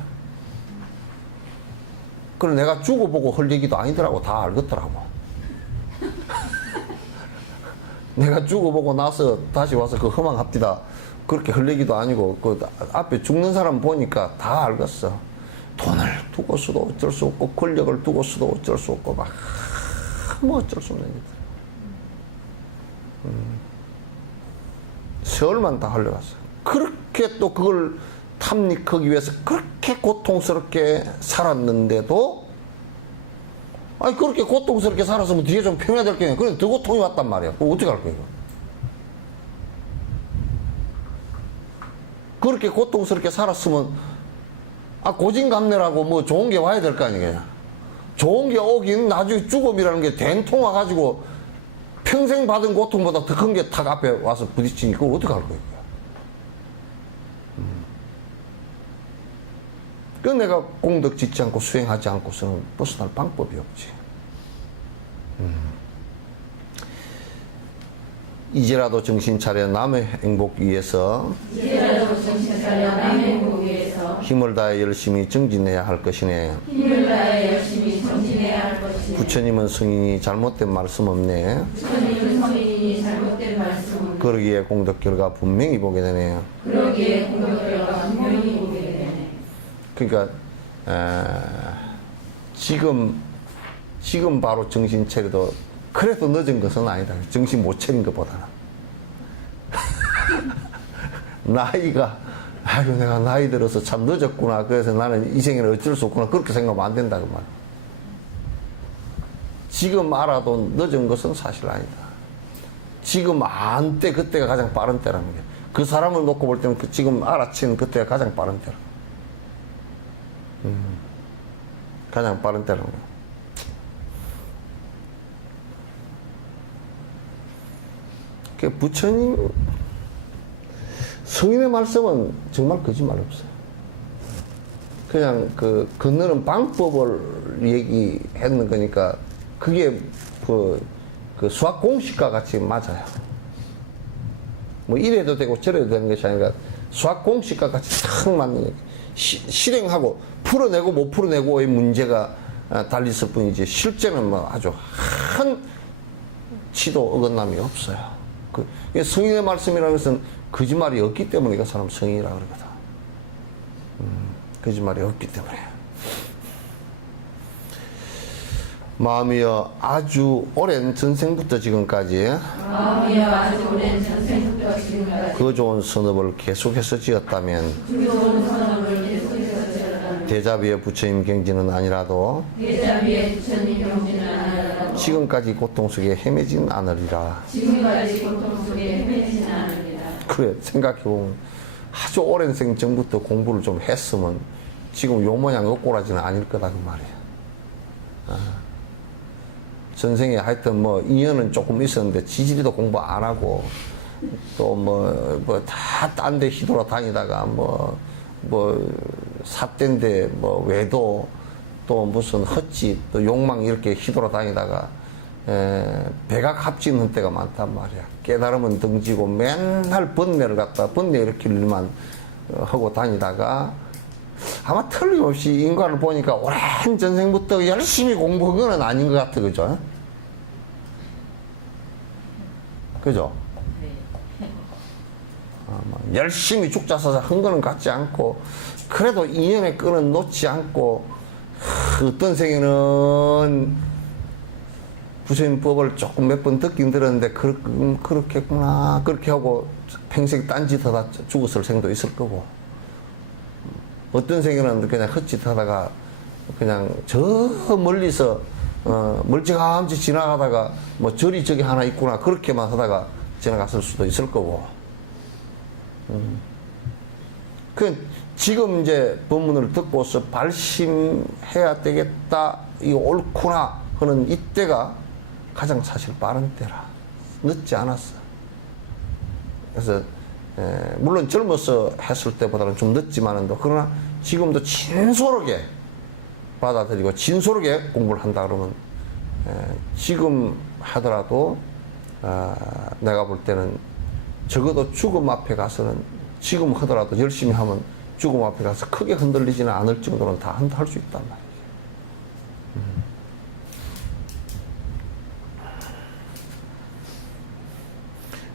그걸 내가 죽어보고 할 얘기도 아니더라고. 다 알겠더라고. 내가 죽어보고 나서 다시 와서 그 허망합디다 그렇게 할 얘기도 아니고, 그 앞에 죽는 사람 보니까 다 알겠어. 돈을 두고서도 어쩔 수 없고, 권력을 두고서도 어쩔 수 없고, 뭐 어쩔 수 없는 일들. 세월만 다 흘러갔어. 그렇게 또 그걸 탐닉하기 위해서 그렇게 고통스럽게 살았는데도, 아니 그렇게 고통스럽게 살았으면 뒤에 좀 평해야 될 게 아니야. 그래 더 고통이 왔단 말이야. 그거 어떻게 할 거야 이거? 그렇게 고통스럽게 살았으면 고진감래라고 뭐 좋은 게 와야 될 거 아니겠냐. 좋은 게 오긴 나중에 죽음이라는 게 된통 와가지고 평생 받은 고통보다 더 큰 게 탁 앞에 와서 부딪히니 그걸 어떻게 할 거야. 그 내가 공덕 짓지 않고 수행하지 않고서는 벗어날 방법이 없지. 이제라도 정신 차려 남의 행복 위해서 힘을 다해 열심히 정진해야 할 것이네. 부처님은 성인이 잘못된 말씀 없네. 그러기에 공덕 결과 분명히 보게 되네요. 그러니까 지금 지금 바로 정신 차려도 그래도 늦은 것은 아니다. 정신 못 차린 것보다는. 나이가, 아이고, 내가 나이 들어서 참 늦었구나. 그래서 나는 이 생에는 어쩔 수 없구나. 그렇게 생각하면 안 된다. 그 말. 지금 알아도 늦은 것은 사실 아니다. 지금 안 때, 그때가 가장 빠른 때라는 게. 그 사람을 놓고 볼 때는 지금 알아챈 그때가 가장 빠른 때라. 가장 빠른 때라는 거야. 그 부처님 성인의 말씀은 정말 거짓말 없어요. 그냥 그 건너는 방법을 얘기했는 거니까 그게 그 수학 공식과 같이 맞아요. 뭐 이래도 되고 저래도 되는 것이 아니라 수학 공식과 같이 딱 맞는 얘기. 실행하고 풀어내고 못 풀어내고의 문제가 달렸을 뿐이지 실제는 뭐 아주 한 치도 어긋남이 없어요. 그 성인의 말씀이라는 것은 거짓말이 없기 때문에 그 사람 성인이라 그러거든. 거짓말이 없기 때문에. 마음이여 아주 오랜 전생부터 지금까지 그 좋은 선업을 계속해서 지었다면 대자비의 부처님 경지는 아니라도 지금까지 고통 속에 헤매진 않으리라. 그래 생각해보면 아주 오랜 생 전부터 공부를 좀 했으면 지금 요 모양 엇꼬라지는 아닐 거다 그 말이야. 전생에 하여튼 뭐 인연은 조금 있었는데 지지리도 공부 안 하고 또 뭐 다 딴 데 휘돌아 다니다가 뭐 삿대인데 뭐 외도 또 무슨 헛짓 또 욕망 이렇게 휘돌아 다니다가 배가 값지는 때가 많단 말이야. 깨달으면 등지고 맨날 번뇌를 갖다 번뇌 일으킬 일만 하고 다니다가 아마 틀림없이 인간을 보니까 오랜 전생부터 열심히 공부한 건 아닌 것 같아. 그죠? 그죠? 열심히 죽자사자 한 거는 같지 않고 그래도 인연의 끈은 놓지 않고 어떤 생에는 부처님 법을 조금 몇 번 듣긴 들었는데 그렇겠구나 그렇게 하고 평생 딴짓하다 죽었을 생도 있을 거고 어떤 생에는 그냥 헛짓하다가 그냥 저 멀리서 멀찌감치 지나가다가 뭐 절이 저기 하나 있구나 그렇게만 하다가 지나갔을 수도 있을 거고 그 지금 이제 법문을 듣고서 발심해야 되겠다 이거 옳구나 하는 이때가 가장 사실 빠른 때라 늦지 않았어. 그래서 물론 젊어서 했을 때보다는 좀 늦지만은 그러나 지금도 진솔하게 받아들이고 진솔하게 공부를 한다 그러면 지금 하더라도 내가 볼 때는 적어도 죽음 앞에 가서는 지금 하더라도 열심히 하면 죽음 앞에 가서 크게 흔들리지는 않을 정도는 다 할 수 있단 말이에요.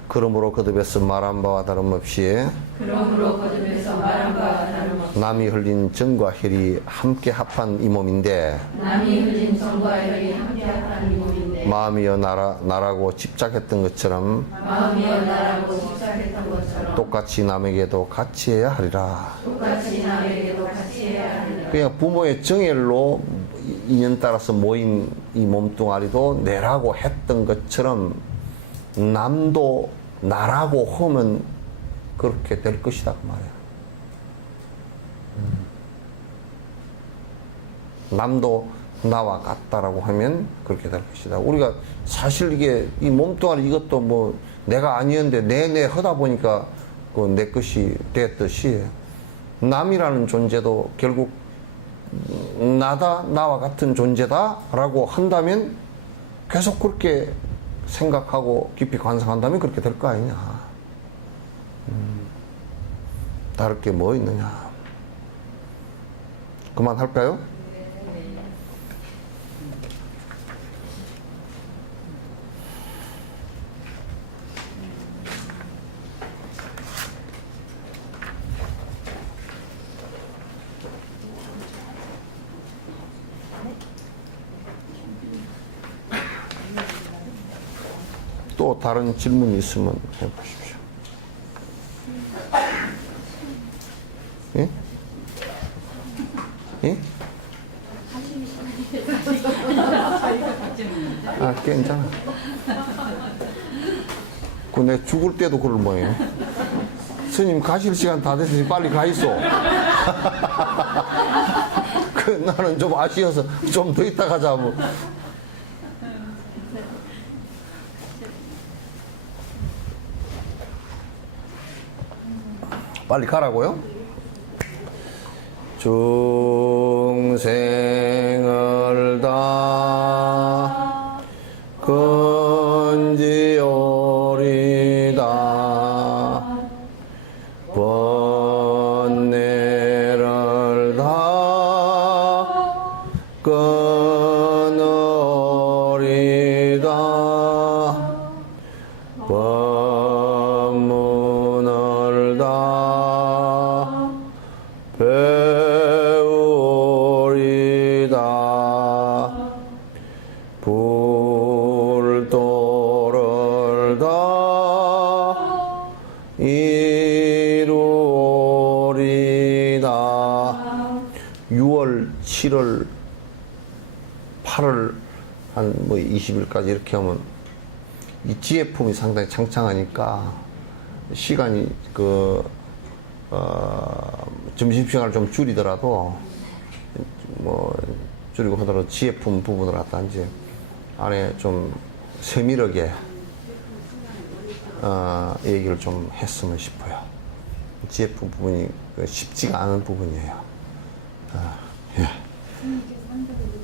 그러므로 거듭해서 말한 바와 다름없이 남이 흘린 정과 혈이 함께 합한 이 몸인데 마음이여 나라고 집착했던 것처럼 똑같이 남에게도 같이 해야 하리라. 그냥 부모의 정열로 인연 따라서 모인 이 몸뚱아리도 내라고 했던 것처럼 남도 나라고 하면 그렇게 될 것이다 그 말이야. 남도 나와 같다라고 하면 그렇게 될 것이다. 우리가 사실 이게 이 몸뚱아리 이것도 뭐 내가 아니었는데 내내 하다 보니까 그 내 것이 됐듯이 남이라는 존재도 결국 나다 나와 같은 존재다라고 한다면 계속 그렇게 생각하고 깊이 관상한다면 그렇게 될 거 아니냐. 다를 게 뭐 있느냐. 그만할까요? 또 다른 질문이 있으면 해보십시오. 예? 예? 아, 괜찮아. 내 죽을 때도 그럴 모양이네. 스님 가실 시간 다 됐으니 빨리 가 있어. 나는 좀 아쉬워서 좀 더 있다 가자. 뭐. 빨리 가라고요? 중생을 다 건지오리다 번뇌를 다 끊으리다 법문을 다 배우리다 불도를 다 이루리다. 6월, 7월, 8월 한 뭐 20일까지 이렇게 하면 이 지혜품이 상당히 창창하니까 시간이 점심시간을 좀 줄이더라도 뭐 줄이고 하더라도 지혜품 부분을 갖다 이제 안에 좀 세밀하게 얘기를 좀 했으면 싶어요. 지혜품 부분이 쉽지가 않은 부분이에요. 예. 스님께서 한다고